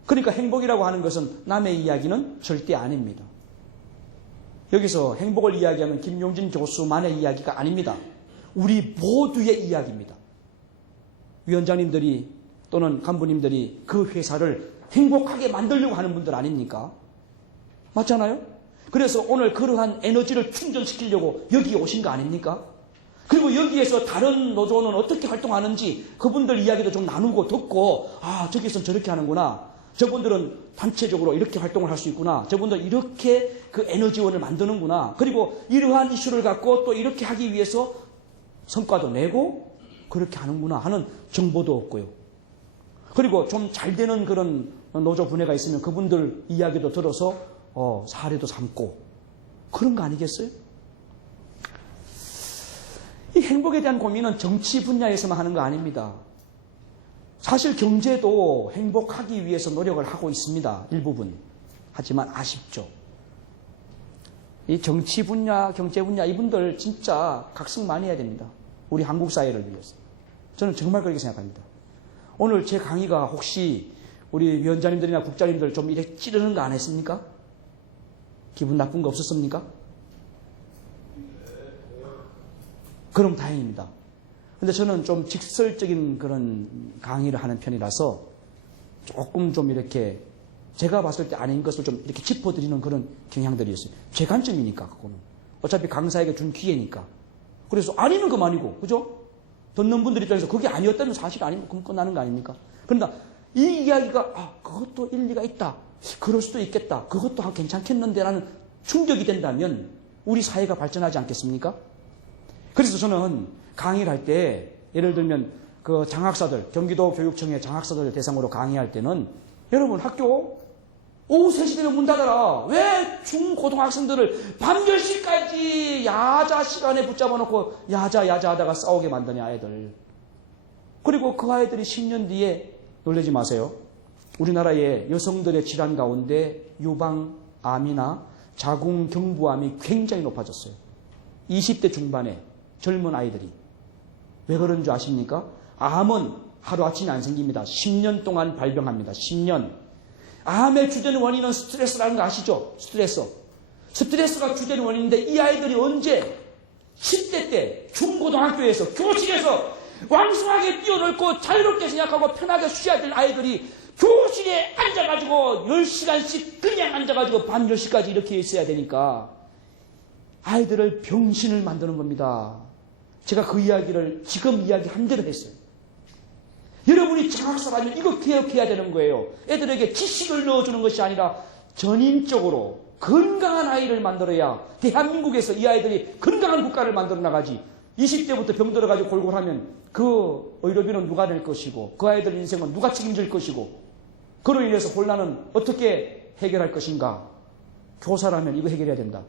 그러니까 행복이라고 하는 것은 남의 이야기는 절대 아닙니다. 여기서 행복을 이야기하면 김용진 교수만의 이야기가 아닙니다. 우리 모두의 이야기입니다. 위원장님들이 또는 간부님들이 그 회사를 행복하게 만들려고 하는 분들 아닙니까? 맞잖아요? 그래서 오늘 그러한 에너지를 충전시키려고 여기에 오신 거 아닙니까? 그리고 여기에서 다른 노조는 어떻게 활동하는지 그분들 이야기도 좀 나누고 듣고, 아, 저기서는 저렇게 하는구나. 저분들은 단체적으로 이렇게 활동을 할 수 있구나. 저분들 이렇게 그 에너지원을 만드는구나. 그리고 이러한 이슈를 갖고 또 이렇게 하기 위해서 성과도 내고 그렇게 하는구나 하는 정보도 없고요. 그리고 좀 잘 되는 그런 노조 분야가 있으면 그분들 이야기도 들어서 사례도 삼고 그런 거 아니겠어요? 이 행복에 대한 고민은 정치 분야에서만 하는 거 아닙니다. 사실 경제도 행복하기 위해서 노력을 하고 있습니다. 일부분. 하지만 아쉽죠. 이 정치 분야, 경제 분야 이분들 진짜 각성 많이 해야 됩니다. 우리 한국 사회를 위해서. 저는 정말 그렇게 생각합니다. 오늘 제 강의가 혹시 우리 위원장님들이나 국장님들 좀 이렇게 찌르는 거 안 했습니까? 기분 나쁜 거 없었습니까? 그럼 다행입니다. 근데 저는 좀 직설적인 그런 강의를 하는 편이라서 조금 좀 이렇게 제가 봤을 때 아닌 것을 좀 이렇게 짚어드리는 그런 경향들이 있어요. 제 관점이니까, 그거는. 어차피 강사에게 준 기회니까. 그래서 아니면 그만이고, 그죠? 듣는 분들 입장에서 그게 아니었다면 사실 아니면 그럼 끝나는 거 아닙니까? 그러나 이 이야기가, 그것도 일리가 있다. 그럴 수도 있겠다. 그것도 괜찮겠는데 라는 충격이 된다면 우리 사회가 발전하지 않겠습니까? 그래서 저는 강의를 할 때 예를 들면 그 장학사들, 경기도 교육청의 장학사들 대상으로 강의할 때는 여러분 학교 오후 3시 되면 문 닫아라. 왜 중고등학생들을 밤 10시까지 야자 시간에 붙잡아 놓고 야자 하다가 싸우게 만드냐 애들. 그리고 그 아이들이 10년 뒤에 놀라지 마세요. 우리나라의 여성들의 질환 가운데 유방암이나 자궁경부암이 굉장히 높아졌어요. 20대 중반에 젊은 아이들이. 왜 그런 줄 아십니까? 암은 하루아침에 안 생깁니다. 10년 동안 발병합니다. 10년. 암의 주된 원인은 스트레스라는 거 아시죠? 스트레스가 주된 원인인데 이 아이들이 언제 10대 때 중고등학교에서 교실에서 왕성하게 뛰어놀고 자유롭게 생각하고 편하게 쉬어야 될 아이들이 교실에 앉아가지고 10시간씩 그냥 앉아가지고 밤 10시까지 이렇게 있어야 되니까 아이들을 병신을 만드는 겁니다. 제가 그 이야기를 지금 이야기한 대로 했어요. 여러분이 장학사라면 이거 기억해야 되는 거예요. 애들에게 지식을 넣어주는 것이 아니라 전인적으로 건강한 아이를 만들어야 대한민국에서 이 아이들이 건강한 국가를 만들어 나가지. 20대부터 병들어가지고 골골하면 그 의료비는 누가 낼 것이고 그 아이들 인생은 누가 책임질 것이고 그로 인해서 혼란은 어떻게 해결할 것인가. 교사라면 이거 해결해야 된다.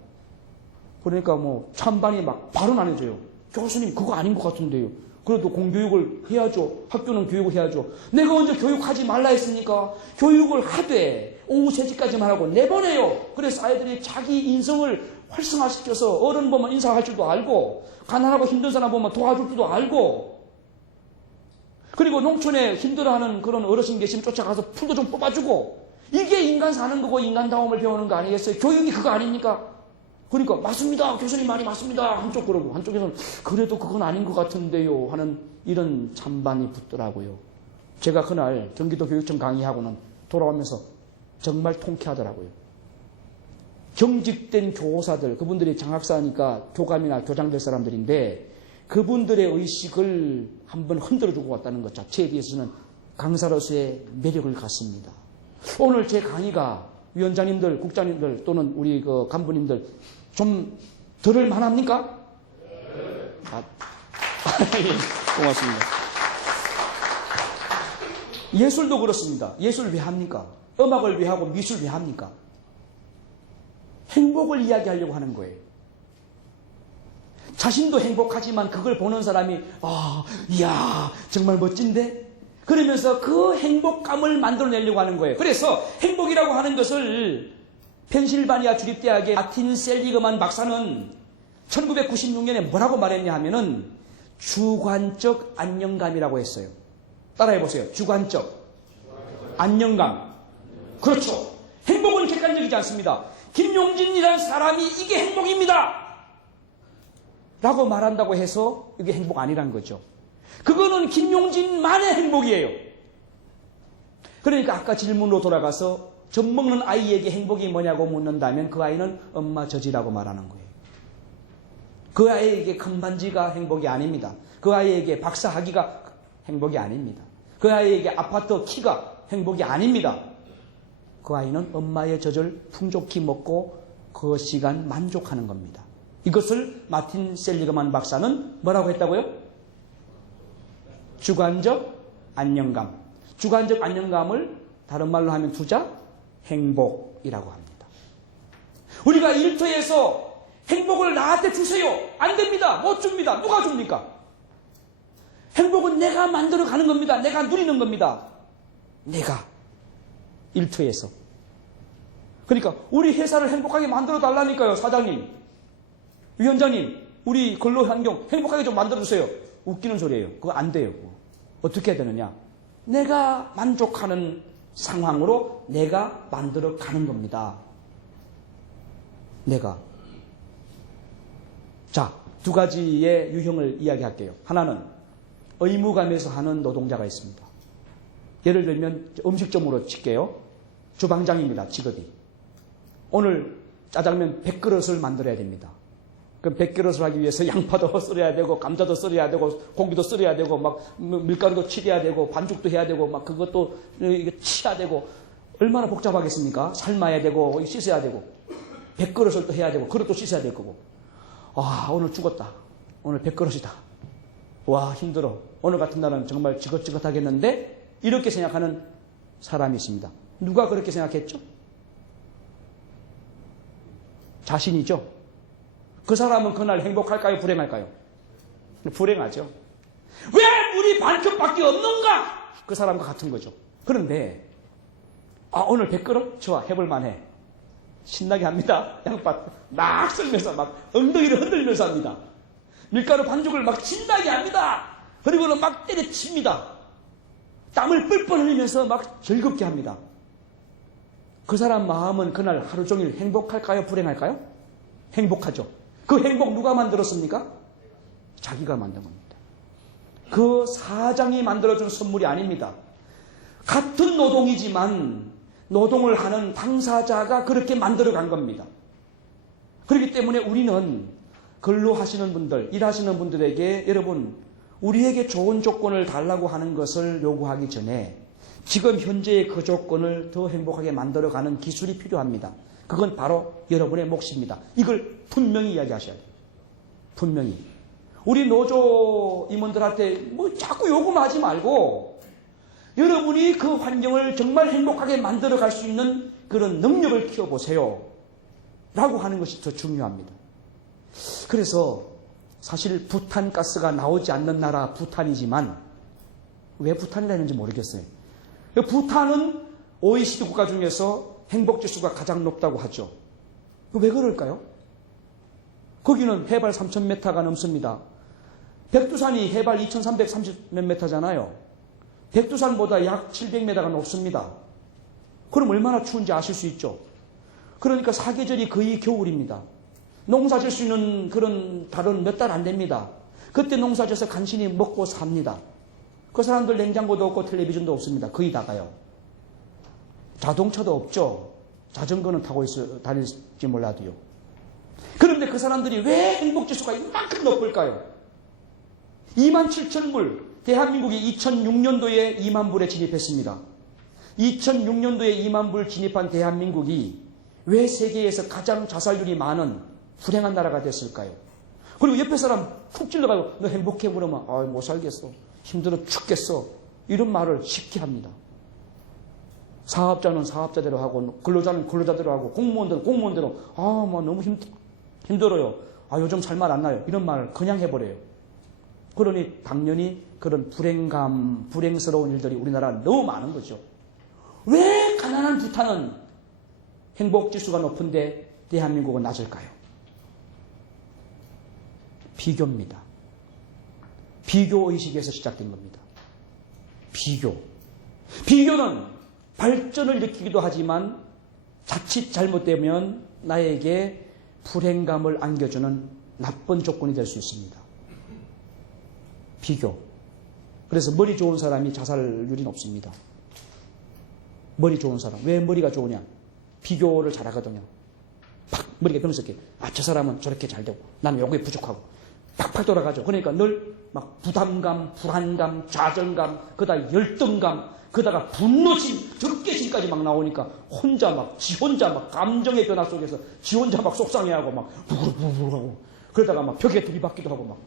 그러니까 뭐 찬반이 막 발언 안 해줘요. 교수님 그거 아닌 것 같은데요. 그래도 공교육을 해야죠. 학교는 교육을 해야죠. 내가 언제 교육하지 말라 했습니까? 교육을 하되 오후 3시까지만 하고 내보내요. 그래서 아이들이 자기 인성을 활성화시켜서 어른 보면 인사할 줄도 알고 가난하고 힘든 사람 보면 도와줄 줄도 알고 그리고 농촌에 힘들어하는 그런 어르신 계시면 쫓아가서 풀도 좀 뽑아주고 이게 인간 사는 거고 인간다움을 배우는 거 아니겠어요? 교육이 그거 아닙니까? 그러니까 맞습니다. 교수님 말이 맞습니다. 한쪽 그러고 한쪽에서는 그래도 그건 아닌 것 같은데요 하는 이런 찬반이 붙더라고요. 제가 그날 경기도 교육청 강의하고는 돌아오면서 정말 통쾌하더라고요. 경직된 교사들, 그분들이 장학사니까 교감이나 교장될 사람들인데 그분들의 의식을 한번 흔들어주고 왔다는 것 자체에 대해서는 강사로서의 매력을 갖습니다. 오늘 제 강의가 위원장님들, 국장님들 또는 우리 그 간부님들 좀 들을 만합니까? 고맙습니다. 예술도 그렇습니다. 예술 왜 합니까? 음악을 왜 하고 미술 왜 합니까? 행복을 이야기하려고 하는 거예요. 자신도 행복하지만 그걸 보는 사람이 이야 정말 멋진데? 그러면서 그 행복감을 만들어내려고 하는 거예요. 그래서 행복이라고 하는 것을 펜실바니아 주립대학의 마틴 셀리그만 박사는 1996년에 뭐라고 말했냐 하면은 주관적 안정감이라고 했어요. 따라해 보세요. 주관적 안정감. 그렇죠. 행복은 객관적이지 않습니다. 김용진이라는 사람이 이게 행복입니다 라고 말한다고 해서 이게 행복 아니란 거죠. 그거는 김용진만의 행복이에요. 그러니까 아까 질문으로 돌아가서 젖 먹는 아이에게 행복이 뭐냐고 묻는다면 그 아이는 엄마 젖이라고 말하는 거예요. 그 아이에게 금반지가 행복이 아닙니다. 그 아이에게 박사학위가 행복이 아닙니다. 그 아이에게 아파트 키가 행복이 아닙니다. 그 아이는 엄마의 젖을 풍족히 먹고 그 시간 만족하는 겁니다. 이것을 마틴 셀리그만 박사는 뭐라고 했다고요? 주관적 안정감. 주관적 안정감을 다른 말로 하면 두자 행복이라고 합니다. 우리가 일터에서 행복을 나한테 주세요. 안 됩니다. 못 줍니다. 누가 줍니까? 행복은 내가 만들어 가는 겁니다. 내가 누리는 겁니다. 내가 일터에서. 그러니까 우리 회사를 행복하게 만들어 달라니까요. 사장님, 위원장님, 우리 근로환경 행복하게 좀 만들어주세요. 웃기는 소리예요. 그거 안 돼요. 어떻게 해야 되느냐? 내가 만족하는 상황으로 내가 만들어 가는 겁니다. 내가. 자, 두 가지의 유형을 이야기할게요. 하나는 의무감에서 하는 노동자가 있습니다. 예를 들면 음식점으로 칠게요. 주방장입니다. 직업이. 오늘 짜장면 100그릇을 만들어야 됩니다. 그럼 100그릇을 하기 위해서 양파도 썰어야 되고 감자도 썰어야 되고 고기도 썰어야 되고 막 밀가루도 치대야 되고 반죽도 해야 되고 막 그것도 이게 치야 되고 얼마나 복잡하겠습니까? 삶아야 되고 씻어야 되고 100그릇을 또 해야 되고 그릇도 씻어야 될 거고. 와, 오늘 죽었다. 오늘 100그릇이다. 와, 힘들어. 오늘 같은 날은 정말 지긋지긋하겠는데 이렇게 생각하는 사람이 있습니다. 누가 그렇게 생각했죠? 자신이죠. 그 사람은 그날 행복할까요? 불행할까요? 불행하죠. 왜 물이 반컵밖에 없는가? 그 사람과 같은 거죠. 그런데 오늘 100그릇? 좋아, 해볼만해. 신나게 합니다. 양파 막 썰면서 막 엉덩이를 흔들면서 합니다. 밀가루 반죽을 막 신나게 합니다. 그리고는 막 때려칩니다. 땀을 뻘뻘 흘리면서 막 즐겁게 합니다. 그 사람 마음은 그날 하루 종일 행복할까요? 불행할까요? 행복하죠. 그 행복 누가 만들었습니까? 자기가 만든 겁니다. 그 사장이 만들어준 선물이 아닙니다. 같은 노동이지만 노동을 하는 당사자가 그렇게 만들어간 겁니다. 그렇기 때문에 우리는 근로하시는 분들, 일하시는 분들에게 여러분 우리에게 좋은 조건을 달라고 하는 것을 요구하기 전에 지금 현재의 그 조건을 더 행복하게 만들어가는 기술이 필요합니다. 그건 바로 여러분의 몫입니다. 이걸 분명히 이야기하셔야 돼요. 분명히. 우리 노조 임원들한테 뭐 자꾸 요구하지 말고 여러분이 그 환경을 정말 행복하게 만들어갈 수 있는 그런 능력을 키워보세요. 라고 하는 것이 더 중요합니다. 그래서 사실 부탄가스가 나오지 않는 나라 부탄이지만 왜 부탄이라 했는지 모르겠어요. 부탄은 OECD 국가 중에서 행복지수가 가장 높다고 하죠. 왜 그럴까요? 거기는 해발 3,000m가 넘습니다. 백두산이 해발 2,330 몇 m잖아요. 백두산보다 약 700m가 높습니다. 그럼 얼마나 추운지 아실 수 있죠. 그러니까 사계절이 거의 겨울입니다. 농사 질 수 있는 그런 달은 몇 달 안 됩니다. 그때 농사 져서 간신히 먹고 삽니다. 그 사람들 냉장고도 없고 텔레비전도 없습니다. 거의 다가요. 자동차도 없죠. 자전거는 타고 다닐지 몰라도요. 그런데 그 사람들이 왜 행복지수가 이만큼 높을까요? 27,000불, 대한민국이 2006년도에 2만 불에 진입했습니다. 2006년도에 2만 불 진입한 대한민국이 왜 세계에서 가장 자살률이 많은 불행한 나라가 됐을까요? 그리고 옆에 사람 푹 찔러가지고 너 행복해? 그러면 못 살겠어. 힘들어 죽겠어. 이런 말을 쉽게 합니다. 사업자는 사업자대로 하고 근로자는 근로자대로 하고 공무원들은 공무원대로 뭐 너무 힘들어요. 요즘 살 말 안 나요. 이런 말을 그냥 해버려요. 그러니 당연히 그런 불행감, 불행스러운 일들이 우리나라에 너무 많은 거죠. 왜 가난한 부탄은 행복지수가 높은데 대한민국은 낮을까요? 비교입니다. 비교의식에서 시작된 겁니다. 비교는 발전을 일으키기도 하지만 자칫 잘못되면 나에게 불행감을 안겨주는 나쁜 조건이 될 수 있습니다. 비교. 그래서 머리 좋은 사람이 자살률이 높습니다. 머리 좋은 사람. 왜 머리가 좋으냐? 비교를 잘하거든요. 팍 머리가 병석해. 저 사람은 저렇게 잘 되고 나는 요거에 부족하고 팍팍 돌아가죠. 그러니까 늘 막 부담감, 불안감, 좌절감, 그다가 열등감, 그다가 분노심, 적개심까지 막 나오니까 혼자 막 지 혼자 막 감정의 변화 속에서 지 혼자 막 속상해하고 막 부글부글하고 그러다가 막 벽에 들이받기도 하고 막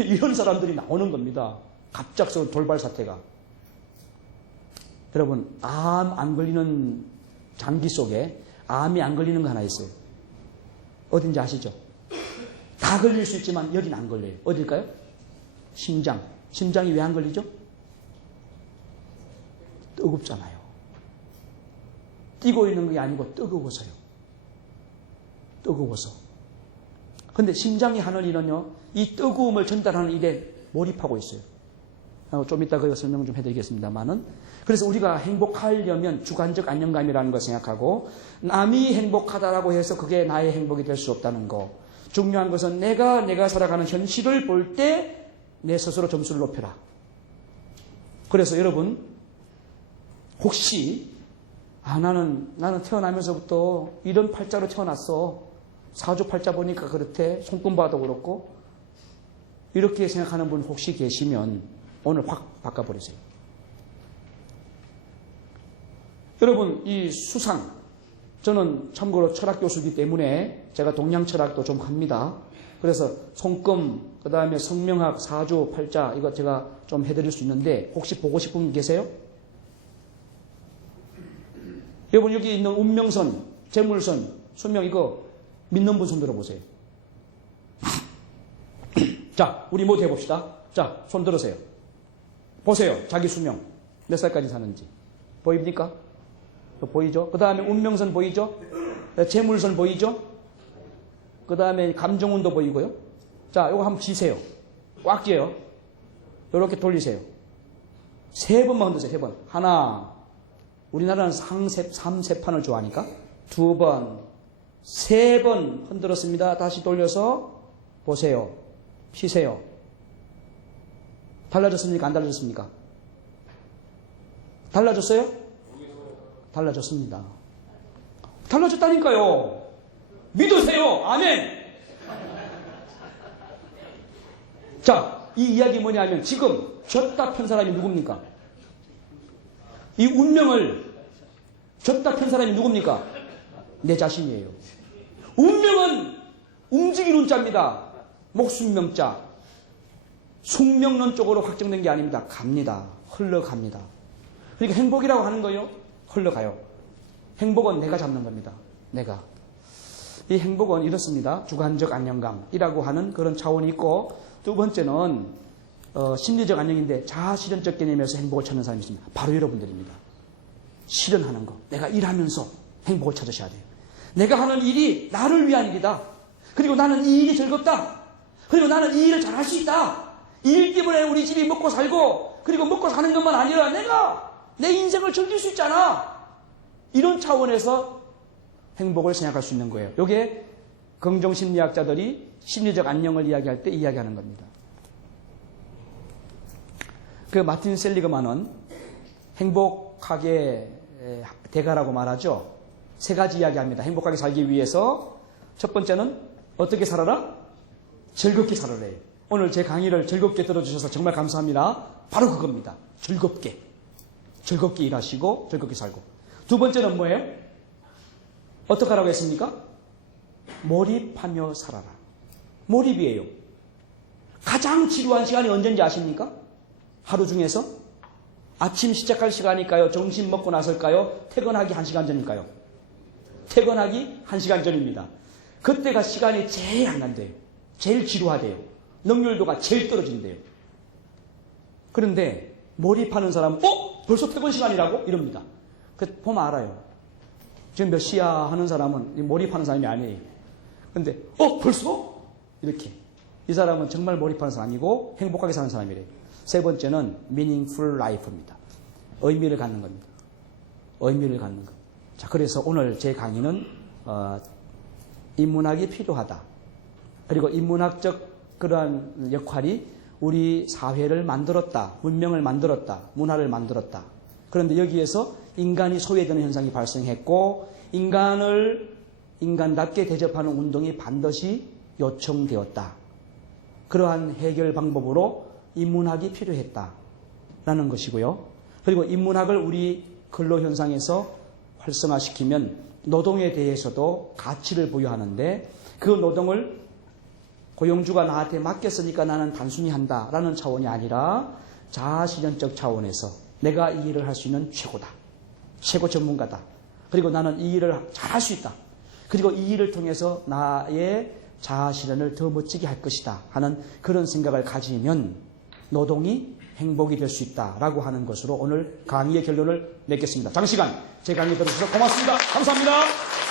이런 사람들이 나오는 겁니다. 갑작스러운 돌발 사태가. 여러분, 암 안 걸리는 장기 속에 암이 안 걸리는 거 하나 있어요. 어딘지 아시죠? 다 걸릴 수 있지만 여긴 안 걸려요. 어딜까요? 심장. 심장이 왜 안 걸리죠? 뜨겁잖아요. 뛰고 있는 게 아니고 뜨거워서요. 뜨거워서. 근데 심장이 하는 일은요, 이 뜨거움을 전달하는 일에 몰입하고 있어요. 좀 이따 그거 설명 좀 해드리겠습니다만은. 그래서 우리가 행복하려면 주관적 안정감이라는 걸 생각하고, 남이 행복하다라고 해서 그게 나의 행복이 될 수 없다는 거. 중요한 것은 내가 살아가는 현실을 볼 때 내 스스로 점수를 높여라. 그래서 여러분, 혹시 나는 태어나면서부터 이런 팔자로 태어났어. 사주팔자 보니까 그렇대. 손금봐도 그렇고. 이렇게 생각하는 분 혹시 계시면 오늘 확 바꿔버리세요. 여러분, 이 수상, 저는 참고로 철학 교수이기 때문에 제가 동양 철학도 좀 합니다. 그래서 손금, 그 다음에 성명학, 사주, 팔자 이거 제가 좀 해드릴 수 있는데 혹시 보고 싶은 분 계세요? 여러분, 여기 있는 운명선, 재물선, 수명 이거 믿는 분 손 들어보세요. 자, 우리 모두 해봅시다. 자, 손 들으세요. 보세요. 자기 수명 몇 살까지 사는지 보입니까? 보이죠? 그 다음에 운명선 보이죠? 재물선 보이죠? 그 다음에 감정운도 보이고요. 자, 이거 한번 쥐세요. 꽉 쥐어요. 이렇게 돌리세요. 3번만 흔드세요. 3번. 하나. 우리나라는 3세판을 좋아하니까. 2번. 3번 흔들었습니다. 다시 돌려서 보세요. 피세요. 달라졌습니까? 안 달라졌습니까? 달라졌어요? 달라졌습니다. 달라졌다니까요. 믿으세요. 아멘. 자, 이 이야기 뭐냐면 지금 졌다 편 사람이 누굽니까? 이 운명을 졌다 편 사람이 누굽니까? 내 자신이에요. 운명은 움직이는 자입니다. 목숨명자. 숙명론 쪽으로 확정된 게 아닙니다. 갑니다. 흘러갑니다. 그러니까 행복이라고 하는 거요. 흘러가요. 행복은 내가 잡는 겁니다. 내가. 이 행복은 이렇습니다. 주관적 안정감이라고 하는 그런 차원이 있고, 두 번째는 심리적 안정인데 자아실현적 개념에서 행복을 찾는 사람이 있습니다. 바로 여러분들입니다. 실현하는 거. 내가 일하면서 행복을 찾으셔야 돼요. 내가 하는 일이 나를 위한 일이다. 그리고 나는 이 일이 즐겁다. 그리고 나는 이 일을 잘할 수 있다. 이 일 때문에 우리 집이 먹고 살고, 그리고 먹고 사는 것만 아니라 내가 내 인생을 즐길 수 있잖아. 이런 차원에서 행복을 생각할 수 있는 거예요. 이게 긍정심리학자들이 심리적 안녕을 이야기할 때 이야기하는 겁니다. 그 마틴 셀리그만은 행복하게 대가라고 말하죠. 3가지 이야기합니다. 행복하게 살기 위해서 첫 번째는 어떻게 살아라? 즐겁게 살아래요. 오늘 제 강의를 즐겁게 들어주셔서 정말 감사합니다. 바로 그겁니다. 즐겁게 일하시고 즐겁게 살고. 두 번째는 뭐예요? 어떻게 하라고 했습니까? 몰입하며 살아라. 몰입이에요. 가장 지루한 시간이 언제인지 아십니까? 하루 중에서 아침 시작할 시간일까요? 점심 먹고 나설까요? 퇴근하기 1시간 전일까요? 퇴근하기 1시간 전입니다. 그때가 시간이 제일 안 간대요. 제일 지루하대요. 능률도가 제일 떨어진대요. 그런데 몰입하는 사람은 벌써 퇴근 시간이라고? 이럽니다. 보면 알아요. 지금 몇 시야 하는 사람은 몰입하는 사람이 아니에요. 그런데 벌써? 이렇게. 이 사람은 정말 몰입하는 사람이고 행복하게 사는 사람이래요. 세 번째는 meaningful life입니다. 의미를 갖는 겁니다. 의미를 갖는 것. 자, 그래서 오늘 제 강의는 인문학이 필요하다. 그리고 인문학적 그러한 역할이 우리 사회를 만들었다. 문명을 만들었다. 문화를 만들었다. 그런데 여기에서 인간이 소외되는 현상이 발생했고 인간을 인간답게 대접하는 운동이 반드시 요청되었다. 그러한 해결 방법으로 인문학이 필요했다라는 것이고요. 그리고 인문학을 우리 근로 현상에서 활성화시키면 노동에 대해서도 가치를 부여하는데 그 노동을 고용주가 나한테 맡겼으니까 나는 단순히 한다라는 차원이 아니라 자아실현적 차원에서 내가 이 일을 할 수 있는 최고다. 최고 전문가다. 그리고 나는 이 일을 잘할 수 있다. 그리고 이 일을 통해서 나의 자아실현을 더 멋지게 할 것이다 하는 그런 생각을 가지면 노동이 행복이 될 수 있다라고 하는 것으로 오늘 강의의 결론을 맺겠습니다. 장시간 제 강의 들어주셔서 고맙습니다. 감사합니다.